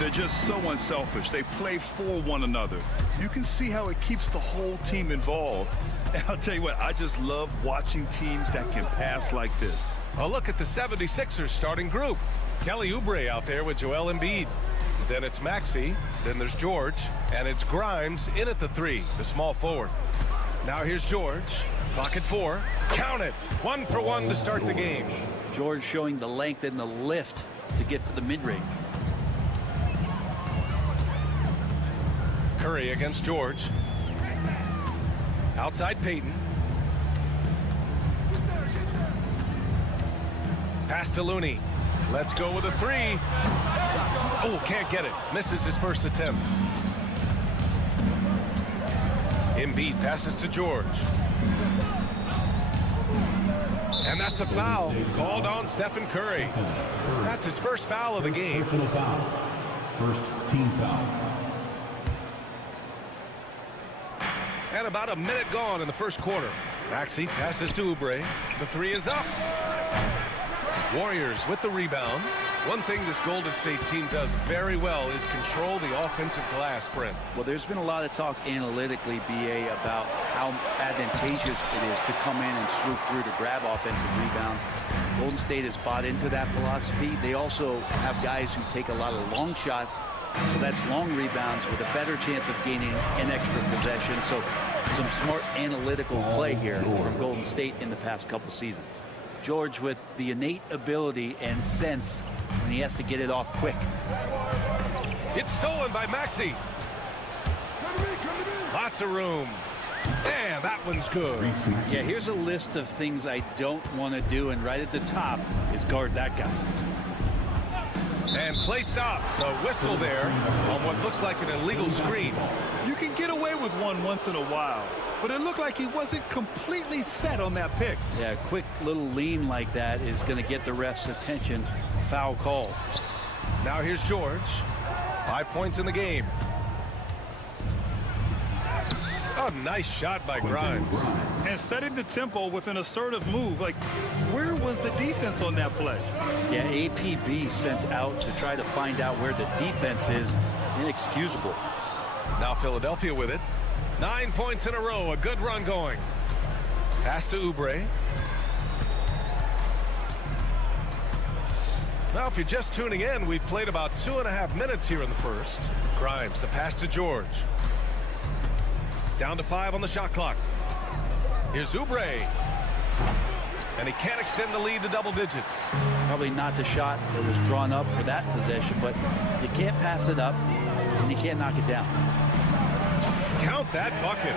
They're just so unselfish. They play for one another. You can see how it keeps the whole team involved. And I'll tell you what, I just love watching teams that can pass like this. A look at the 76ers starting group. Kelly Oubre out there with Joel Embiid. Then it's Maxey, then there's George, and it's Grimes in at the 3, the small forward. Now here's George, clock at 4, count it, 1 for 1 to start the game. George showing the length and the lift to get to the mid-range. Curry against George. Outside Peyton. Pass to Looney. Let's go with a 3. Oh, can't get it. Misses his first attempt. Embiid passes to George. And that's a foul called on Stephen Curry. That's his first foul of the game. Personal foul. First team foul. And about a minute gone in the first quarter. Maxey passes to Oubre. The 3 is up. Warriors with the rebound. One thing this Golden State team does very well is control the offensive glass, Brent. Well, there's been a lot of talk analytically, BA, about how advantageous it is to come in and swoop through to grab offensive rebounds. Golden State has bought into that philosophy. They also have guys who take a lot of long shots, so that's long rebounds with a better chance of gaining an extra possession. So some smart analytical play here from Golden State in the past couple seasons. George with the innate ability and sense when he has to get it off quick. It's stolen by Maxey. Lots of room. And that one's good. Yeah, here's a list of things I don't want to do, and right at the top is guard that guy. And play stops. A whistle there on what looks like an illegal screen. You can get away with one once in a while, but it looked like he wasn't completely set on that pick. Yeah, a quick little lean like that is going to get the ref's attention. Foul call. Now here's George. 5 points in the game. A nice shot by Grimes. And setting the tempo with an assertive move. Like, where was the defense on that play? Yeah, APB sent out to try to find out where the defense is. Inexcusable. Now Philadelphia with it. 9 points in a row. A good run going. Pass to Oubre. Now, if you're just tuning in, we've played about 2.5 minutes here in the first. Grimes, the pass to George. Down to 5 on the shot clock. Here's Oubre. And he can't extend the lead to double digits. Probably not the shot that was drawn up for that possession, but you can't pass it up, and you can't knock it down. Count that bucket.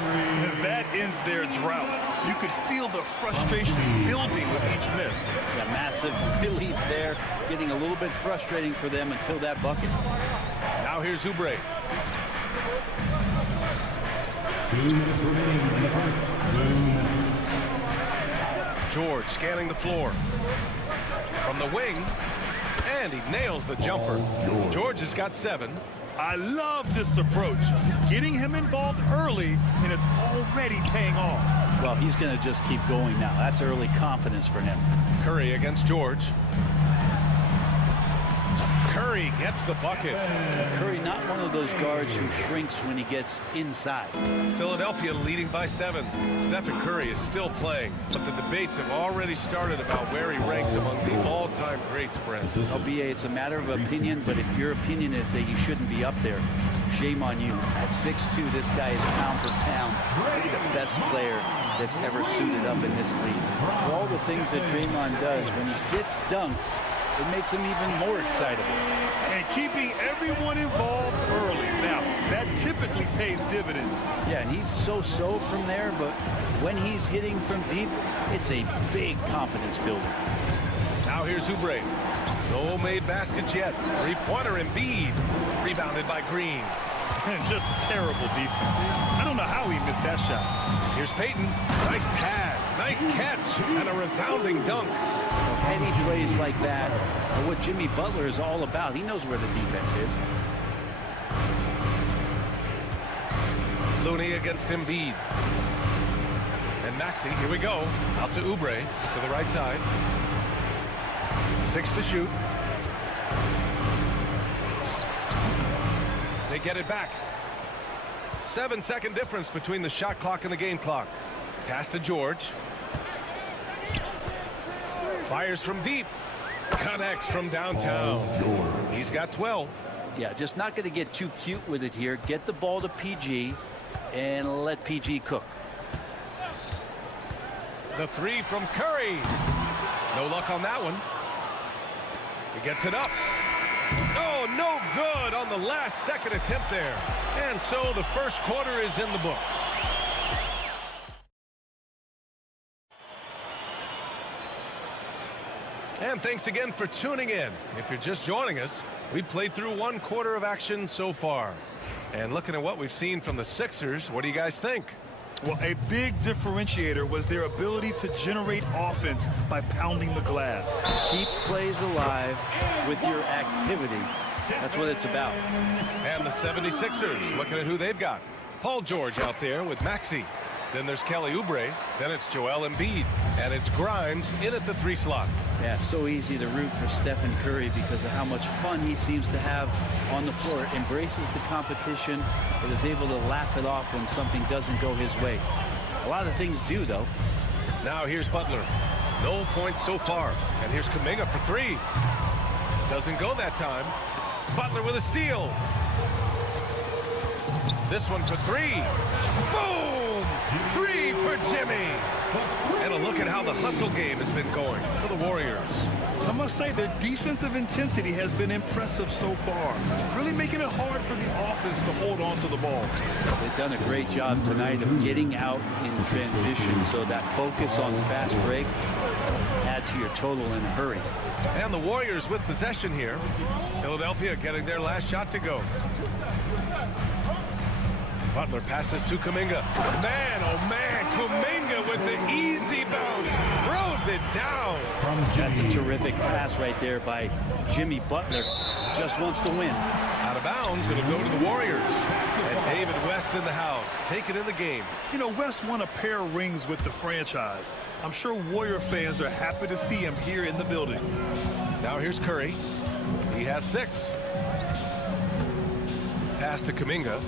That ends their drought. You could feel the frustration building with each miss. Yeah, massive relief there. Getting a little bit frustrating for them until that bucket. Now here's Oubre. 2 minutes remaining in the first. 2 minutes. George scanning the floor. From the wing. And he nails the jumper. George has got 7. I love this approach. Getting him involved early, and it's already paying off. Well, he's going to just keep going now. That's early confidence for him. Curry against George. Curry gets the bucket. Curry, not one of those guards who shrinks when he gets inside. Philadelphia leading by 7. Stephen Curry is still playing, but the debates have already started about where he ranks among the all-time greats, Brent. LBA, it's a matter of opinion, but if your opinion is that he shouldn't be up there, shame on you. At 6'2", this guy is pound for pound maybe the best player that's ever suited up in this league. For all the things that Draymond does, when he gets dunks, it makes him even more excitable. And keeping everyone involved early. Now, that typically pays dividends. Yeah, and he's so-so from there, but when he's hitting from deep, it's a big confidence builder. Now here's Oubre. No made baskets yet. Three-pointer Embiid. Rebounded by Green. Just terrible defense. I don't know how he missed that shot. Here's Peyton. Nice pass. Nice catch. And a resounding dunk. Petty plays like that are what Jimmy Butler is all about. He knows where the defense is. Looney against Embiid. And Maxey, here we go. Out to Oubre, to the right side. 6 to shoot. They get it back. 7-second difference between the shot clock and the game clock. Pass to George. Fires from deep. Connects from downtown. He's got 12. Yeah, just not going to get too cute with it here. Get the ball to PG and let PG cook. The three from Curry. No luck on that one. He gets it up. Oh, no good on the last second attempt there. And so the first quarter is in the books. And thanks again for tuning in. If you're just joining us, we've played through one quarter of action so far. And looking at what we've seen from the Sixers, what do you guys think? Well, a big differentiator was their ability to generate offense by pounding the glass. Keep plays alive with your activity. That's what it's about. And the 76ers, looking at who they've got. Paul George out there with Maxey. Then there's Kelly Oubre. Then it's Joel Embiid. And it's Grimes in at the 3 slot. Yeah, so easy to root for Stephen Curry because of how much fun he seems to have on the floor. Embraces the competition, but is able to laugh it off when something doesn't go his way. A lot of things do, though. Now here's Butler. No points so far. And here's Kuminga for 3. Doesn't go that time. Butler with a steal. This one for 3. Boom! 3 for Jimmy. And a look at how the hustle game has been going for the Warriors. I must say their defensive intensity has been impressive so far. Really making it hard for the offense to hold on to the ball. They've done a great job tonight of getting out in transition, so that focus on fast break add to your total in a hurry. And the Warriors with possession here. Philadelphia getting their last shot to go. Butler passes to Kuminga. Man, oh man, Kuminga with the easy bounce. Throws it down. That's a terrific pass right there by Jimmy Butler. Just wants to win. Out of bounds, it'll go to the Warriors. And David West in the house, taking in the game. You know, West won a pair of rings with the franchise. I'm sure Warrior fans are happy to see him here in the building. Now here's Curry. He has 6. Pass to Kuminga.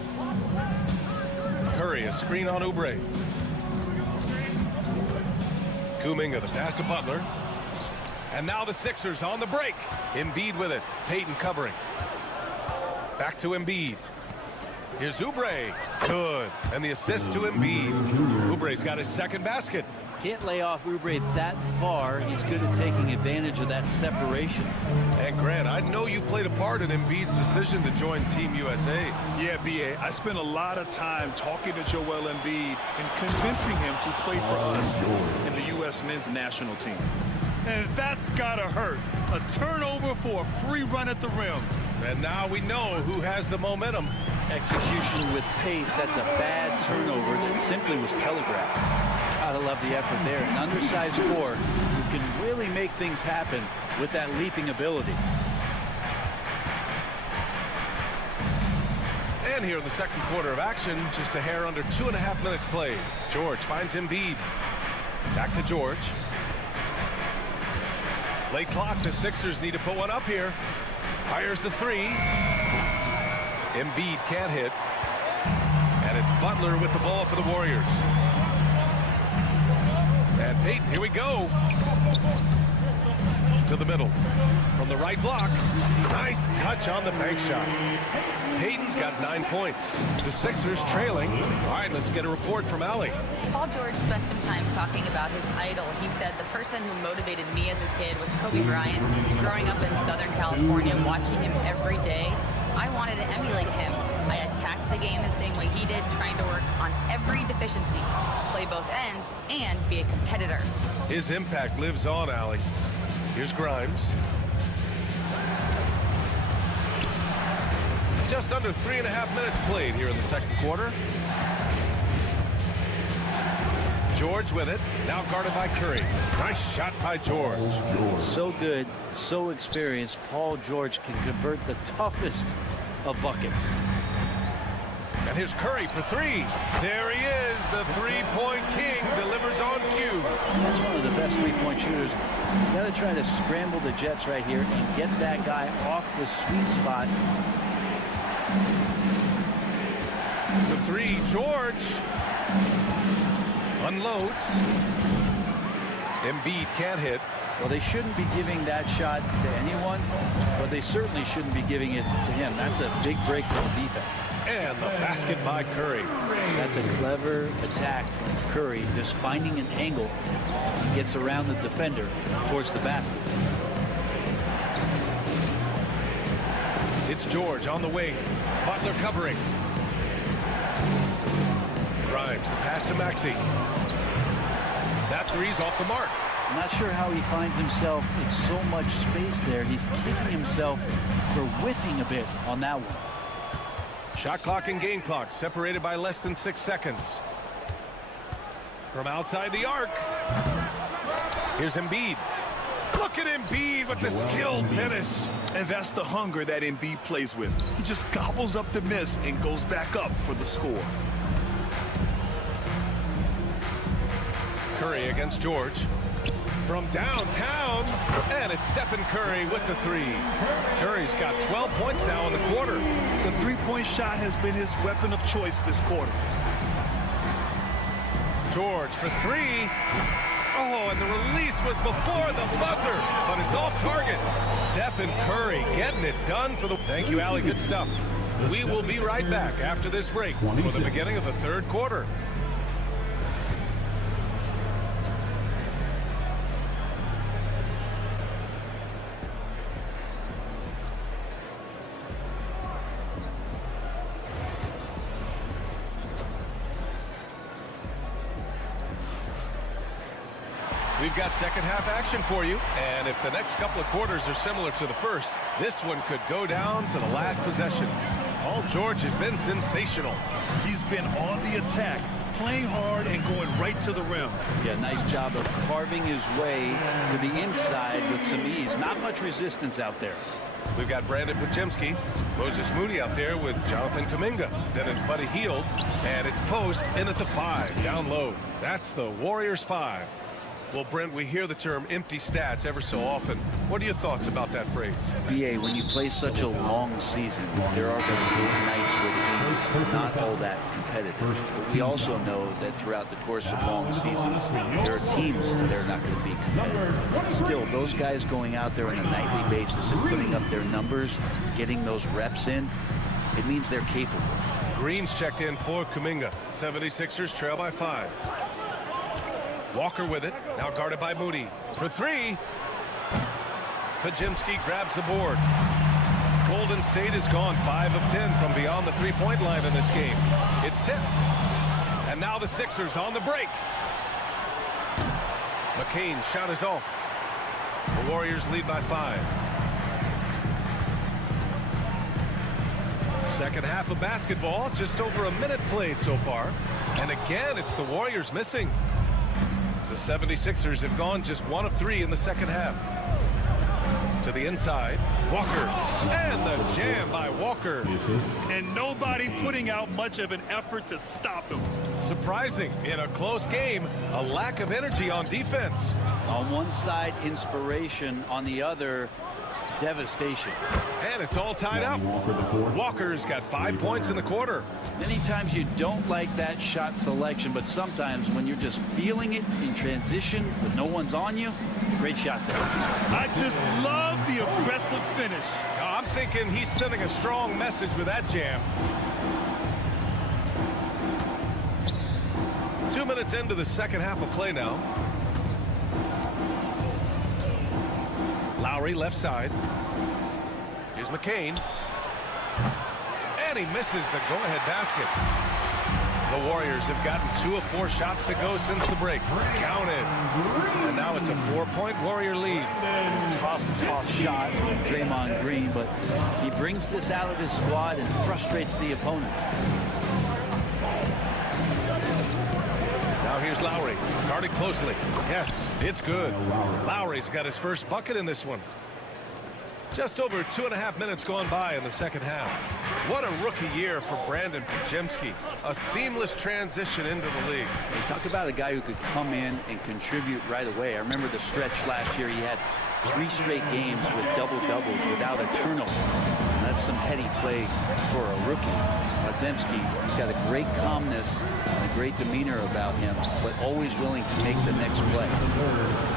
Curry, a screen on Oubre. Kuminga, the pass to Butler. And now the Sixers on the break. Embiid with it. Payton covering. Back to Embiid. Here's Oubre. Good. And the assist to Embiid. Oubre's got his second basket. Can't lay off Oubre that far. He's good at taking advantage of that separation. And Grant, I know you played a part in Embiid's decision to join Team USA. Yeah, B.A., I spent a lot of time talking to Joel Embiid and convincing him to play for us in the U.S. men's national team. And that's gotta hurt. A turnover for a free run at the rim. And now we know who has the momentum. Execution with pace. That's a bad turnover that simply was telegraphed. Gotta love the effort there. An undersized 4 who can really make things happen with that leaping ability. And here in the second quarter of action, just a hair under 2.5 minutes played. George finds Embiid. Back to George. Late clock, the Sixers need to put one up here. Fires the 3. Embiid can't hit. And it's Butler with the ball for the Warriors. And Payton, here we go. To the middle. From the right block. Nice touch on the bank shot. Payton's got 9 points. The Sixers trailing. All right, let's get a report from Allie. Paul George spent some time talking about his idol. He said, the person who motivated me as a kid was Kobe Bryant. Growing up in Southern California, watching him every day, I wanted to emulate him. I attacked the game the same way he did, trying to work on every deficiency, play both ends, and be a competitor. His impact lives on, Allie. Here's Grimes. Just under 3.5 minutes played here in the second quarter. George with it, now guarded by Curry. Nice shot by George. So good, so experienced. Paul George can convert the toughest of buckets. And here's Curry for 3. There he is, the three-point king, delivers on cue. That's one of the best three-point shooters. You got to try to scramble the Jets right here and get that guy off the sweet spot. three. George unloads. Embiid can't hit. Well, they shouldn't be giving that shot to anyone, but they certainly shouldn't be giving it to him. That's a big break for the defense. And the basket by Curry. That's a clever attack from Curry, just finding an angle. He gets around the defender towards the basket. It's George on the wing. Butler covering. Grimes, the pass to Maxey. That three's off the mark. I'm not sure how he finds himself in so much space there. He's kicking himself for whiffing a bit on that one. Shot clock and game clock separated by less than 6 seconds. From outside the arc. Here's Embiid. Look at Embiid with the skilled finish. And that's the hunger that Embiid plays with. He just gobbles up the miss and goes back up for the score. Curry against George. From downtown, and it's Stephen Curry with the three. Curry's got 12 points now in the quarter. The three-point shot has been his weapon of choice this quarter. George for three. Oh, and the release was before the buzzer, but it's off target. Stephen Curry getting it done for the... Thank you, Allie. Good stuff. We will be right back after this break for the beginning of the third quarter. We've got second half action for you, and if the next couple of quarters are similar to the first, this one could go down to the last possession. Paul George has been sensational. He's been on the attack, playing hard and going right to the rim. Yeah, nice job of carving his way to the inside with some ease. Not much resistance out there. We've got Brandon Podziemski, Moses Moody out there with Jonathan Kuminga. Then it's Buddy Hield, and it's Post in at the 5, down low. That's the Warriors 5. Well, Brent, we hear the term empty stats ever so often. What are your thoughts about that phrase? BA, when you play such a long season, there are going to be nights where the game is not all that competitive. But we also know that throughout the course of long seasons, there are teams that are not going to be competitive. Still, those guys going out there on a nightly basis and putting up their numbers, getting those reps in, it means they're capable. Green's checked in for Kuminga. 76ers trail by 5. Walker with it, now guarded by Moody. For three, Podziemski grabs the board. Golden State has gone 5 of 10 from beyond the three-point line in this game. It's tipped. And now the Sixers on the break. McCain's shot is off. The Warriors lead by 5. Second half of basketball, just over a minute played so far. And again, it's the Warriors missing. The 76ers have gone just 1 of 3 in the second half. To the inside, Walker, and the jam by Walker. And nobody putting out much of an effort to stop him. Surprising, in a close game, a lack of energy on defense. On one side, inspiration. On the other, devastation. And it's all tied up. Walker's got 5 points in the quarter. Many times you don't like that shot selection, but sometimes when you're just feeling it in transition with no one's on you, great shot there. I just love the aggressive finish. I'm thinking he's sending a strong message with that jam. 2 minutes into the second half of play now. Lowry left side. Here's McCain. And he misses the go-ahead basket. The Warriors have gotten 2 of 4 shots to go since the break. Counted. And now it's a 4-point Warrior lead. Tough shot from Draymond Green, but he brings this out of his squad and frustrates the opponent. Now here's Lowry, guarded closely. Yes, it's good. Lowry's got his first bucket in this one. Just over 2.5 minutes gone by in the second half. What a rookie year for Brandon Podziemski. A seamless transition into the league. You talk about a guy who could come in and contribute right away. I remember the stretch last year. He had 3 straight games with double-doubles without a turnover. That's some heady play for a rookie. Podziemski, he's got a great calmness and a great demeanor about him, but always willing to make the next play.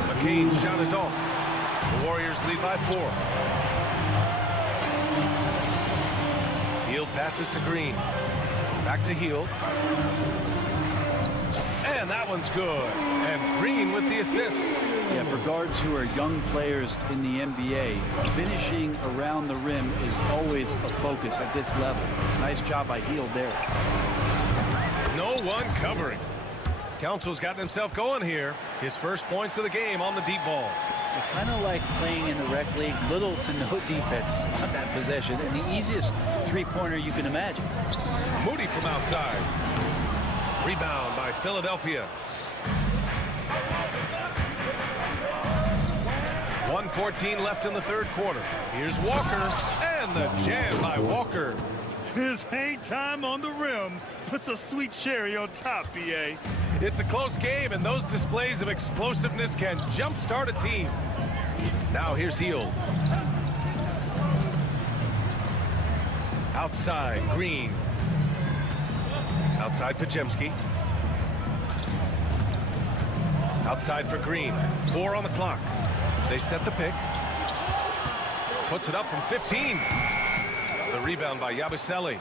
McCain's shot is off. The Warriors lead by 4. Hield passes to Green. Back to Hield. And that one's good. And Green with the assist. Yeah, for guards who are young players in the NBA, finishing around the rim is always a focus at this level. Nice job by Hield there. No one covering. Council's gotten himself going here. His first points of the game on the deep ball. Kind of like playing in the rec league, little to no defense on that possession, and the easiest three-pointer you can imagine. Moody from outside. Rebound by Philadelphia. 1:14 left in the third quarter. Here's Walker, and the jam by Walker. His hang time on the rim puts a sweet cherry on top, BA. It's a close game, and those displays of explosiveness can jumpstart a team. Now here's Hield. Outside, Green. Outside, Podziemski. Outside for Green. 4 on the clock. They set the pick. Puts it up from 15. The rebound by Yabusele.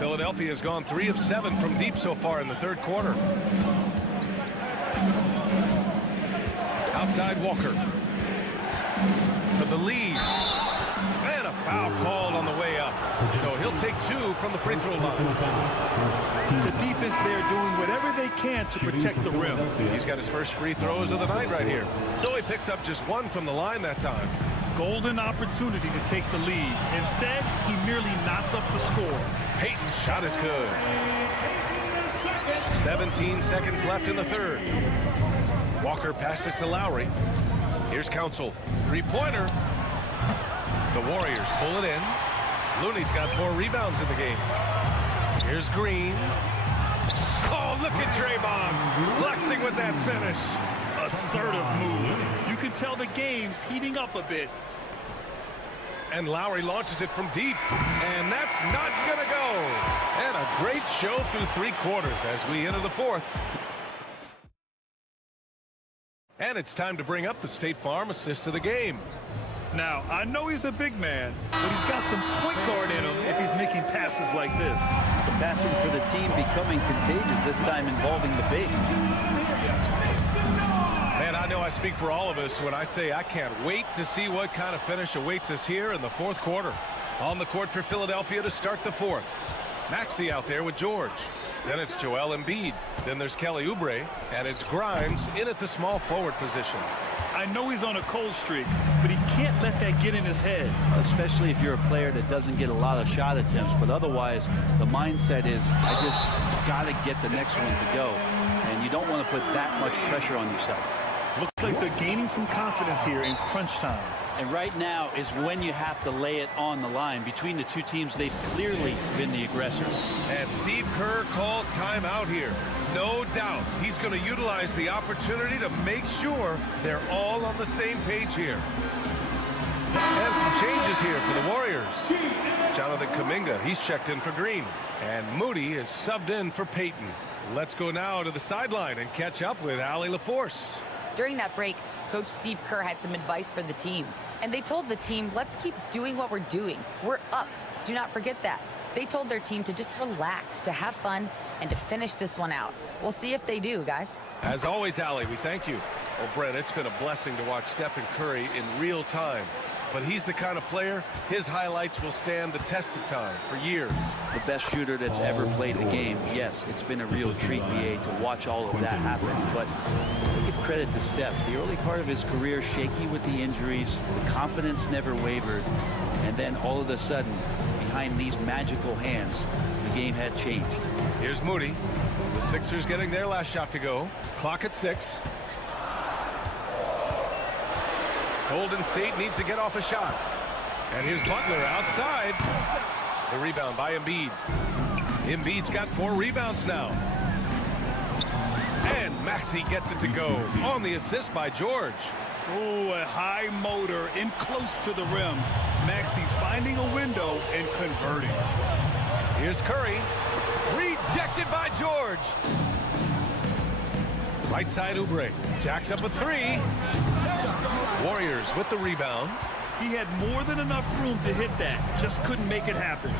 Philadelphia has gone 3 of 7 from deep so far in the third quarter. Outside Walker. For the lead. And a foul called on the way up. So he'll take 2 from the free throw line. The defense there doing whatever they can to protect the rim. He's got his first free throws of the night right here. So he picks up just 1 from the line that time. Golden opportunity to take the lead. Instead, he merely knots up the score. Payton's shot is good. 17 seconds left in the third. Walker passes to Lowry. Here's Council. Three-pointer. The Warriors pull it in. Looney's got 4 rebounds in the game. Here's Green. Oh, look at Draymond flexing with that finish. Assertive move. You can tell the game's heating up a bit. And Lowry launches it from deep. And that's not going to go. And a great show through 3 quarters as we enter the fourth. And it's time to bring up the State Farm assist of the game. Now, I know he's a big man, but he's got some point guard in him if he's making passes like this. The passing for the team becoming contagious, this time involving the big. Man, I know I speak for all of us when I say I can't wait to see what kind of finish awaits us here in the fourth quarter. On the court for Philadelphia to start the fourth. Maxey out there with George. Then it's Joel Embiid. Then there's Kelly Oubre. And it's Grimes in at the small forward position. I know he's on a cold streak, but he can't let that get in his head. Especially if you're a player that doesn't get a lot of shot attempts. But otherwise, the mindset is, I just got to get the next one to go. And you don't want to put that much pressure on yourself. Looks like they're gaining some confidence here in crunch time. And right now is when you have to lay it on the line. Between the two teams, they've clearly been the aggressors. And Steve Kerr calls timeout here. No doubt he's going to utilize the opportunity to make sure they're all on the same page here. And some changes here for the Warriors. Jonathan Kuminga, he's checked in for Green. And Moody is subbed in for Payton. Let's go now to the sideline and catch up with Allie LaForce. During that break, Coach Steve Kerr had some advice for the team. And they told the team, let's keep doing what we're doing. We're up. Do not forget that. They told their team to just relax, to have fun, and to finish this one out. We'll see if they do, guys. As always, Allie, we thank you. Well, Brent, it's been a blessing to watch Stephen Curry in real time. But he's the kind of player, his highlights will stand the test of time for years. The best shooter that's ever played the game. Yes, it's been a real treat, BA, to watch all of that happen. But give credit to Steph. The early part of his career, shaky with the injuries. The confidence never wavered. And then all of a sudden, behind these magical hands, the game had changed. Here's Moody. The Sixers getting their last shot to go. Clock at 6. Golden State needs to get off a shot. And here's Butler outside. The rebound by Embiid. Embiid's got 4 rebounds now. And Maxey gets it to go on the assist by George. Oh, a high motor in close to the rim. Maxey finding a window and converting. Here's Curry. Rejected by George. Right side Oubre. Jacks up a three. Warriors with the rebound. He had more than enough room to hit that. Just couldn't make it happen.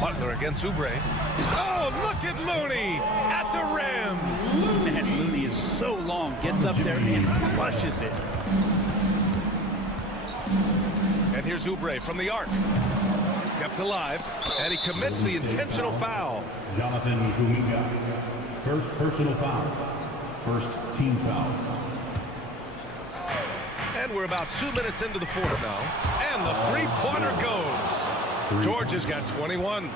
Butler against Oubre. Oh, look at Looney at the rim. Man, Looney is so long. Gets up there and crushes it. And here's Oubre from the arc. Kept alive, and he commits the intentional foul. Jonathan Kuminga. First personal foul. First team foul. And we're about 2 minutes into the fourth now. And the three-pointer goes. George has got 21.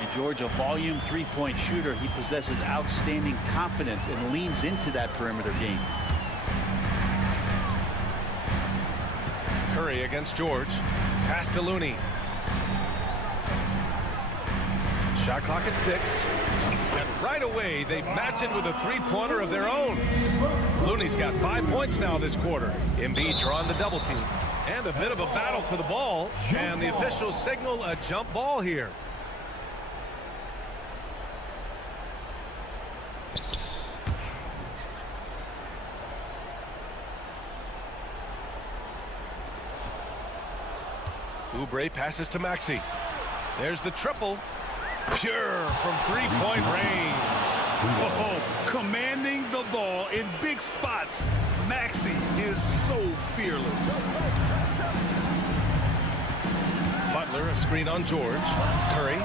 And George, a volume three-point shooter. He possesses outstanding confidence and leans into that perimeter game. Curry against George. Pass to Looney. Shot clock at 6. And right away, they match it with a three-pointer of their own. Looney's got 5 points now this quarter. Embiid drawing the double team. And a bit of a battle for the ball. And the officials signal a jump ball here. Oubre passes to Maxey. There's the triple. Pure from three-point range. Oh, commanding the ball in big spots. Maxey is so fearless. Butler, a screen on George. Curry.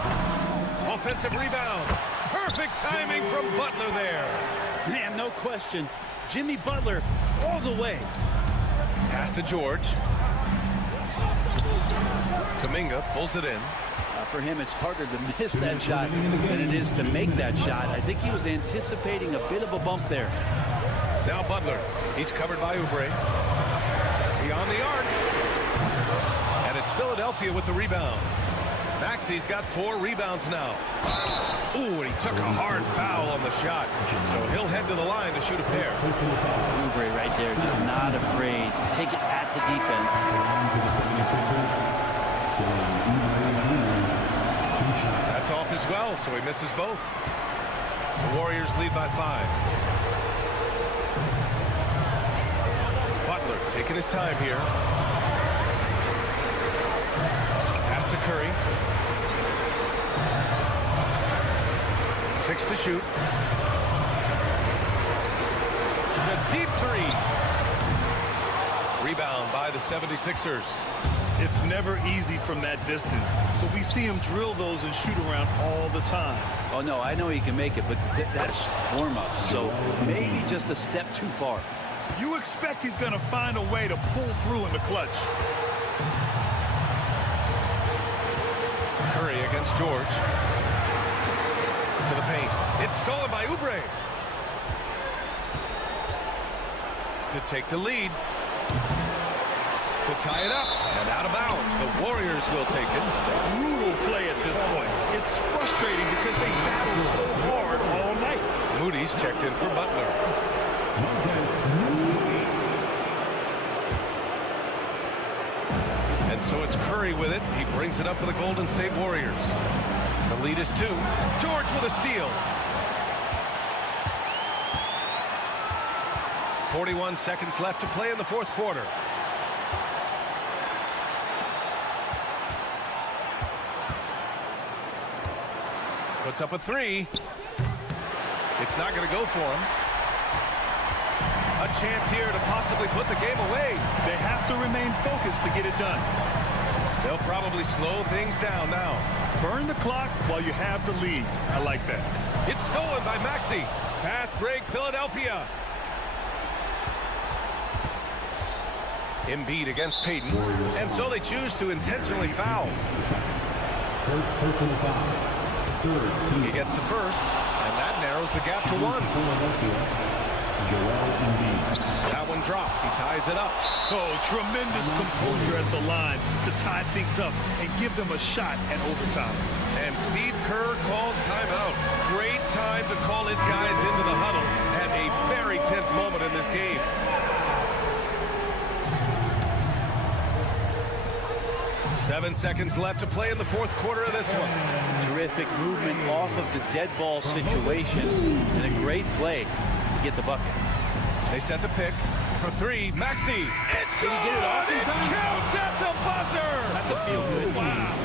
Offensive rebound. Perfect timing from Butler there. Man, no question. Jimmy Butler all the way. Pass to George. Kuminga pulls it in. For him, it's harder to miss that shot than it is to make that shot. I think he was anticipating a bit of a bump there. Now Butler. He's covered by Oubre. Beyond the arc. And it's Philadelphia with the rebound. Maxey's got 4 rebounds now. Ooh, and he took a hard foul on the shot. So he'll head to the line to shoot a pair. Oubre right there, just not afraid to take it at the defense. That's off as well, so he misses both. The Warriors lead by 5. Butler taking his time here. Pass to Curry. 6 to shoot. The deep three. Rebound by the 76ers. It's never easy from that distance, but we see him drill those and shoot around all the time. Oh, no, I know he can make it, but that's warm-up, so maybe just a step too far. You expect he's going to find a way to pull through in the clutch. Curry against George. To the paint. It's stolen by Oubre. To take the lead. To tie it up. And out of bounds. The Warriors will take it. Brutal play at this point. It's frustrating because they battled so hard all night. Moody's checked in for Butler. And so it's Curry with it. He brings it up for the Golden State Warriors. The lead is 2. George with a steal. 41 seconds left to play in the fourth quarter. Puts up a 3. It's not going to go for him. A chance here to possibly put the game away. They have to remain focused to get it done. They'll probably slow things down now. Burn the clock while you have the lead. I like that. It's stolen by Maxey. Fast break, Philadelphia. Embiid against Payton. And so they choose to intentionally foul. First personal foul. He gets the first, and that narrows the gap to 1. That one drops. He ties it up. Oh, tremendous composure at the line to tie things up and give them a shot at overtime. And Steve Kerr calls timeout. Great time to call his guys into the huddle at a very tense moment in this game. 7 seconds left to play in the fourth quarter of this one. Terrific movement off of the dead ball situation and a great play to get the bucket. They set the pick for three. Maxey. It's good. Did he get it off in time? It counts at the buzzer. That's a feel good. Wow.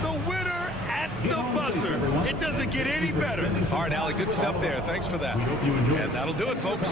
The winner at the buzzer. It doesn't get any better. All right, Allie, good stuff there. Thanks for that. And that'll do it, folks.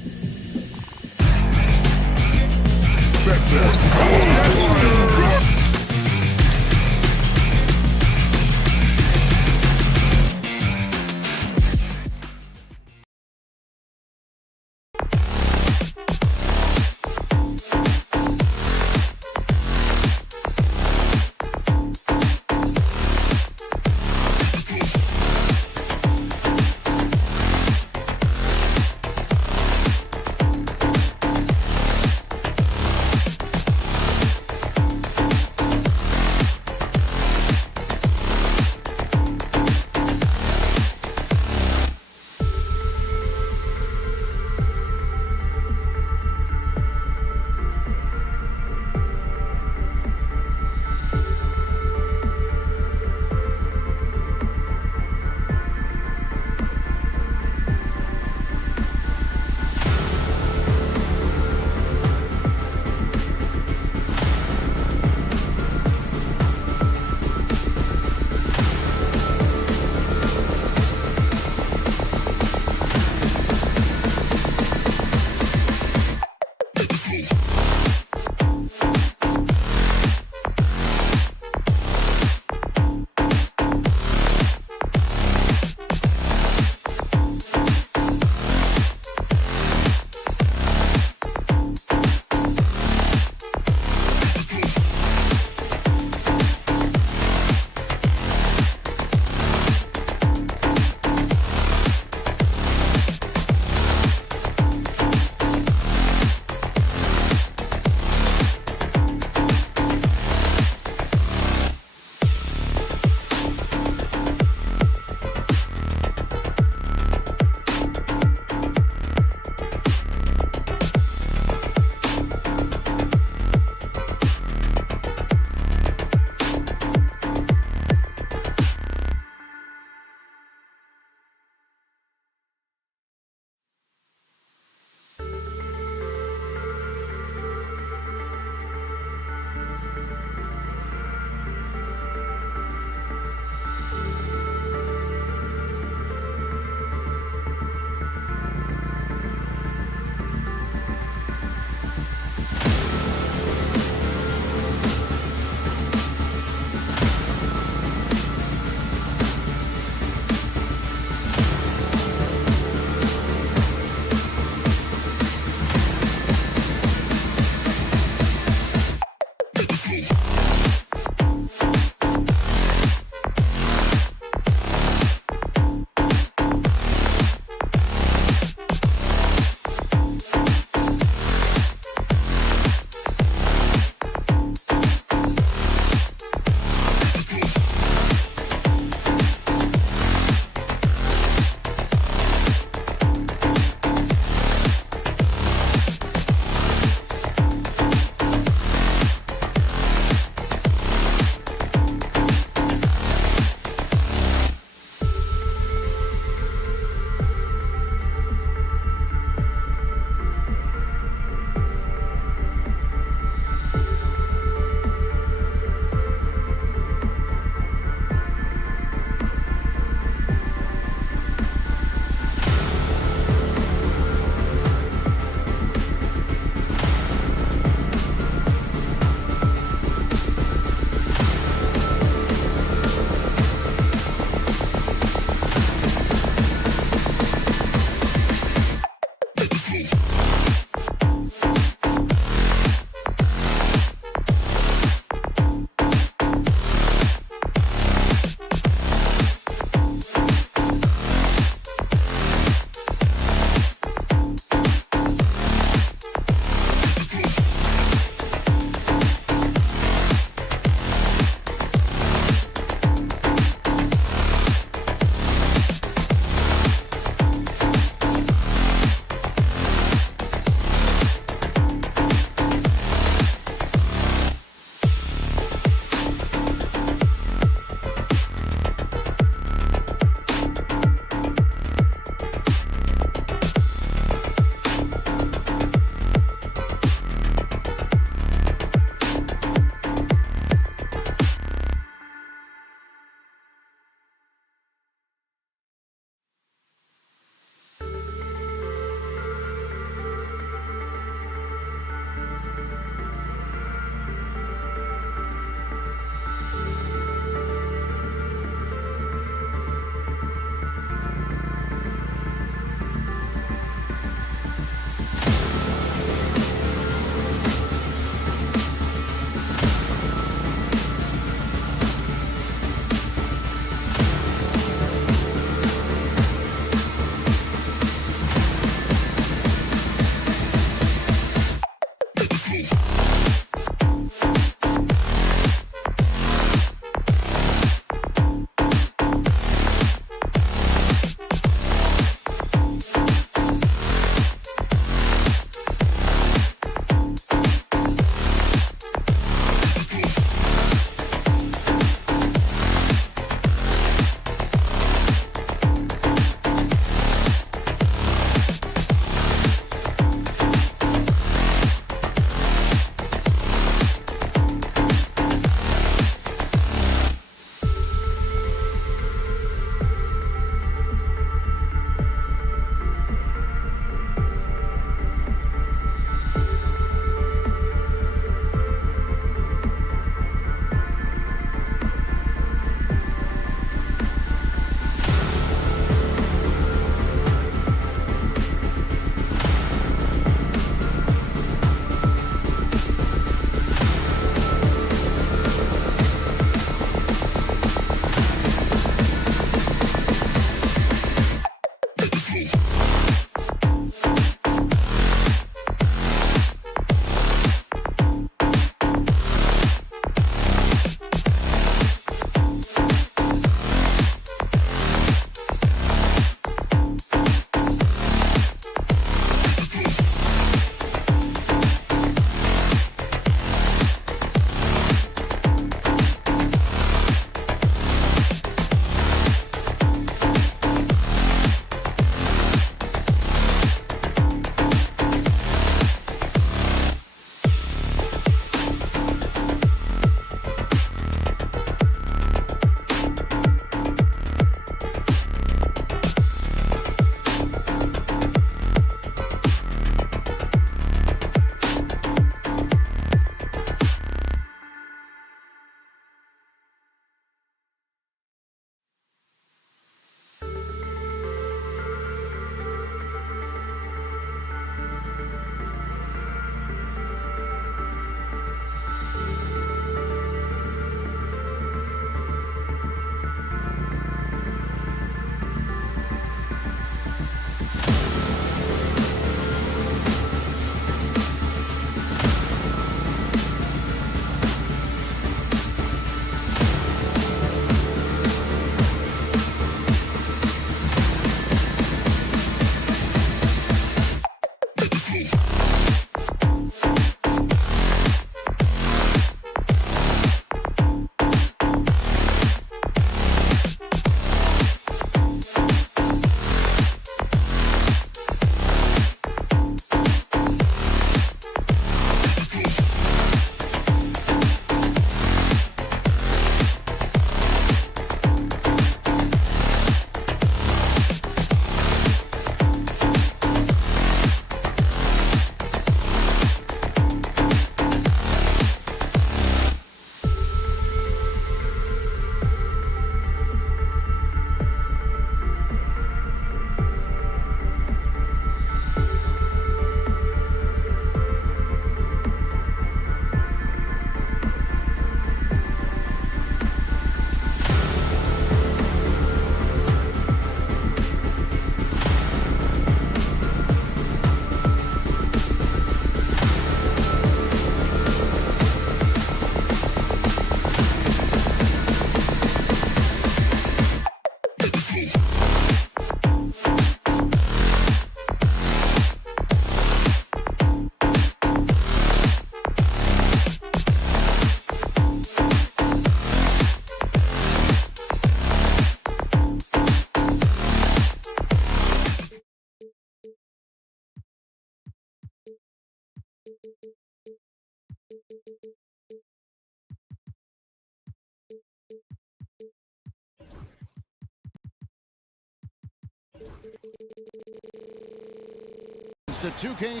To 2K.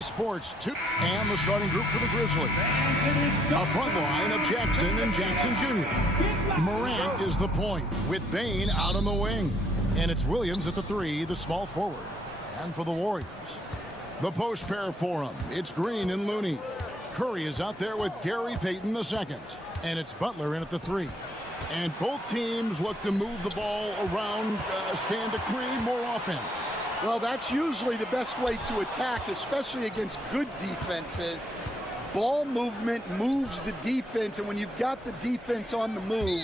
Sports 2 and the starting group for the Grizzlies. A front line of Jackson and Jackson Jr. Morant is the point with Bane out on the wing. And it's Williams at the 3, the small forward. And for the Warriors, the post pair for them. It's Green and Looney. Curry is out there with Gary Payton II. And it's Butler in at the 3. And both teams look to move the ball around, stand to create more offense. Well, that's usually the best way to attack, especially against good defenses. Ball movement moves the defense, and when you've got the defense on the move,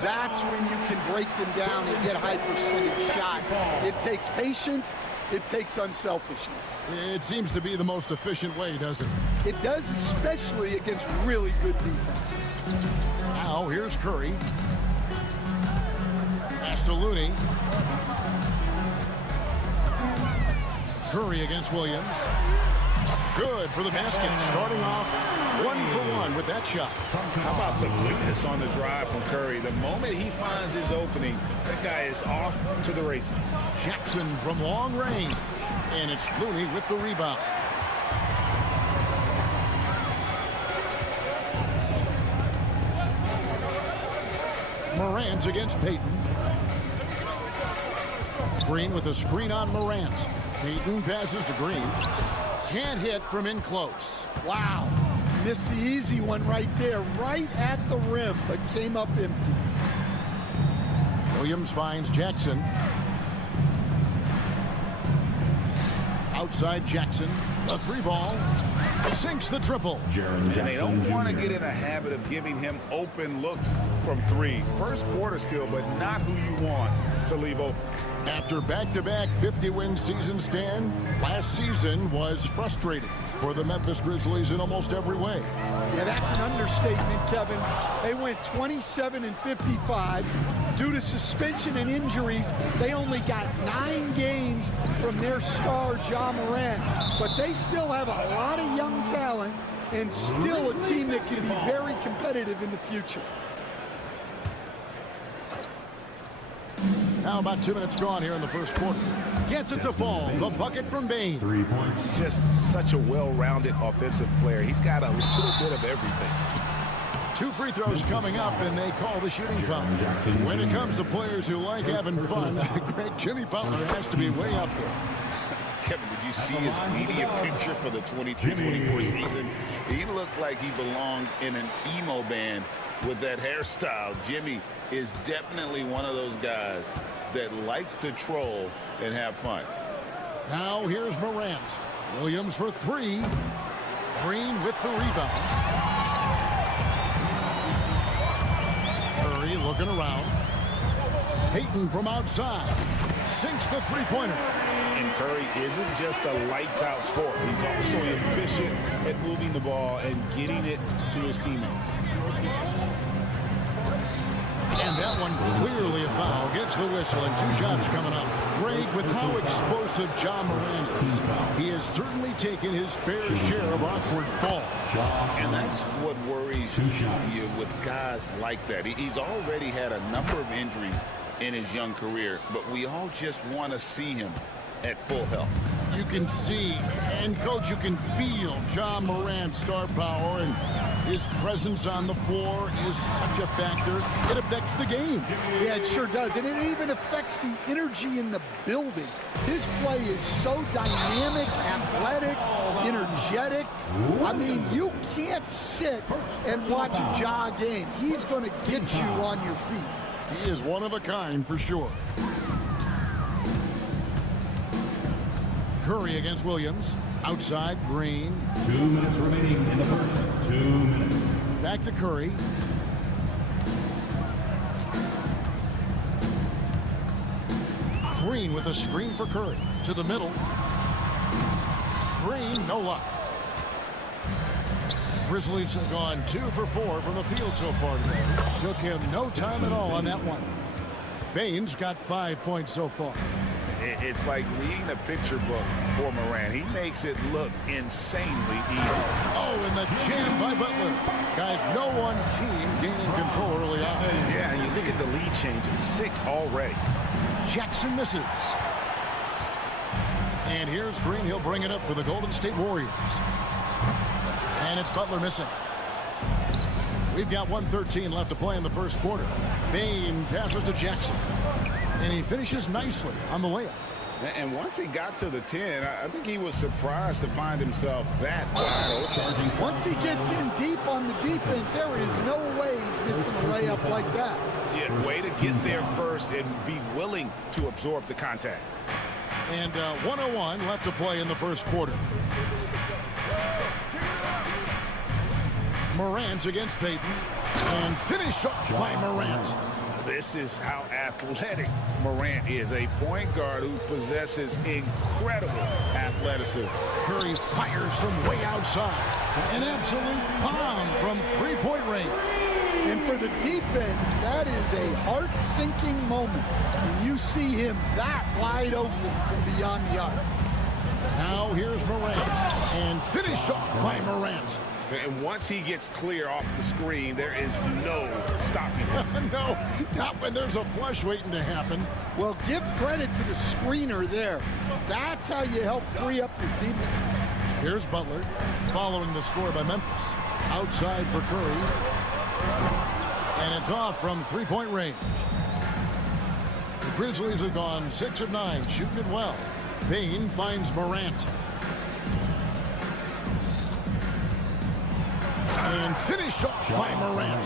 that's when you can break them down and get high percentage shots. It takes patience. It takes unselfishness. It seems to be the most efficient way, doesn't it? It does, especially against really good defenses. Now, here's Curry. Pass to Looney. Curry against Williams. Good for the basket. Starting off 1-for-1 with that shot. How about the quickness on the drive from Curry? The moment he finds his opening, that guy is off to the races. Jackson from long range. And it's Looney with the rebound. Morant against Payton. Green with a screen on Morant. Payton passes to Green. Can't hit from in close. Wow. Missed the easy one right there, right at the rim, but came up empty. Williams finds Jackson. Outside Jackson. A 3-ball. Sinks the triple. And they don't want to get in a habit of giving him open looks from 3. First quarter still, but not who you want to leave open. After back-to-back 50-win season stand, last season was frustrating for the Memphis Grizzlies in almost every way. Yeah, that's an understatement, Kevin. They went 27-55. Due to suspension and injuries, they only got 9 games from their star, Ja Morant. But they still have a lot of young talent and still a team that can be very competitive in the future. Now about 2 minutes gone here in the first quarter. Gets it to fall. The bucket from Bane. 3 points. Just such a well-rounded offensive player. He's got a little bit of everything. 2 free throws coming up, and they call the shooting foul. When it comes to players who like having fun, great Jimmy Butler has to be way up there. Kevin, did you see his media picture for the 23-24 season? He looked like he belonged in an emo band with that hairstyle. Jimmy is definitely one of those guys that likes to troll and have fun. Now here's Morant. Williams for 3. Green with the rebound. Curry looking around. Payton from outside. Sinks the 3-pointer. And Curry isn't just a lights-out scorer. He's also efficient at moving the ball and getting it to his teammates. And that one clearly a foul. Gets the whistle, and 2 shots coming up. Greg, with how explosive Ja Morant is, he has certainly taken his fair share of awkward falls. And that's what worries you with guys like that. He's already had a number of injuries in his young career, but we all just want to see him at full health. You can see, and coach, you can feel Ja Morant's star power, and his presence on the floor is such a factor. It affects the game. Yeah, it sure does, and it even affects the energy in the building. His play is so dynamic, athletic, energetic. I mean, you can't sit and watch a Ja game. He's going to get you on your feet. He is one of a kind for sure. Curry against Williams. Outside, Green. 2 minutes remaining in the first. 2 minutes. Back to Curry. Green with a screen for Curry. To the middle. Green, no luck. Grizzlies have gone 2 for 4 from the field so far today. Took him no time at all on that one. Baines got 5 points so far. It's like reading a picture book for Morant. He makes it look insanely easy. Oh, and the jam by Butler. Guys, no one team gaining control early on. Yeah, and you look at the lead change. It's 6 already. Jackson misses. And here's Green. He'll bring it up for the Golden State Warriors. And it's Butler missing. We've got 1:13 left to play in the first quarter. Bane passes to Jackson. And he finishes nicely on the layup. And once he got to the 10, I think he was surprised to find himself that wide open. Once he gets in deep on the defense, there is no way he's missing a layup like that. Yeah, way to get there first and be willing to absorb the contact. And 1:01 left to play in the first quarter. Morant against Payton. And finished off by Morant. This is how athletic Morant is. A point guard who possesses incredible athleticism. Curry fires from way outside. An absolute bomb from three-point range. And for the defense, that is a heart-sinking moment when you see him that wide open from beyond the arc. Now here's Morant. And finished off by Morant. And once he gets clear off the screen, there is no stopping him. No, not when there's a flush waiting to happen. Well, give credit to the screener there. That's how you help free up your teammates. Here's Butler following the score by Memphis. Outside for Curry. And it's off from three-point range. The Grizzlies have gone 6 of 9, shooting it well. Bane finds Morant. And finished off by Morant.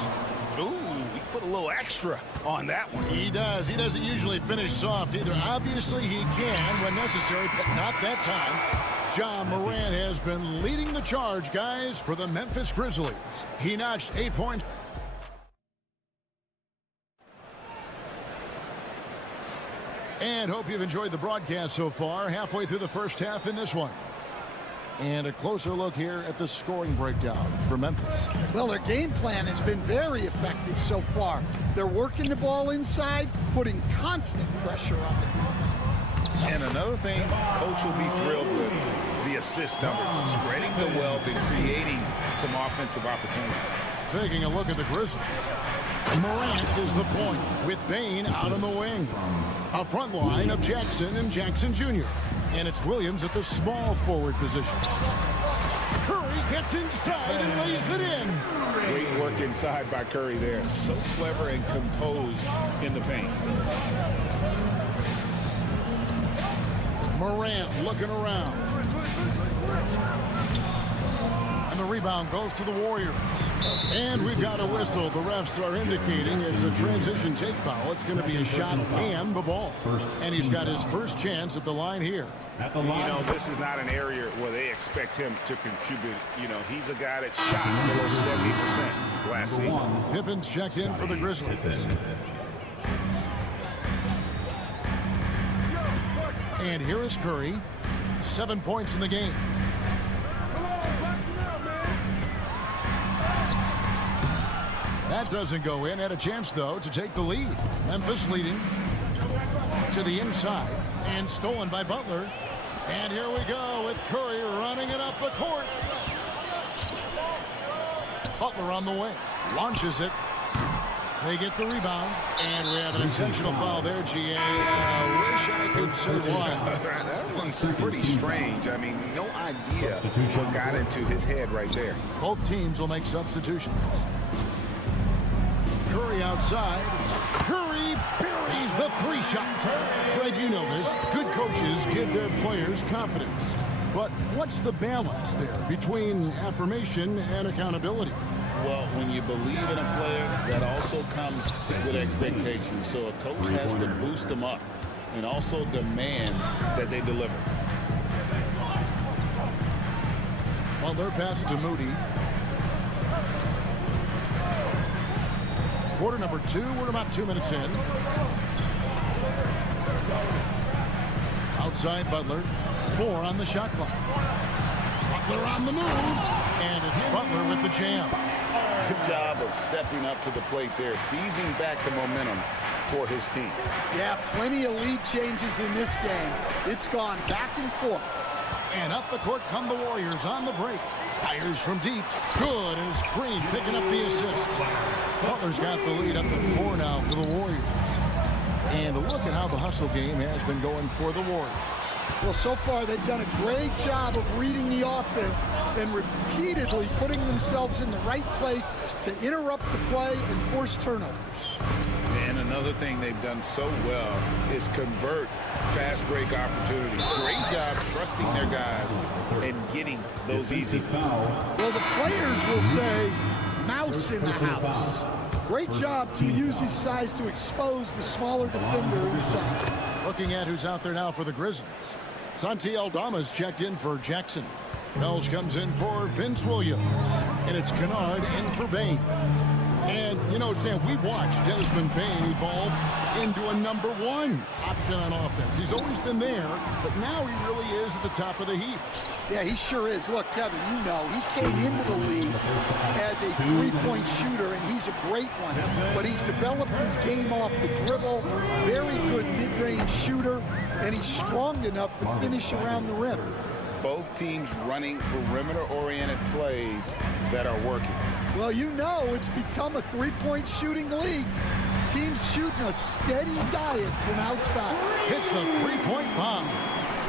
Ooh, he put a little extra on that one. He does. He doesn't usually finish soft either. Obviously, he can when necessary, but not that time. Ja Morant has been leading the charge, guys, for the Memphis Grizzlies. He notched 8 points. And hope you've enjoyed the broadcast so far. Halfway through the first half in this one. And a closer look here at the scoring breakdown for Memphis. Well, their game plan has been very effective so far. They're working the ball inside, putting constant pressure on the defense. And another thing, Coach will be thrilled with the assist numbers, spreading the wealth and creating some offensive opportunities. Taking a look at the Grizzlies. Morant is the point with Bane out on the wing. A front line of Jackson and Jackson Jr. And it's Williams at the small forward position. Curry gets inside and lays it in. Great work inside by Curry there. So clever and composed in the paint. Morant looking around. And the rebound goes to the Warriors. And we've got a whistle. The refs are indicating it's a transition take foul. It's going to be a shot and the ball. And he's got his first chance at the line here. You know, this is not an area where they expect him to contribute. You know, he's a guy that shot below 70% last season. Pippin's checked in for the Grizzlies. And here is Curry. 7 points in the game. That doesn't go in. Had a chance, though, to take the lead. Memphis leading to the inside. And stolen by Butler. And here we go with Curry running it up the court. Butler on the way. Launches it. They get the rebound. And we have an intentional foul there, GA. Wish I could say why. That one's pretty strange. I mean, no idea what got into his head right there. Both teams will make substitutions. Curry outside. Curry buries the three shot. Greg, you know this. Good coaches give their players confidence. But what's the balance there between affirmation and accountability? Well, when you believe in a player, that also comes with expectations. So a coach has to boost them up and also demand that they deliver. Well, they're passing to Moody. Quarter number 2. We're about 2 minutes in. Outside Butler. 4 on the shot clock. Butler on the move. And it's Butler with the jam. Good job of stepping up to the plate there, seizing back the momentum for his team. Yeah, plenty of lead changes in this game. It's gone back and forth. And up the court come the Warriors on the break. Fires from deep. Good, and it's Green picking up the assist. Butler's got the lead up to 4 now for the Warriors. And look at how the hustle game has been going for the Warriors. Well, so far they've done a great job of reading the offense and repeatedly putting themselves in the right place to interrupt the play and force turnovers. And another thing they've done so well is convert fast break opportunities. Great job trusting their guys and getting those easy ones. Well, the players will say, mouse in the house. Great job to use his size to expose the smaller defender inside. Looking at who's out there now for the Grizzlies. Santi Aldama's checked in for Jackson. Bells comes in for Vince Williams. And it's Kennard in for Bain. And, you know, Stan, we've watched Desmond Bain evolve into a #1 option on offense. He's always been there, but now he really is at the top of the heap. Yeah, he sure is. Look, Kevin, you know, he came into the league as a three-point shooter, and he's a great one. But he's developed his game off the dribble, very good mid-range shooter, and he's strong enough to finish around the rim. Both teams running perimeter-oriented plays that are working. Well, you know, it's become a three-point shooting league. Teams shooting a steady diet from outside. Hits the three-point bomb.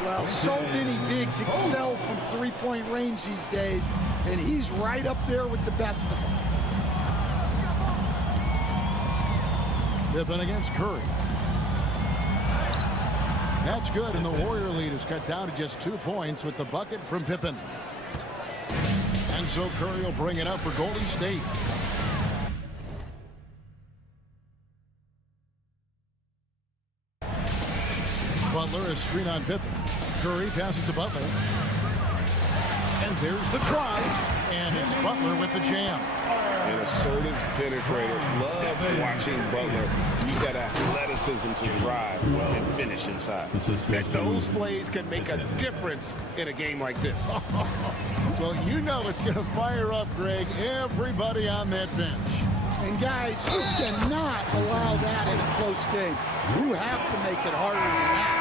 Well, so many bigs excel from three-point range these days, and he's right up there with the best of them. Pippen against Curry. That's good, and the Warrior lead is cut down to just 2 points with the bucket from Pippen. And so Curry will bring it up for Golden State. Butler is screen on Pippen. Curry passes to Butler. And there's the drive. And it's Butler with the jam. An assertive penetrator. Love watching Butler use that athleticism to drive and finish inside. And those plays can make a difference in a game like this. Well, you know it's going to fire up, Greg, everybody on that bench. And guys, you cannot allow that in a close game. You have to make it harder than that.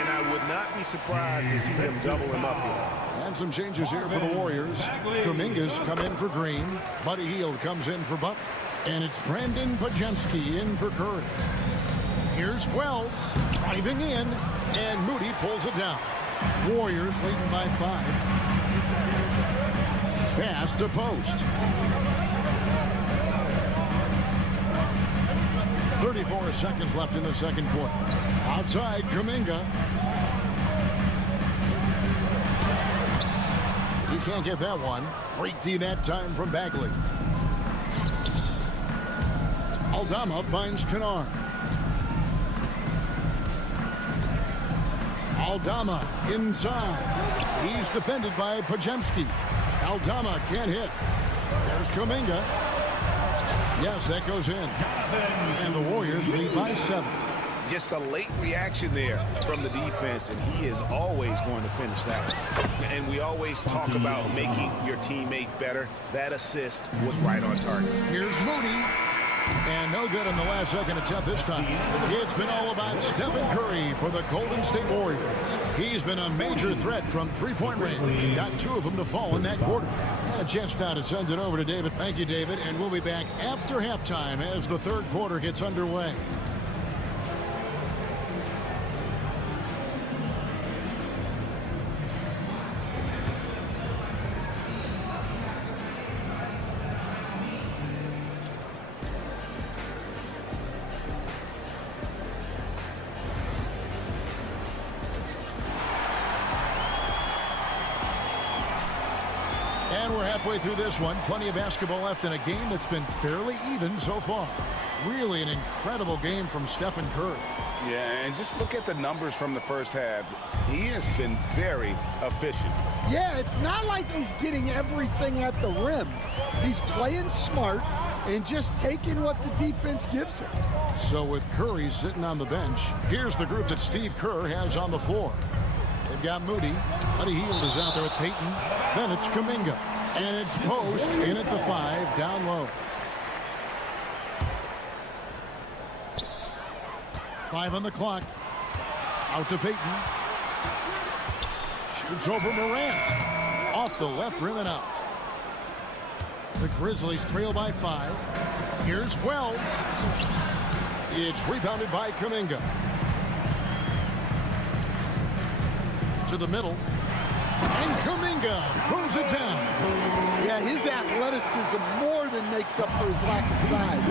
And I would not be surprised to see them double him up here. And some changes here for the Warriors. Kuminga's come in for Green. Buddy Hield comes in for Butler. And it's Brandon Pajemski in for Curry. Here's Wells driving in. And Moody pulls it down. Warriors leading by 5. Pass to post. 34 seconds left in the second quarter. Outside, Kuminga. He can't get that one. Great D that time from Bagley. Aldama finds Kennard. Aldama inside. He's defended by Pajemski. Aldama can't hit. There's Kuminga. Yes, that goes in. And the Warriors lead by 7. Just a late reaction there from the defense, and he is always going to finish that one. And we always talk about making your teammate better. That assist was right on target. Here's Moody. And no good in the last second attempt this time. It's been all about Stephen Curry for the Golden State Warriors. He's been a major threat from three-point range. Got 2 of them to fall in that quarter. And a chance now to send it over to David. Thank you, David. And we'll be back after halftime as the third quarter gets underway. And we're halfway through this one. Plenty of basketball left in a game that's been fairly even so far. Really an incredible game from Stephen Curry. Yeah, and just look at the numbers from the first half. He has been very efficient. Yeah, it's not like he's getting everything at the rim. He's playing smart, and just taking what the defense gives her. So with Curry sitting on the bench, here's the group that Steve Kerr has on the floor. They've got Moody. Buddy Hield is out there with Payton. Then it's Kuminga. And it's Post in at the 5, down low. 5 on the clock. Out to Payton. Shoots over Morant. Off the left rim and out. The Grizzlies trail by 5. Here's Wells. It's rebounded by Kuminga. To the middle. And Kuminga throws it down. Yeah, his athleticism more than makes up for his lack of size.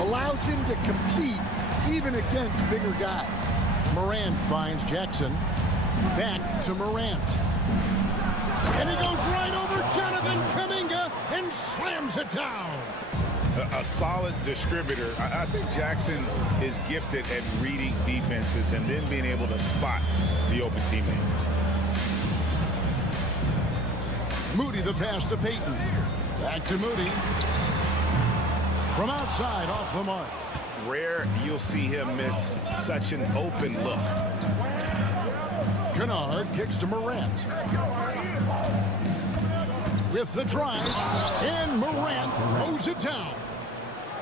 Allows him to compete even against bigger guys. Morant finds Jackson. Back to Morant. And he goes right over Jonathan Kuminga and slams it down. A solid distributor. I think Jackson is gifted at reading defenses and then being able to spot the open teammate. Moody the pass to Payton. Back to Moody. From outside, off the mark. Rare you'll see him miss such an open look. Kennard kicks to Morant. With the drive, and Morant throws it down.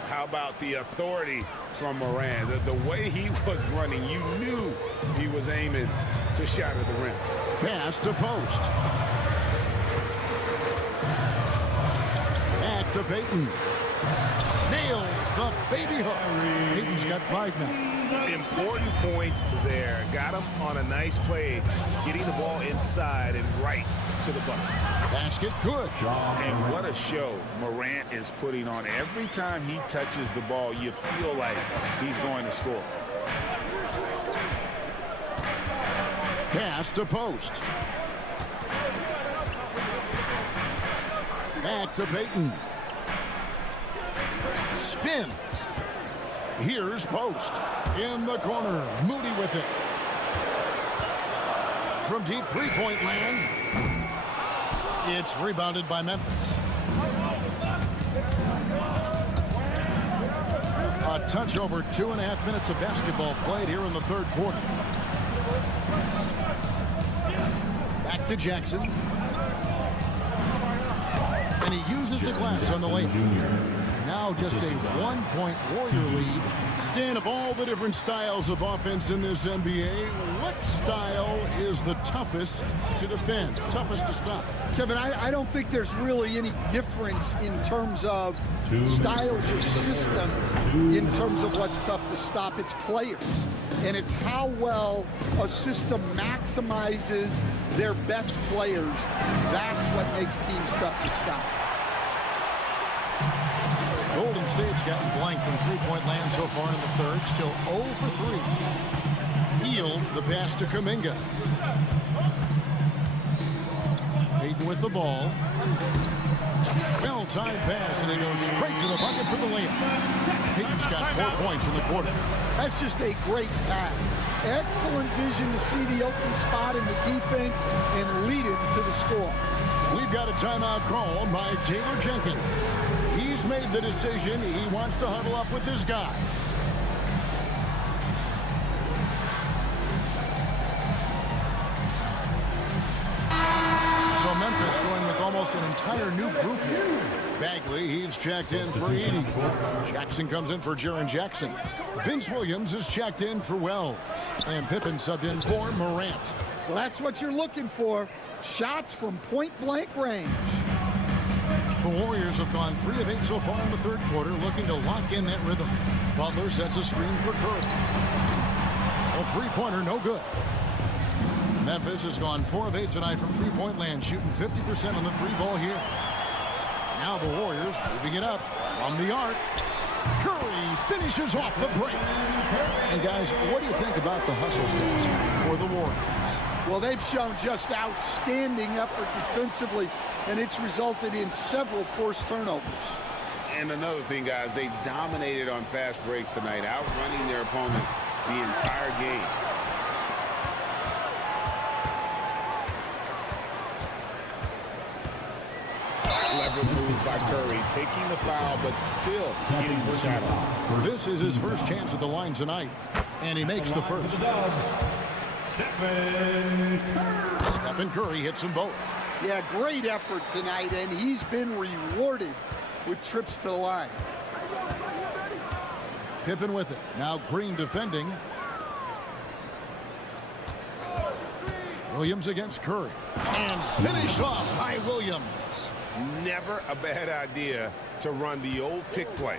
How about the authority from Morant? The way he was running, you knew he was aiming to shatter the rim. Pass to Post. Back to Payton. Nails the baby hook. Payton's got 5 now. Important points there. Got him on a nice play, getting the ball inside and right to the bucket. Basket good. And what a show Morant is putting on. Every time he touches the ball, you feel like he's going to score. Pass to Post. Back to Payton. Spins. Here's Post. In the corner. Moody with it. From deep three-point land. It's rebounded by Memphis. A touch over 2.5 minutes of basketball played here in the third quarter. Back to Jackson. And he uses the glass on the layup. Now just a 1-point Warrior lead. Stan, of all the different styles of offense in this NBA, what style is the toughest to defend, toughest to stop? Kevin, I don't think there's really any difference in terms of styles or systems in terms of what's tough to stop. It's players. And it's how well a system maximizes their best players. That's what makes teams tough to stop. Golden State's gotten blank from three-point land so far in the third. Still 0 for 3. Hield the pass to Kuminga. Payton with the ball. Well-timed pass, and he goes straight to the bucket for the layup. Payton's got 4 points in the quarter. That's just a great pass. Excellent vision to see the open spot in the defense and lead him to the score. We've got a timeout called by Taylor Jenkins. He's made the decision. He wants to huddle up with this guy. So Memphis going with almost an entire new group here. Bagley, he's checked in for Edey. Jackson comes in for Jaren Jackson. Vince Williams is checked in for Wells. And Pippen subbed in for Morant. Well, that's what you're looking for. Shots from point-blank range. The Warriors have gone 3 of 8 so far in the third quarter, looking to lock in that rhythm. Butler sets a screen for Curry. A three-pointer, no good. Memphis has gone 4 of 8 tonight from three-point land, shooting 50% on the three ball here. Now the Warriors moving it up from the arc. Curry finishes off the break. And guys, what do you think about the hustle stats for the Warriors? Well, they've shown just outstanding effort defensively, and it's resulted in several forced turnovers. And another thing, guys, they dominated on fast breaks tonight, outrunning their opponent the entire game. clever move by Curry, taking the foul, but still getting the shot off. This is his first chance at the line tonight, and he makes the first. Stephen Curry hits them both. Yeah, great effort tonight, and he's been rewarded with trips to the line. Pippen with it. Now Green defending. Williams against Curry. And finished off by Williams. Never a bad idea to run the old pick play.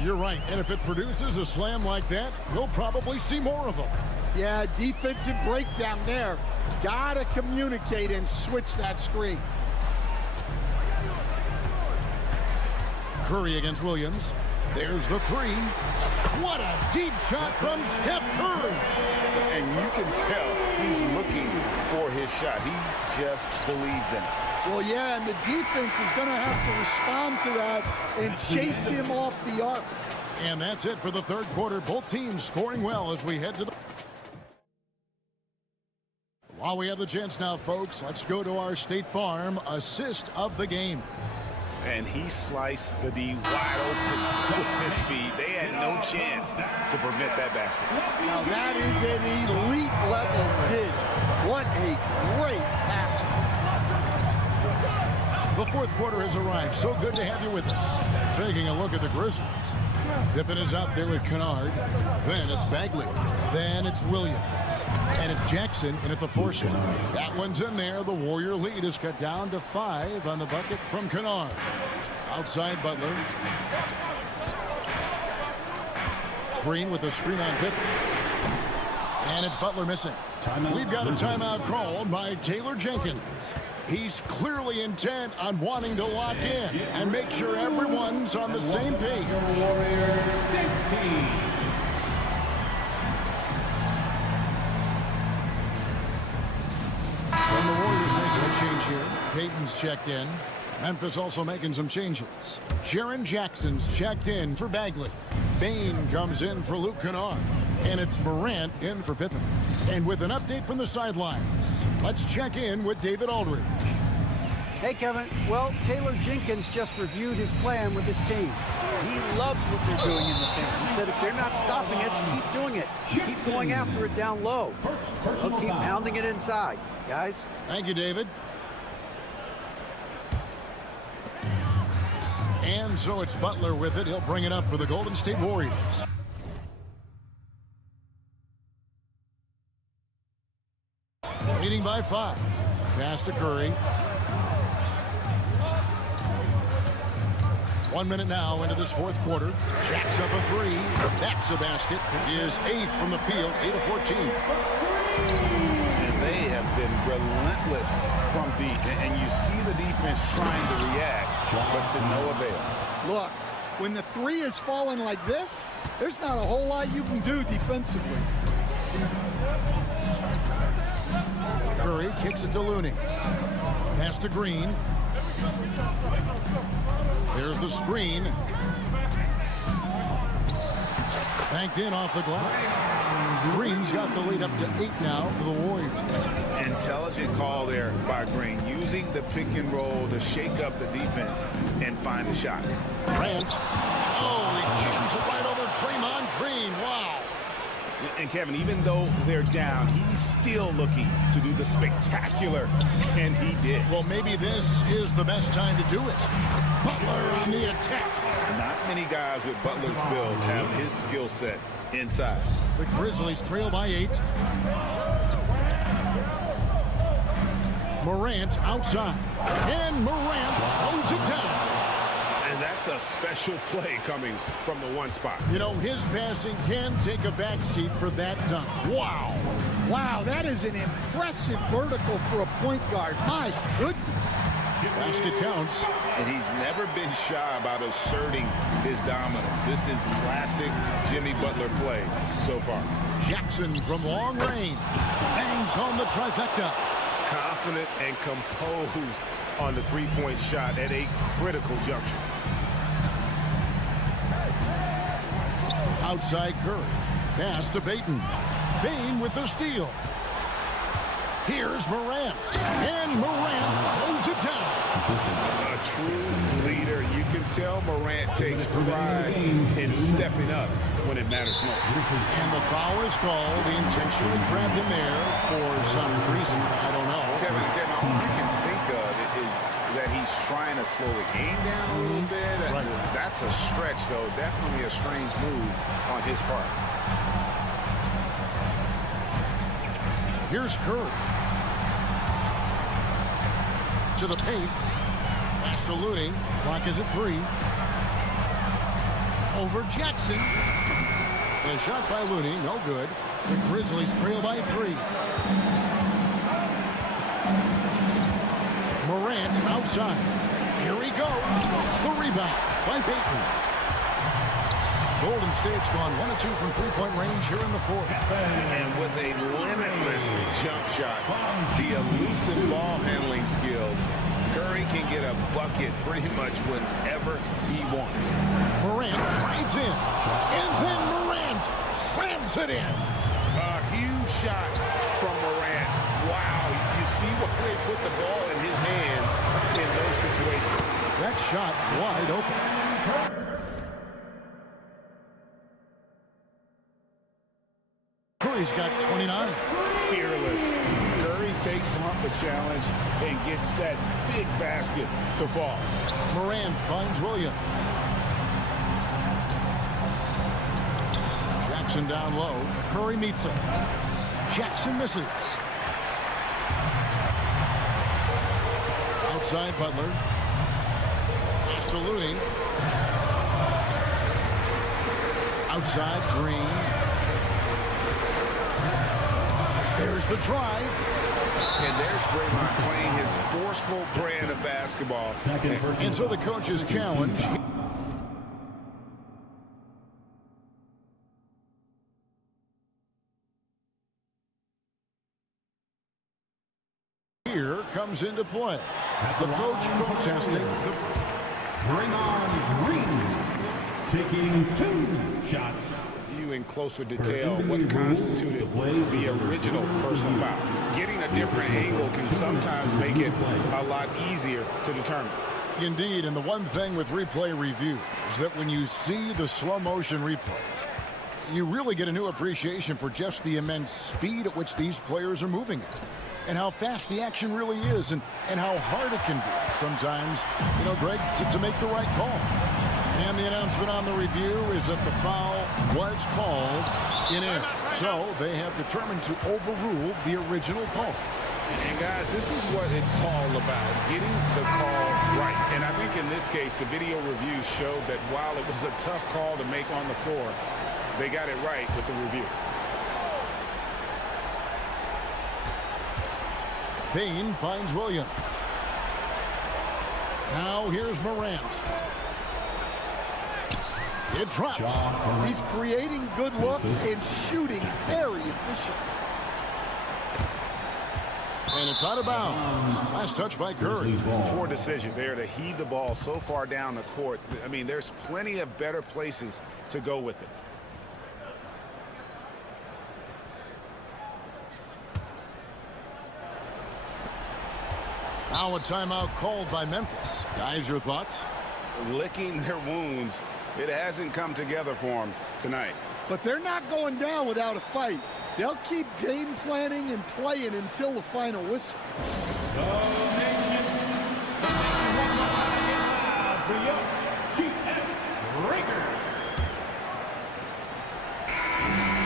You're right. And if it produces a slam like that, we'll probably see more of them. Yeah, defensive breakdown there. Gotta communicate and switch that screen. Curry against Williams. There's the three. What a deep shot from Steph Curry. And you can tell he's looking for his shot. He just believes in it. Well, yeah, and the defense is going to have to respond to that and chase him off the arc. And that's it for the third quarter. Both teams scoring well as we head to the... While we have the chance now, folks, let's go to our State Farm assist of the game. And he sliced the D wide open with his feet. They had no chance to prevent that basket. Now that is an elite level dig. What a great pass. The fourth quarter has arrived. So good to have you with us. Taking a look at the Grizzlies. Pippen is out there with Kennard. Then it's Bagley. Then it's Williams. And it's Jackson in at the forcing. That one's in there. The Warrior lead is cut down to 5 on the bucket from Kennard. Outside Butler. Green with a screen on Pippen. And it's Butler missing. We've got a timeout called by Taylor Jenkins. He's clearly intent on wanting to lock in and make sure everyone's on the same page. And the Warriors making a change here. Payton's checked in. Memphis also making some changes. Jaren Jackson's checked in for Bagley. Bain comes in for Luke Kennard. And it's Morant in for Pippen. And with an update from the sidelines, let's check in with David Aldridge. Hey, Kevin. Well, Taylor Jenkins just reviewed his plan with his team. He loves what they're doing in the paint. He said if they're not stopping us, keep doing it. Keep going after it down low. They'll keep pounding it inside, guys. Thank you, David. And so it's Butler with it. He'll bring it up for the Golden State Warriors. Leading by 5. Pass to Curry. 1 minute now into this fourth quarter. Jacks up a 3. That's a basket. He is 8th from the field, 8 of 14. And they have been relentless from deep. And you see the defense trying to react, but to no avail. Look, when the 3 is falling like this, there's not a whole lot you can do defensively. Curry kicks it to Looney. Pass to Green. There's the screen. Banked in off the glass. Green's got the lead up to 8 now for the Warriors. Intelligent call there by Green, using the pick and roll to shake up the defense and find a shot. Grant. Oh, he jams it right over Draymond Green. Wow. And Kevin, even though they're down, he's still looking to do the spectacular, and he did. Well, maybe this is the best time to do it. Butler on the attack. Not many guys with Butler's build have his skill set inside. The Grizzlies trail by 8. Morant outside. And Morant throws it down. And that's a special play coming from the one spot. You know, his passing can take a backseat for that dunk. Wow. Wow, that is an impressive vertical for a point guard. My goodness. Basket counts. And he's never been shy about asserting his dominance. This is classic Jimmy Butler play so far. Jackson from long range bangs home the trifecta. Confident and composed on the three-point shot at a critical juncture. Outside Curry. Pass to Payton. Bain with the steal. Here's Morant. And Morant throws it down. A true leader. You can tell Morant takes pride in stepping up when it matters most. And the foul is called. He intentionally grabbed him there for some reason. I don't know. Kevin, all I can think of is that he's trying to slow the game down a little bit. Right. That's a stretch, though. Definitely a strange move on his part. Here's Curry. To the paint. Pass to Looney. Clock is at 3. Over Jackson. The shot by Looney, no good. The Grizzlies trail by 3. Morant outside. Here he goes. The rebound by Payton. Golden State's gone 1 of 2 from three-point range here in the fourth. And with a limitless jump shot, the elusive ball handling skills, Curry can get a bucket pretty much whenever he wants. Morant drives in. And then Morant slams it in. A huge shot from Morant. Wow, you see why they put the ball in his hands in those situations. That shot wide open. Curry's got 29. Fearless. Curry takes on the challenge and gets that big basket to fall. Morant finds Williams. Jackson down low. Curry meets him. Jackson misses. Outside Butler. Pass to Looney. Outside Green. There's the drive. And there's Draymond playing his forceful brand of basketball. And so the coach's challenge. Here comes into play. The coach protesting. Draymond Green taking 2 shots. In closer detail what constituted the original personal foul. Getting a different angle can sometimes make it a lot easier to determine. Indeed, and the one thing with replay review is that when you see the slow motion replays, you really get a new appreciation for just the immense speed at which these players are moving at, and how fast the action really is, and how hard it can be sometimes, Greg, to make the right call. And the announcement on the review is that the foul was called in air. So they have determined to overrule the original call. And guys, this is what it's all about, getting the call right. And I think in this case, the video review showed that while it was a tough call to make on the floor, they got it right with the review. Payne finds Williams. Now here's Morant. It drops. He's creating good looks and shooting very efficient. And it's out of bounds. Last touch by Curry. Poor decision there to heave the ball so far down the court. I mean, there's plenty of better places to go with it. Now a timeout called by Memphis. Guys, your thoughts? Licking their wounds. It hasn't come together for them tonight. But they're not going down without a fight. They'll keep game planning and playing until the final whistle.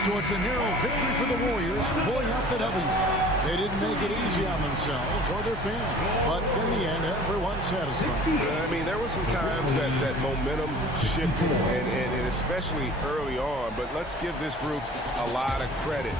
So it's a narrow victory for the Warriors, pulling out the W. They didn't make it easy on themselves or their fans, but in the end, everyone's satisfied. I mean, there were some times that momentum shifted, and especially early on, but let's give this group a lot of credit